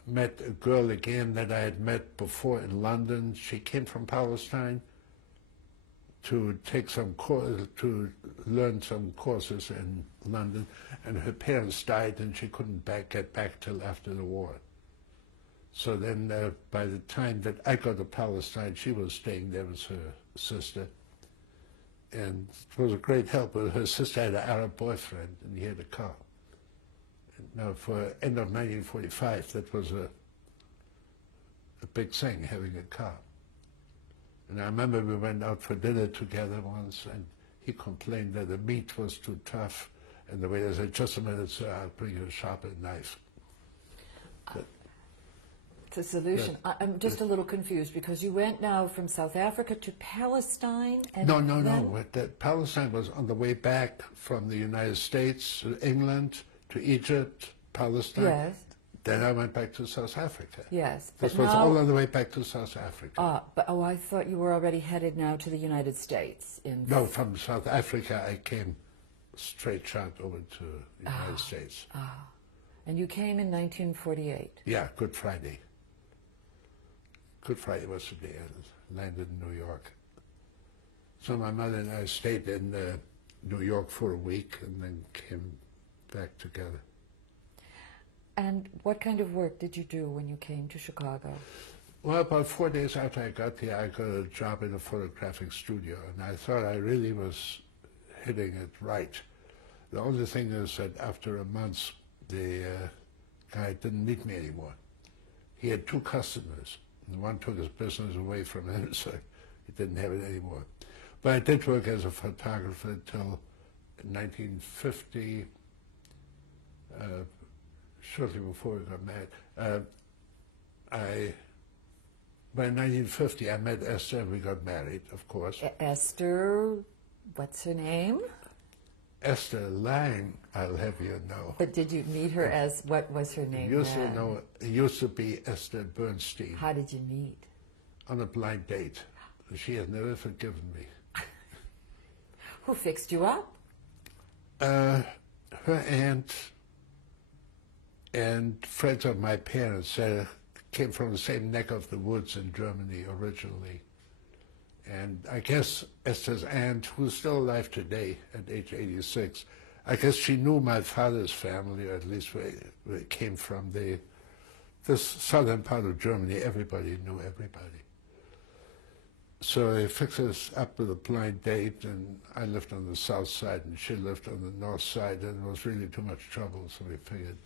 met a girl again that I had met before in London. She came from Palestine to take some to learn some courses in London, and her parents died, and she couldn't get back till after the war. So then, by the time that I got to Palestine, she was staying there with her sister, and it was a great help. Her sister had an Arab boyfriend, and he had a car. Now, for end of 1945, that was a big thing, having a car. And I remember we went out for dinner together once, and he complained that the meat was too tough, and the waiter said, "Just a minute, sir, I'll bring you a sharper knife." It's a solution. I'm just a little confused because you went now from South Africa to Palestine. And No. Palestine was on the way back from the United States to England to Egypt, Palestine. Yes. Then I went back to South Africa. Yes. This but was now, all on the way back to South Africa. I thought you were already headed now to the United States. No, from South Africa I came straight shot over to the United States. And you came in 1948. Yeah, Good Friday. Good Friday was the day I landed in New York. So my mother and I stayed in New York for a week and then came back together. And what kind of work did you do when you came to Chicago? Well, about 4 days after I got here, I got a job in a photographic studio, and I thought I really was hitting it right. The only thing is that after a month, the guy didn't need me anymore. He had 2 customers, and one took his business away from him, so he didn't have it anymore. But I did work as a photographer until 1950, shortly before we got married. By 1950, I met Esther and we got married, of course. Esther, what's her name? Esther Lang, I'll have you know. But did you meet her as, what was her name then? It used to be Esther Bernstein. How did you meet? On a blind date. She has never forgiven me. Who fixed you up? Her aunt and friends of my parents came from the same neck of the woods in Germany originally. And I guess Esther's aunt, who's still alive today at age 86, I guess she knew my father's family, or at least where it came from. This southern part of Germany, everybody knew everybody. So they fixed us up with a blind date, and I lived on the south side, and she lived on the north side, and it was really too much trouble, so we figured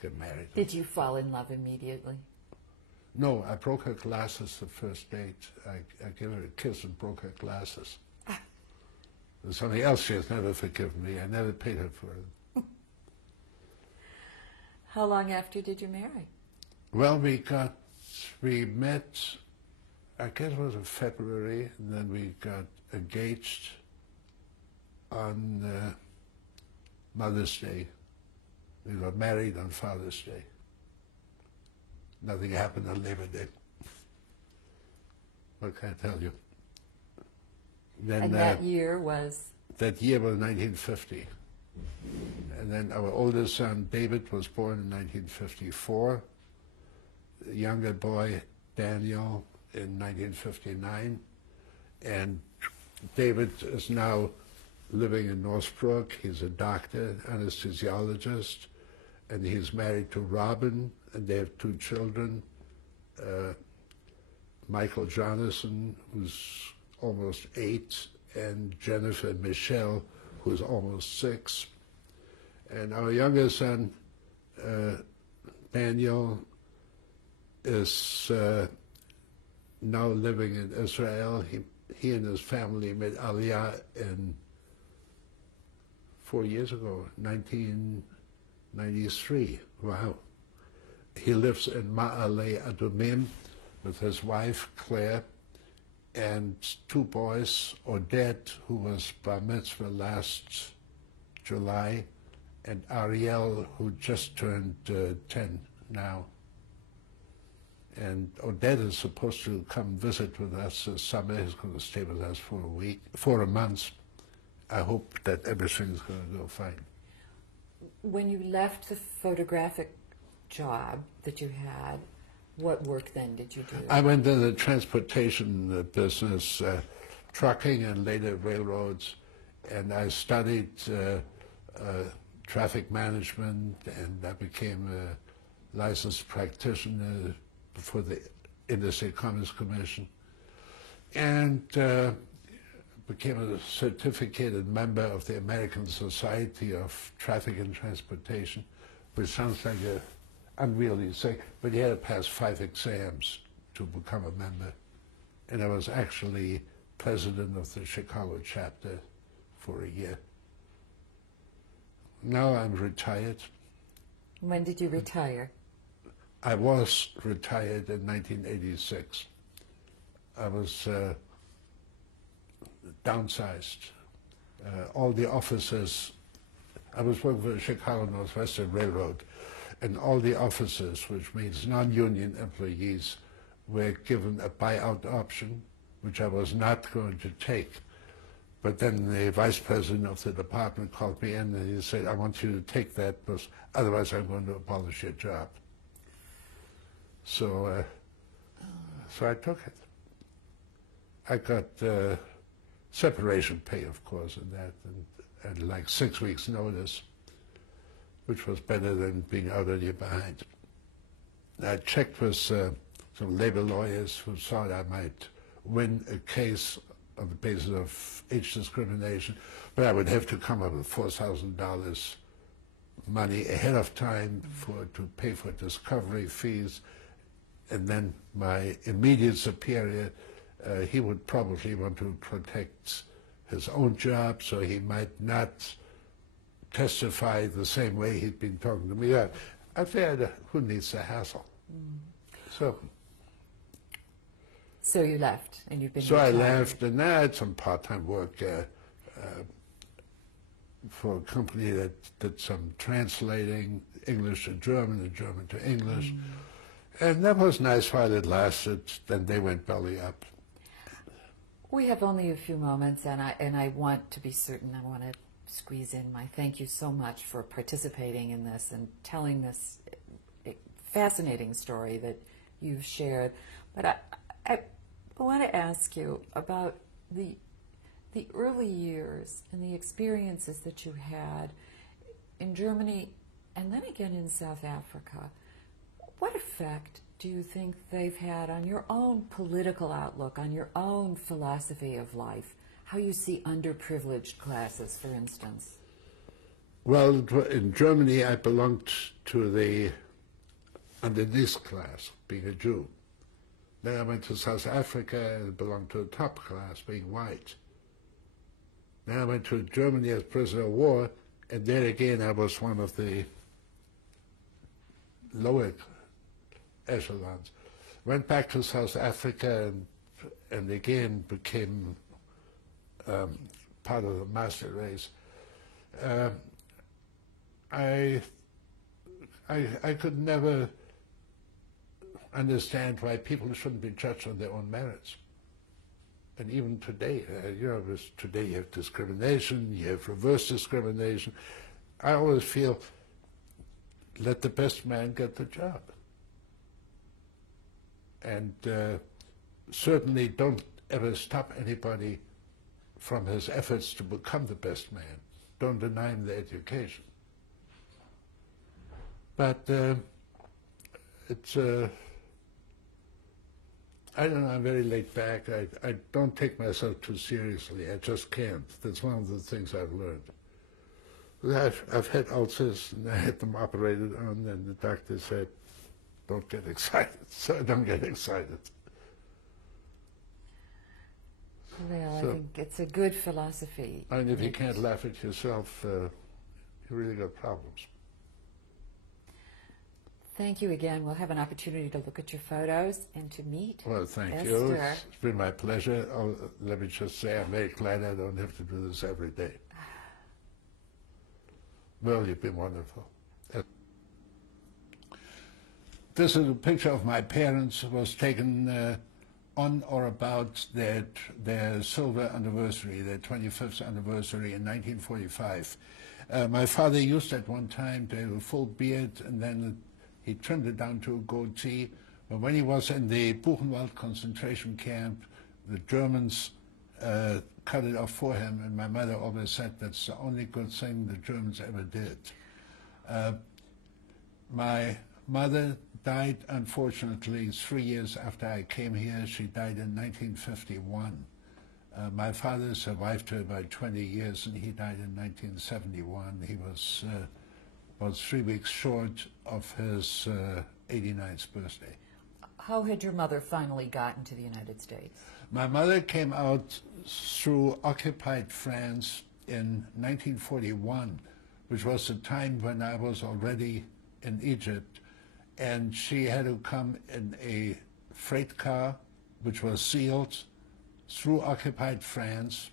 get married. Did you fall in love immediately? No, I broke her glasses the first date. I gave her a kiss and broke her glasses. There's something else she has never forgiven me. I never paid her for it. How long after did you marry? Well, we met, I guess it was in February, and then we got engaged on Mother's Day. We got married on Father's Day. Nothing happened on Labor Day. What can I tell you? Then, and that year was? That year was 1950. And then our oldest son, David, was born in 1954. The younger boy, Daniel, in 1959. And David is now living in Northbrook. He's a doctor, anesthesiologist, and he's married to Robin, and they have 2 children. Michael Jonathan, who's almost 8, and Jennifer Michelle, who's almost 6. And our youngest son, Daniel, is now living in Israel. He and his family made Aliyah 4 years ago, 1993. Wow. He lives in Ma'ale Adumim with his wife, Claire, and 2 boys, Odette, who was bar mitzvah last July, and Ariel, who just turned 10 now. And Odette is supposed to come visit with us this summer. He's going to stay with us for a month. I hope that everything's going to go fine. When you left the photographic job that you had, what work then did you do? I went into the transportation business, trucking and later railroads, and I studied traffic management, and I became a licensed practitioner for the Interstate Commerce Commission, and became a certificated member of the American Society of Traffic and Transportation, which sounds like a unwieldy thing, but you had to pass 5 exams to become a member. And I was actually president of the Chicago chapter for a year. Now I'm retired. When did you retire? I was retired in 1986. I was downsized. All the offices, I was working for the Chicago Northwestern Railroad, and all the officers, which means non-union employees, were given a buyout option, which I was not going to take. But then the vice president of the department called me in and he said, I want you to take that, because otherwise I'm going to abolish your job. So, so I took it. I got separation pay, of course, and that, and like 6 weeks' notice, which was better than being out on your behind. I checked with some labor lawyers who thought I might win a case on the basis of age discrimination, but I would have to come up with $4,000 money ahead of time to pay for discovery fees, and then my immediate superior, he would probably want to protect his own job, so he might not testify the same way he'd been talking to me. I figured, who needs the hassle? So you left, and you've been So retired. I left, and I had some part-time work for a company that did some translating, English to German and German to English. And that was nice while it lasted. Then they went belly up. We have only a few moments, and I want to be certain, I want to squeeze in my thank you so much for participating in this and telling this fascinating story that you've shared. But I want to ask you about the early years and the experiences that you had in Germany and then again in South Africa. What effect do you think they've had on your own political outlook, on your own philosophy of life, how you see underprivileged classes, for instance? Well, in Germany, I belonged to the underneath class, being a Jew. Then I went to South Africa and belonged to the top class, being white. Then I went to Germany as prisoner of war, and there again I was one of the lower echelons. Went back to South Africa and again became part of the master race. I could never understand why people shouldn't be judged on their own merits. And even today, today you have discrimination, you have reverse discrimination. I always feel, let the best man get the job. And certainly don't ever stop anybody from his efforts to become the best man. Don't deny him the education. But it's, I don't know, I'm very laid back. I don't take myself too seriously. I just can't. That's one of the things I've learned. I've had ulcers, and I had them operated on, and the doctor said, don't get excited. So I don't get excited. Well, I think it's a good philosophy. And if you can't laugh at yourself, you really got problems. Thank you again. We'll have an opportunity to look at your photos and to meet Well, thank Esther. you. It's been my pleasure. Let me just say I'm very glad I don't have to do this every day. Well, you've been wonderful. This is a picture of my parents. It was taken on or about their silver anniversary, their 25th anniversary in 1945. My father used at one time to have a full beard, and then he trimmed it down to a goatee. But when he was in the Buchenwald concentration camp, the Germans cut it off for him, and my mother always said that's the only good thing the Germans ever did. My mother died, unfortunately, 3 years after I came here. She died in 1951. My father survived her by 20 years, and he died in 1971. He was about 3 weeks short of his 89th birthday. How had your mother finally gotten to the United States? My mother came out through occupied France in 1941, which was the time when I was already in Egypt, and she had to come in a freight car, which was sealed, through occupied France,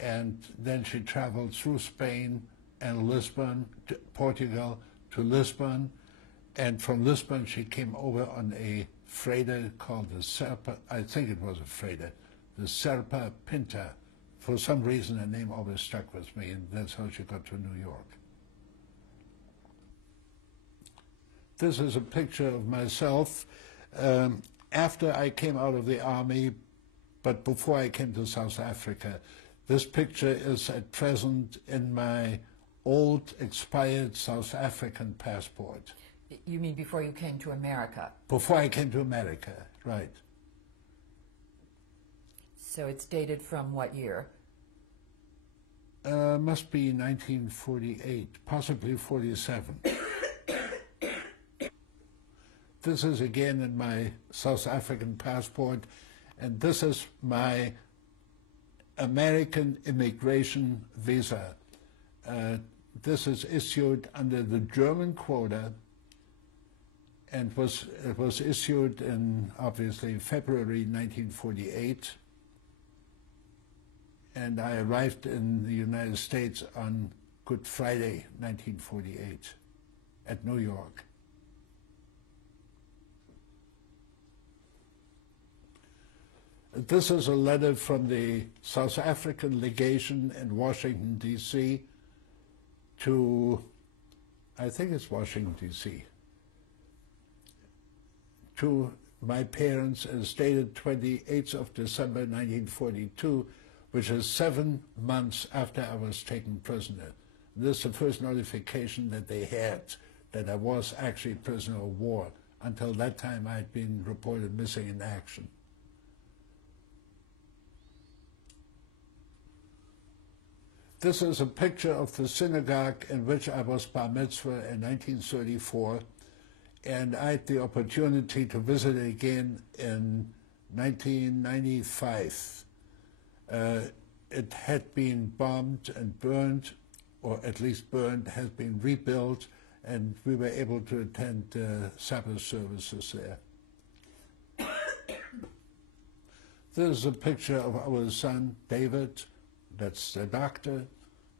and then she traveled through Spain and Lisbon, to Portugal, to Lisbon, and from Lisbon she came over on a freighter called the Serpa, I think it was a freighter, the Serpa Pinta. For some reason the name always stuck with me, and that's how she got to New York. This is a picture of myself after I came out of the army, but before I came to South Africa. This picture is at present in my old expired South African passport. You mean before you came to America? Before I came to America, right. So it's dated from what year? Must be 1948, possibly 47. This is again in my South African passport, and this is my American immigration visa. This is issued under the German quota, and it was issued in, obviously, February 1948. And I arrived in the United States on Good Friday, 1948, at New York. This is a letter from the South African legation in Washington, D.C. to, I think it's Washington, D.C., to my parents, as dated 28th of December, 1942, which is 7 months after I was taken prisoner. This is the first notification that they had that I was actually prisoner of war. Until that time, I had been reported missing in action. This is a picture of the synagogue in which I was bar mitzvah in 1934, and I had the opportunity to visit it again in 1995. It had been bombed and burned, or at least burned, has been rebuilt, and we were able to attend Sabbath services there. This is a picture of our son, David, that's the doctor,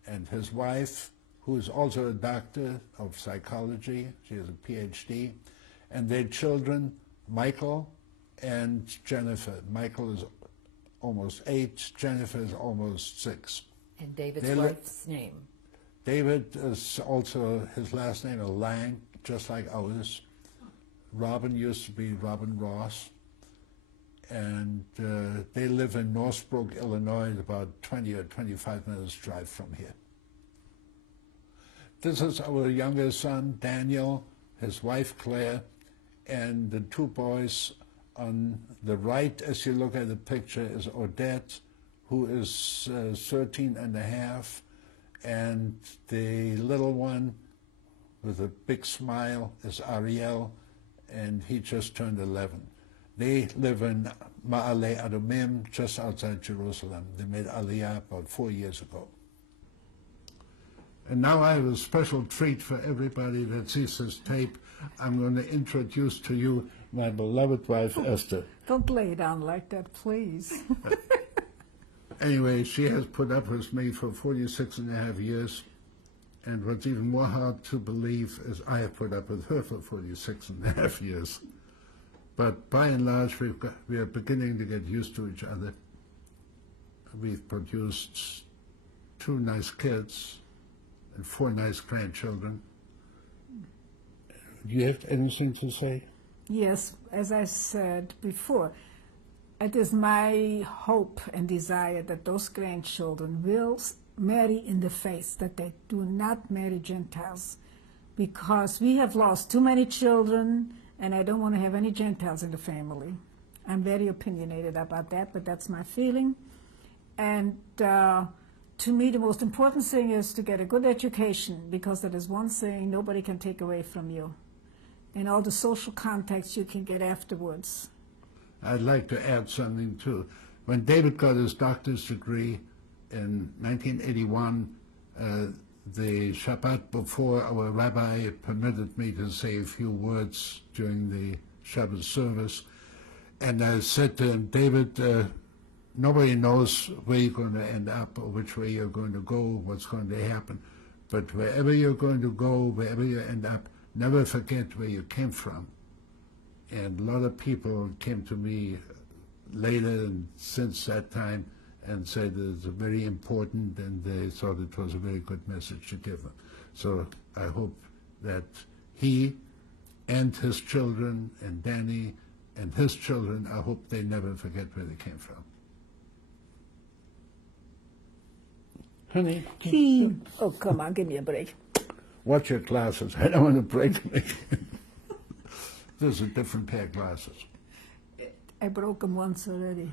and his wife, who is also a doctor of psychology. She has a PhD, and their children, Michael and Jennifer. Michael is almost 8, Jennifer is almost 6. And David's wife's name? David is also, his last name is Lang, just like ours. Robin used to be Robin Ross. And they live in Northbrook, Illinois, about 20 or 25 minutes drive from here. This is our youngest son, Daniel, his wife, Claire, and the 2 boys on the right, as you look at the picture, is Odette, who is 13 and a half, and the little one with a big smile is Ariel, and he just turned 11. They live in Ma'ale Adumim, just outside Jerusalem. They made Aliyah about 4 years ago. And now I have a special treat for everybody that sees this tape. I'm going to introduce to you my beloved wife, Esther. Don't lay it down like that, please. Anyway, she has put up with me for 46 and a half years. And what's even more hard to believe is I have put up with her for 46 and a half years. But by and large, we are beginning to get used to each other. We've produced 2 nice kids and 4 nice grandchildren. Do you have anything to say? Yes, as I said before, it is my hope and desire that those grandchildren will marry in the faith, that they do not marry Gentiles, because we have lost too many children, and I don't want to have any Gentiles in the family. I'm very opinionated about that, but that's my feeling. And to me, the most important thing is to get a good education, because that is one thing nobody can take away from you, and all the social contacts you can get afterwards. I'd like to add something, too. When David got his doctor's degree in 1981, the Shabbat before, our rabbi permitted me to say a few words during the Shabbat service. And I said to him, David, nobody knows where you're going to end up or which way you're going to go, what's going to happen. But wherever you're going to go, wherever you end up, never forget where you came from. And a lot of people came to me later and since that time and said it's very important, and they thought it was a very good message to give them. So I hope that he and his children and Danny and his children, I hope they never forget where they came from. Honey? Oh, come on, give me a break. Watch your glasses. I don't want to break them. This is a different pair of glasses. I broke them once already.